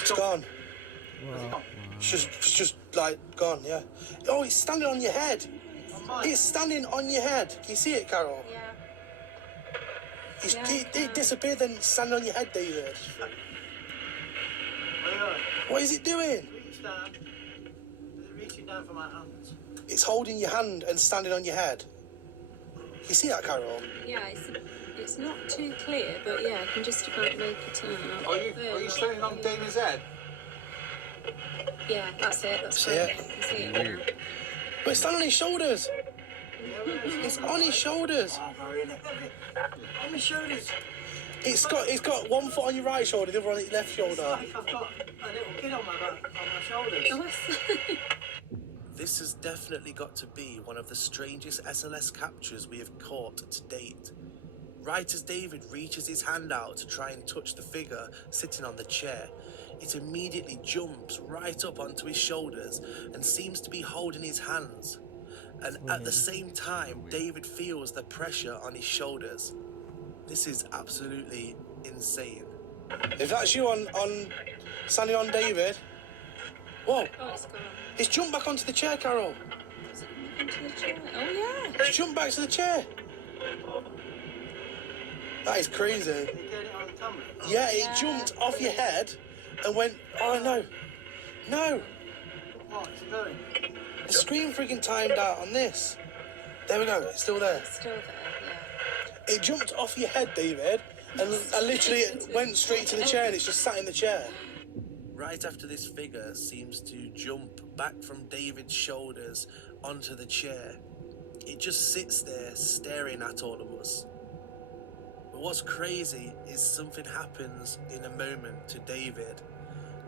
It's gone. Wow. It's just like gone, yeah. Oh, it's standing on your head. It's standing on your head. Can you see it, Carol? Yeah. It disappeared, then standing on your head, David. What is it doing? Reach down. Is it reaching down for my hands? It's holding your hand and standing on your head. You see that, Carol? Yeah, it's not too clear, but yeah, I can just about make it out. Are you standing on David's head? Yeah, that's it. That's See great. it? I can see it now. But it's standing on his shoulders. It's on his shoulders. On my shoulders. It's got one foot on your right shoulder, the other on your left shoulder. It's like I've got a little kid on my back, on my shoulders. This has definitely got to be one of the strangest SLS captures we have caught to date. Right as David reaches his hand out to try and touch the figure sitting on the chair, it immediately jumps right up onto his shoulders and seems to be holding his hands. And at the same time, David feels the pressure on his shoulders. This is absolutely insane. If that's you on standing on David, whoa! Oh, it's gone. It's jumped back onto the chair, Carol. Is it into the chair? Oh yeah. It's jumped back to the chair. That is crazy. Yeah, it jumped off your head and went, oh no. No. What is it doing? The screen freaking timed out on this. There we go, it's still there. It's still there, yeah. It jumped off your head, David, and literally it went straight to the chair and it's just sat in the chair. Right after this figure seems to jump back from David's shoulders onto the chair, it just sits there staring at all of us. But what's crazy is something happens in a moment to David,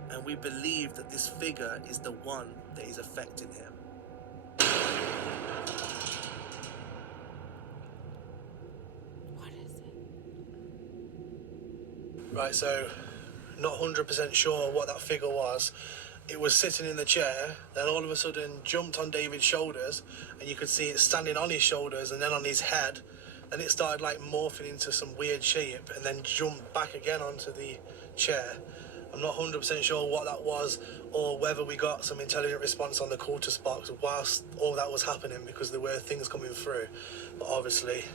and we believe that this figure is the one that is affecting him. Right, so not 100% sure what that figure was. It was sitting in the chair, then all of a sudden jumped on David's shoulders, and you could see it standing on his shoulders and then on his head. Then it started like morphing into some weird shape and then jumped back again onto the chair. I'm not 100% sure what that was or whether we got some intelligent response on the cultist box whilst all that was happening, because there were things coming through. But obviously,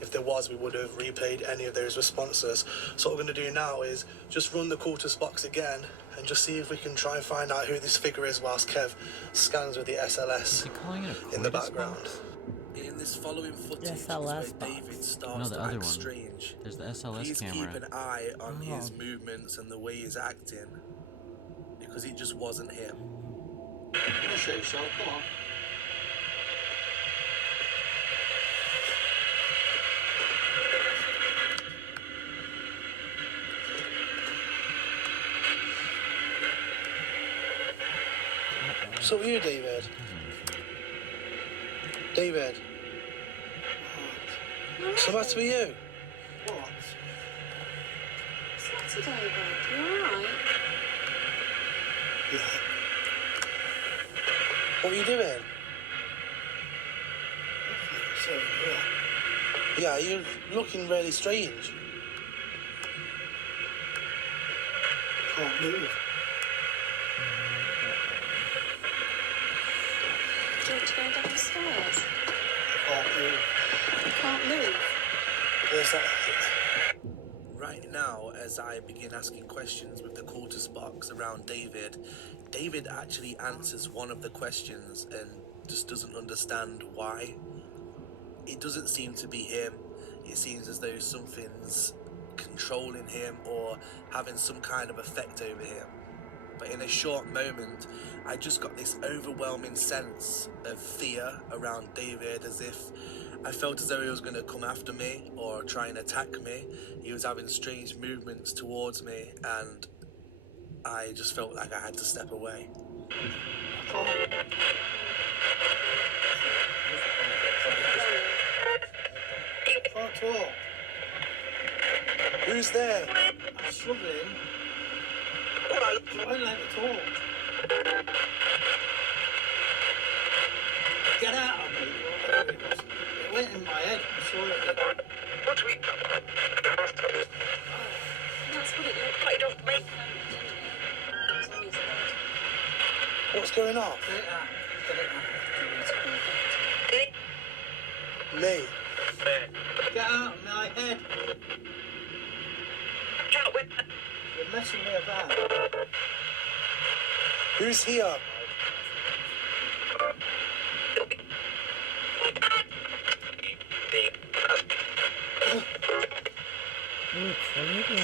if there was, we would have replayed any of those responses. So what we're going to do now is just run the cultist box again and just see if we can try and find out who this figure is whilst Kev scans with the SLS in the background. In this following footage is where David starts to act strange. There's the SLS Please camera. keep an eye on his movements and the way he's acting, because it just wasn't him. I'll show you, Shell. Come on. So you, David? David? What's the matter with you? What? What's the matter, David? You alright? Yeah. What are you doing? So, yeah. Yeah, you're looking really strange. Can't move. Do you want to go downstairs? Can't move. You can't move. There's that. Right now, as I begin asking questions with the cultist box around David, David actually answers one of the questions and just doesn't understand why. It doesn't seem to be him. It seems as though something's controlling him or having some kind of effect over him. But in a short moment, I just got this overwhelming sense of fear around David, as if I felt as though he was going to come after me or try and attack me. He was having strange movements towards me, and I just felt like I had to step away. Can't talk. Who's there? I'm struggling. I won't let me talk. Get out of me. Whatever it was. It went in my head. I'm sure it did. That's what it looked like. Don't make What's going on? Get it out. Get it out. Me? Get out of my head. You're messing me about. Who's here? Ooh, creepy.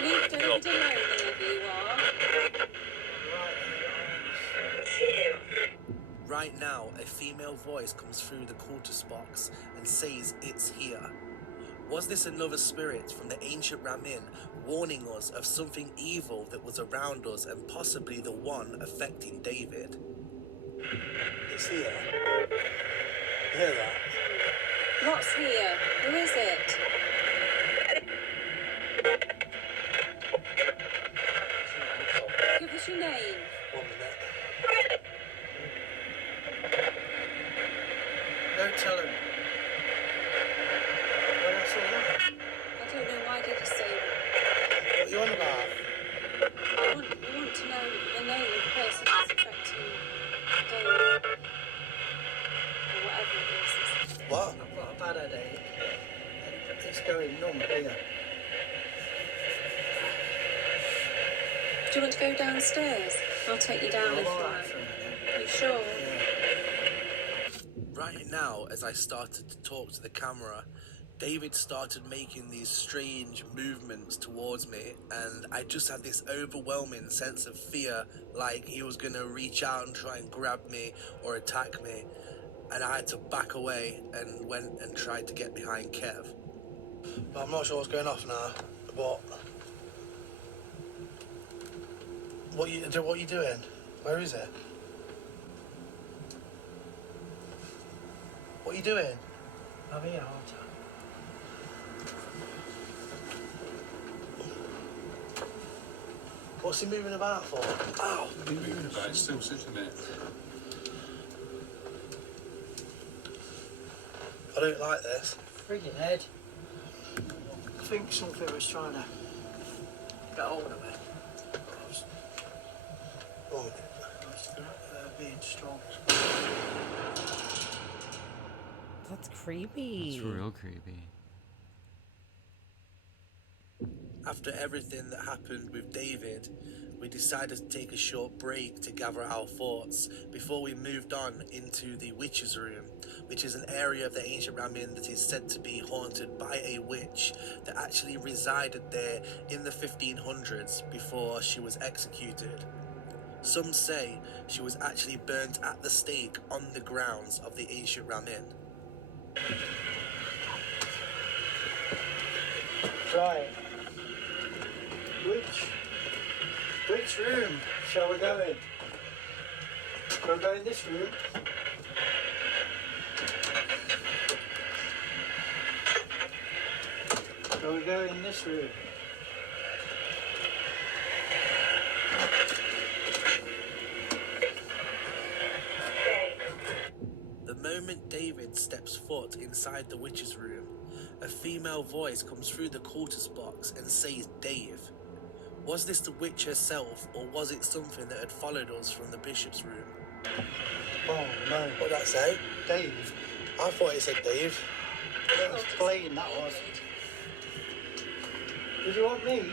Leave David alone, whoever you are. Right now, a female voice comes through the cultist box and says it's here. Was this another spirit from the ancient Ramin warning us of something evil that was around us and possibly the one affecting David? It's here. You hear that? What's here? Who is it? Give us your name. 1 minute. Don't tell him. What else is that? I don't know, why did you say that? What are you on about? We want to know the name of the person who's affecting Dave. Or whatever it is. What? I've got a bad headache. It's going numb here. Do you want to go downstairs? I'll take you down if you like. You sure? Right now, as I started to talk to the camera, David started making these strange movements towards me, and I just had this overwhelming sense of fear, like he was going to reach out and try and grab me or attack me, and I had to back away and went and tried to get behind Kev. But I'm not sure what's going off now, but... What you doing? Where is it? What are you doing? I'm here, aren't I? What's he moving about for? Ow! Moving about, still sitting there. I don't like this. Friggin' head. I think something was trying to get hold of me. I was being strong. That's creepy. It's real creepy. After everything that happened with David, we decided to take a short break to gather our thoughts before we moved on into the Witch's Room, which is an area of the ancient Ramin that is said to be haunted by a witch that actually resided there in the 1500s before she was executed. Some say she was actually burnt at the stake on the grounds of the ancient Ramin. Right. Which room shall we go in? Shall we go in this room? Shall we go in this room? The moment David steps foot inside the witch's room, a female voice comes through the cultist box and says, Dave. Was this the witch herself, or was it something that had followed us from the bishop's room? Oh no. What did that say? Dave. I thought it said Dave. That was plain, that was. Did you want me?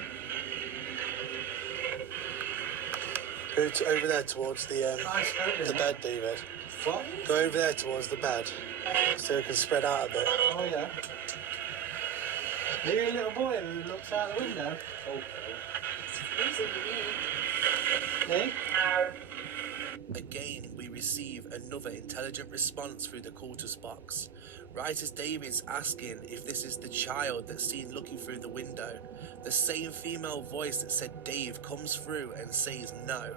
Go over there towards the bed, David. What? Go over there towards the bed, so we can spread out a bit. Oh yeah. Are you a little boy who looks out the window? Oh. Hey? Again, we receive another intelligent response through the cultist box. Right as David's asking if this is the child that's seen looking through the window, the same female voice that said Dave comes through and says no.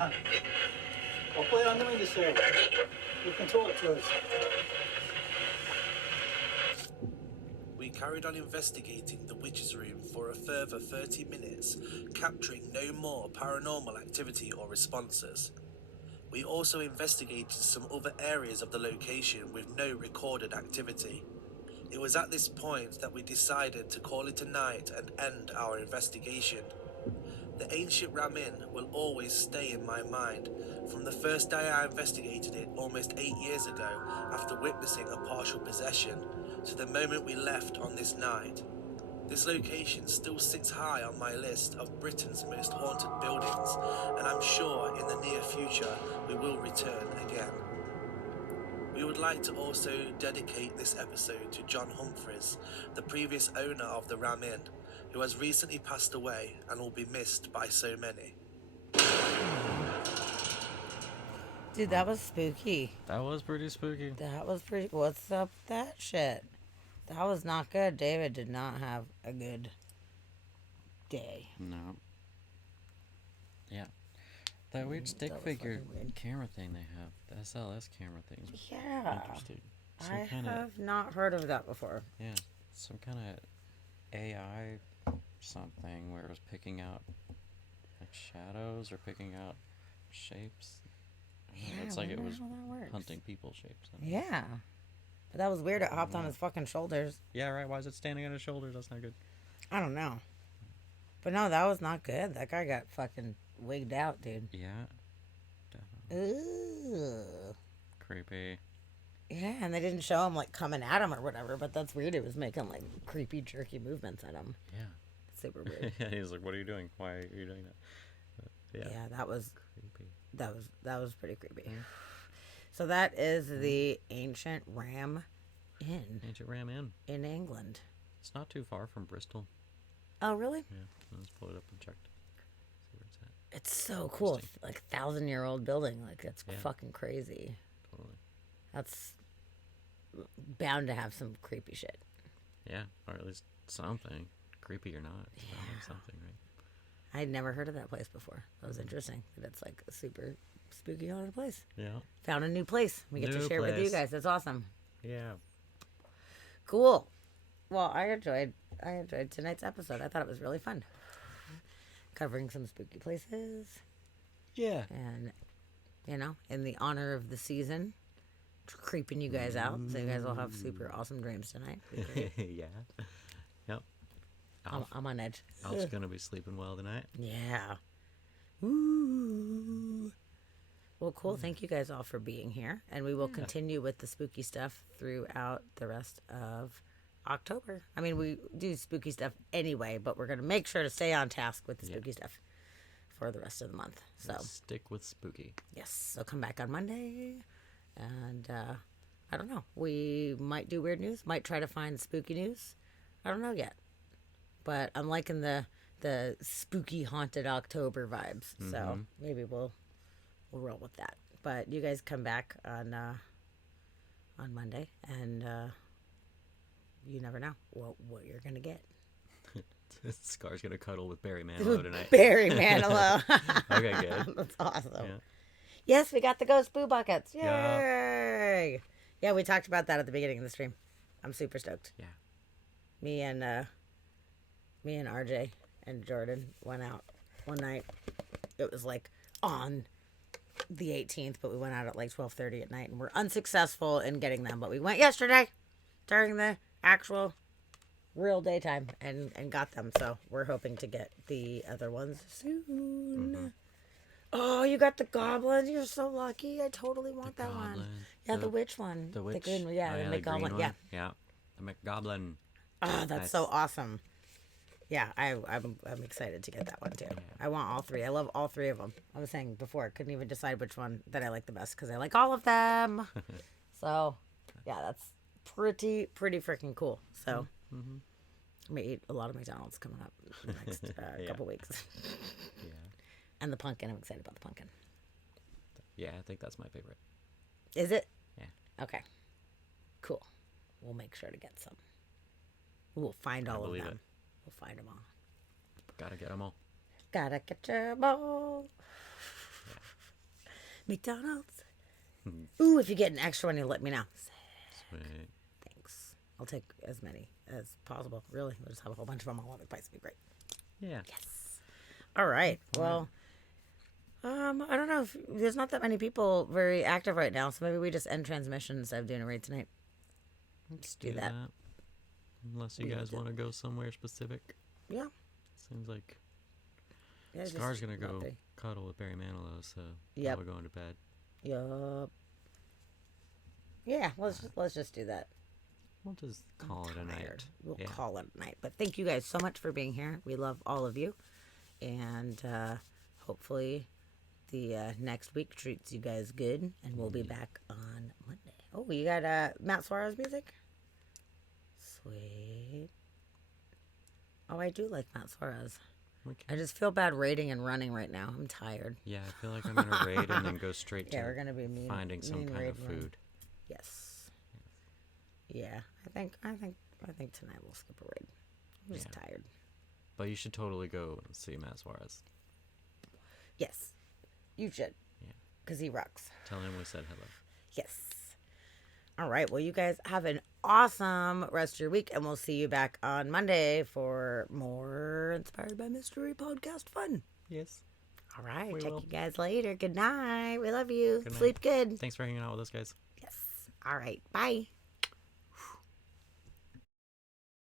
I'll put it on the windowsill. You can talk to us. We carried on investigating the witch's room for a further 30 minutes, capturing no more paranormal activity or responses. We also investigated some other areas of the location with no recorded activity. It was at this point that we decided to call it a night and end our investigation. The ancient ramen will always stay in my mind. From the first day I investigated it almost 8 years ago, after witnessing a partial possession, to the moment we left on this night. This location still sits high on my list of Britain's most haunted buildings, and I'm sure in the near future we will return again. We would like to also dedicate this episode to John Humphreys, the previous owner of the Ram Inn, who has recently passed away and will be missed by so many. Dude, that was spooky. That was pretty spooky. That was pretty... What's up with that shit? That was not good. David did not have a good day. No. Yeah. That weird stick figure camera thing they have. The SLS camera thing. Yeah. Interesting. I have not heard of that before. Yeah. Some kind of AI something where it was picking out like shadows or picking out shapes. Yeah, it's like it was how that works. hunting people shapes. Yeah. But that was weird. It hopped on his fucking shoulders. Yeah, right. Why is it standing on his shoulders? That's not good. I don't know. But no, that was not good. That guy got fucking wigged out, dude. Yeah. Ooh. Creepy. Yeah, and they didn't show him like coming at him or whatever, but that's weird. It was making like creepy, jerky movements at him. Yeah. Super weird. Yeah, he's like, "What are you doing? Why are you doing that?" Yeah, that was creepy. That was pretty creepy. So that is the Ancient Ram Inn. Ancient Ram Inn in England. It's not too far from Bristol. Oh, really? Yeah, let's pull it up and check. See where it's at. It's so cool. Like 1,000-year-old building. Like that's fucking crazy. Totally. That's bound to have some creepy shit. Yeah, or at least something. Creepy or not. It's bound to have something, right? I'd never heard of that place before. That was interesting. That it's like a super spooky haunted place. Yeah. Found a new place. We get to share it with you guys. That's awesome. Yeah. Cool. Well, I enjoyed tonight's episode. I thought it was really fun. Covering some spooky places. Yeah. And, in the honor of the season, creeping you guys out. So you guys will have super awesome dreams tonight. Yeah. Yep. I'm on edge. Alf's going to be sleeping well tonight. Yeah. Ooh. Well, cool. Thank you guys all for being here. And we will continue with the spooky stuff throughout the rest of October. I mean, we do spooky stuff anyway, but we're going to make sure to stay on task with the spooky stuff for the rest of the month. So stick with spooky. Yes. So come back on Monday. And I don't know. We might do weird news. Might try to find spooky news. I don't know yet. But I'm liking the spooky haunted October vibes. So maybe we'll roll with that. But you guys come back on Monday, and you never know what you're gonna get. Scar's gonna cuddle with Barry Manilow tonight. Barry Manilow. Okay, good. That's awesome. Yeah. Yes, we got the ghost boo buckets. Yay! Yeah, we talked about that at the beginning of the stream. I'm super stoked. Yeah. Me and RJ and Jordan went out one night. It was like on the 18th, but we went out at like 12:30 at night, and we're unsuccessful in getting them. But we went yesterday during the actual real daytime and got them. So we're hoping to get the other ones soon. Oh, you got the goblin. You're so lucky. I totally want that one. Yeah, the witch one. The witch. The green one. Yeah, Oh, the McGoblin. green Yeah. one? Yeah. The McGoblin. Oh, that's Nice. so awesome. Yeah, I'm excited to get that one too. I want all three. I love all three of them. I was saying before, I couldn't even decide which one that I like the best because I like all of them. So, yeah, that's pretty freaking cool. So, I'm gonna eat a lot of McDonald's coming up in the next couple weeks. Yeah. And the pumpkin. I'm excited about the pumpkin. Yeah, I think that's my favorite. Is it? Yeah. Okay. Cool. We'll make sure to get some. We'll find all of them. it. We'll find them all. Gotta get them all. Gotta get them all. McDonald's. Ooh, if you get an extra one, you let me know. Sweet. Thanks. I'll take as many as possible. Really, we'll just have a whole bunch of them all over the place. It'd be great. Yeah. Yes. All right. Well, I don't know if there's not that many people very active right now, so maybe we just end transmission instead of doing a raid tonight. Let's do that. Unless you guys want to go somewhere specific. Yeah. Seems like Yeah, just Scar's gonna go lovely. cuddle with Barry Manilow, so Yep. we're going to bed. Yup. Yeah, let's just do that. We'll just call it a night. We'll Yeah. call it a night. But thank you guys so much for being here. We love all of you, and hopefully the next week treats you guys good, and we'll be back on Monday. Oh, you got Matt Suarez music? Sweet. Oh, I do like Matt Suarez. Okay. I just feel bad raiding and running right now. I'm tired. Yeah, I feel like I'm gonna raid and then go straight to Yeah, we're gonna be mean, finding some mean kind raid of run. food. Yes. Yeah, I think tonight we'll skip a raid. I'm just Yeah. tired. But you should totally go and see Matt Suarez. Yes, you should. Yeah. Because he rocks. Tell him we said hello. Yes. All right. Well, you guys have an awesome rest of your week, and we'll see you back on Monday for more Inspired by Mystery podcast fun. Yes. All right. We Check will. you guys later. Good night. We love you. Good night. Sleep good. Thanks for hanging out with us, guys. All right. Bye.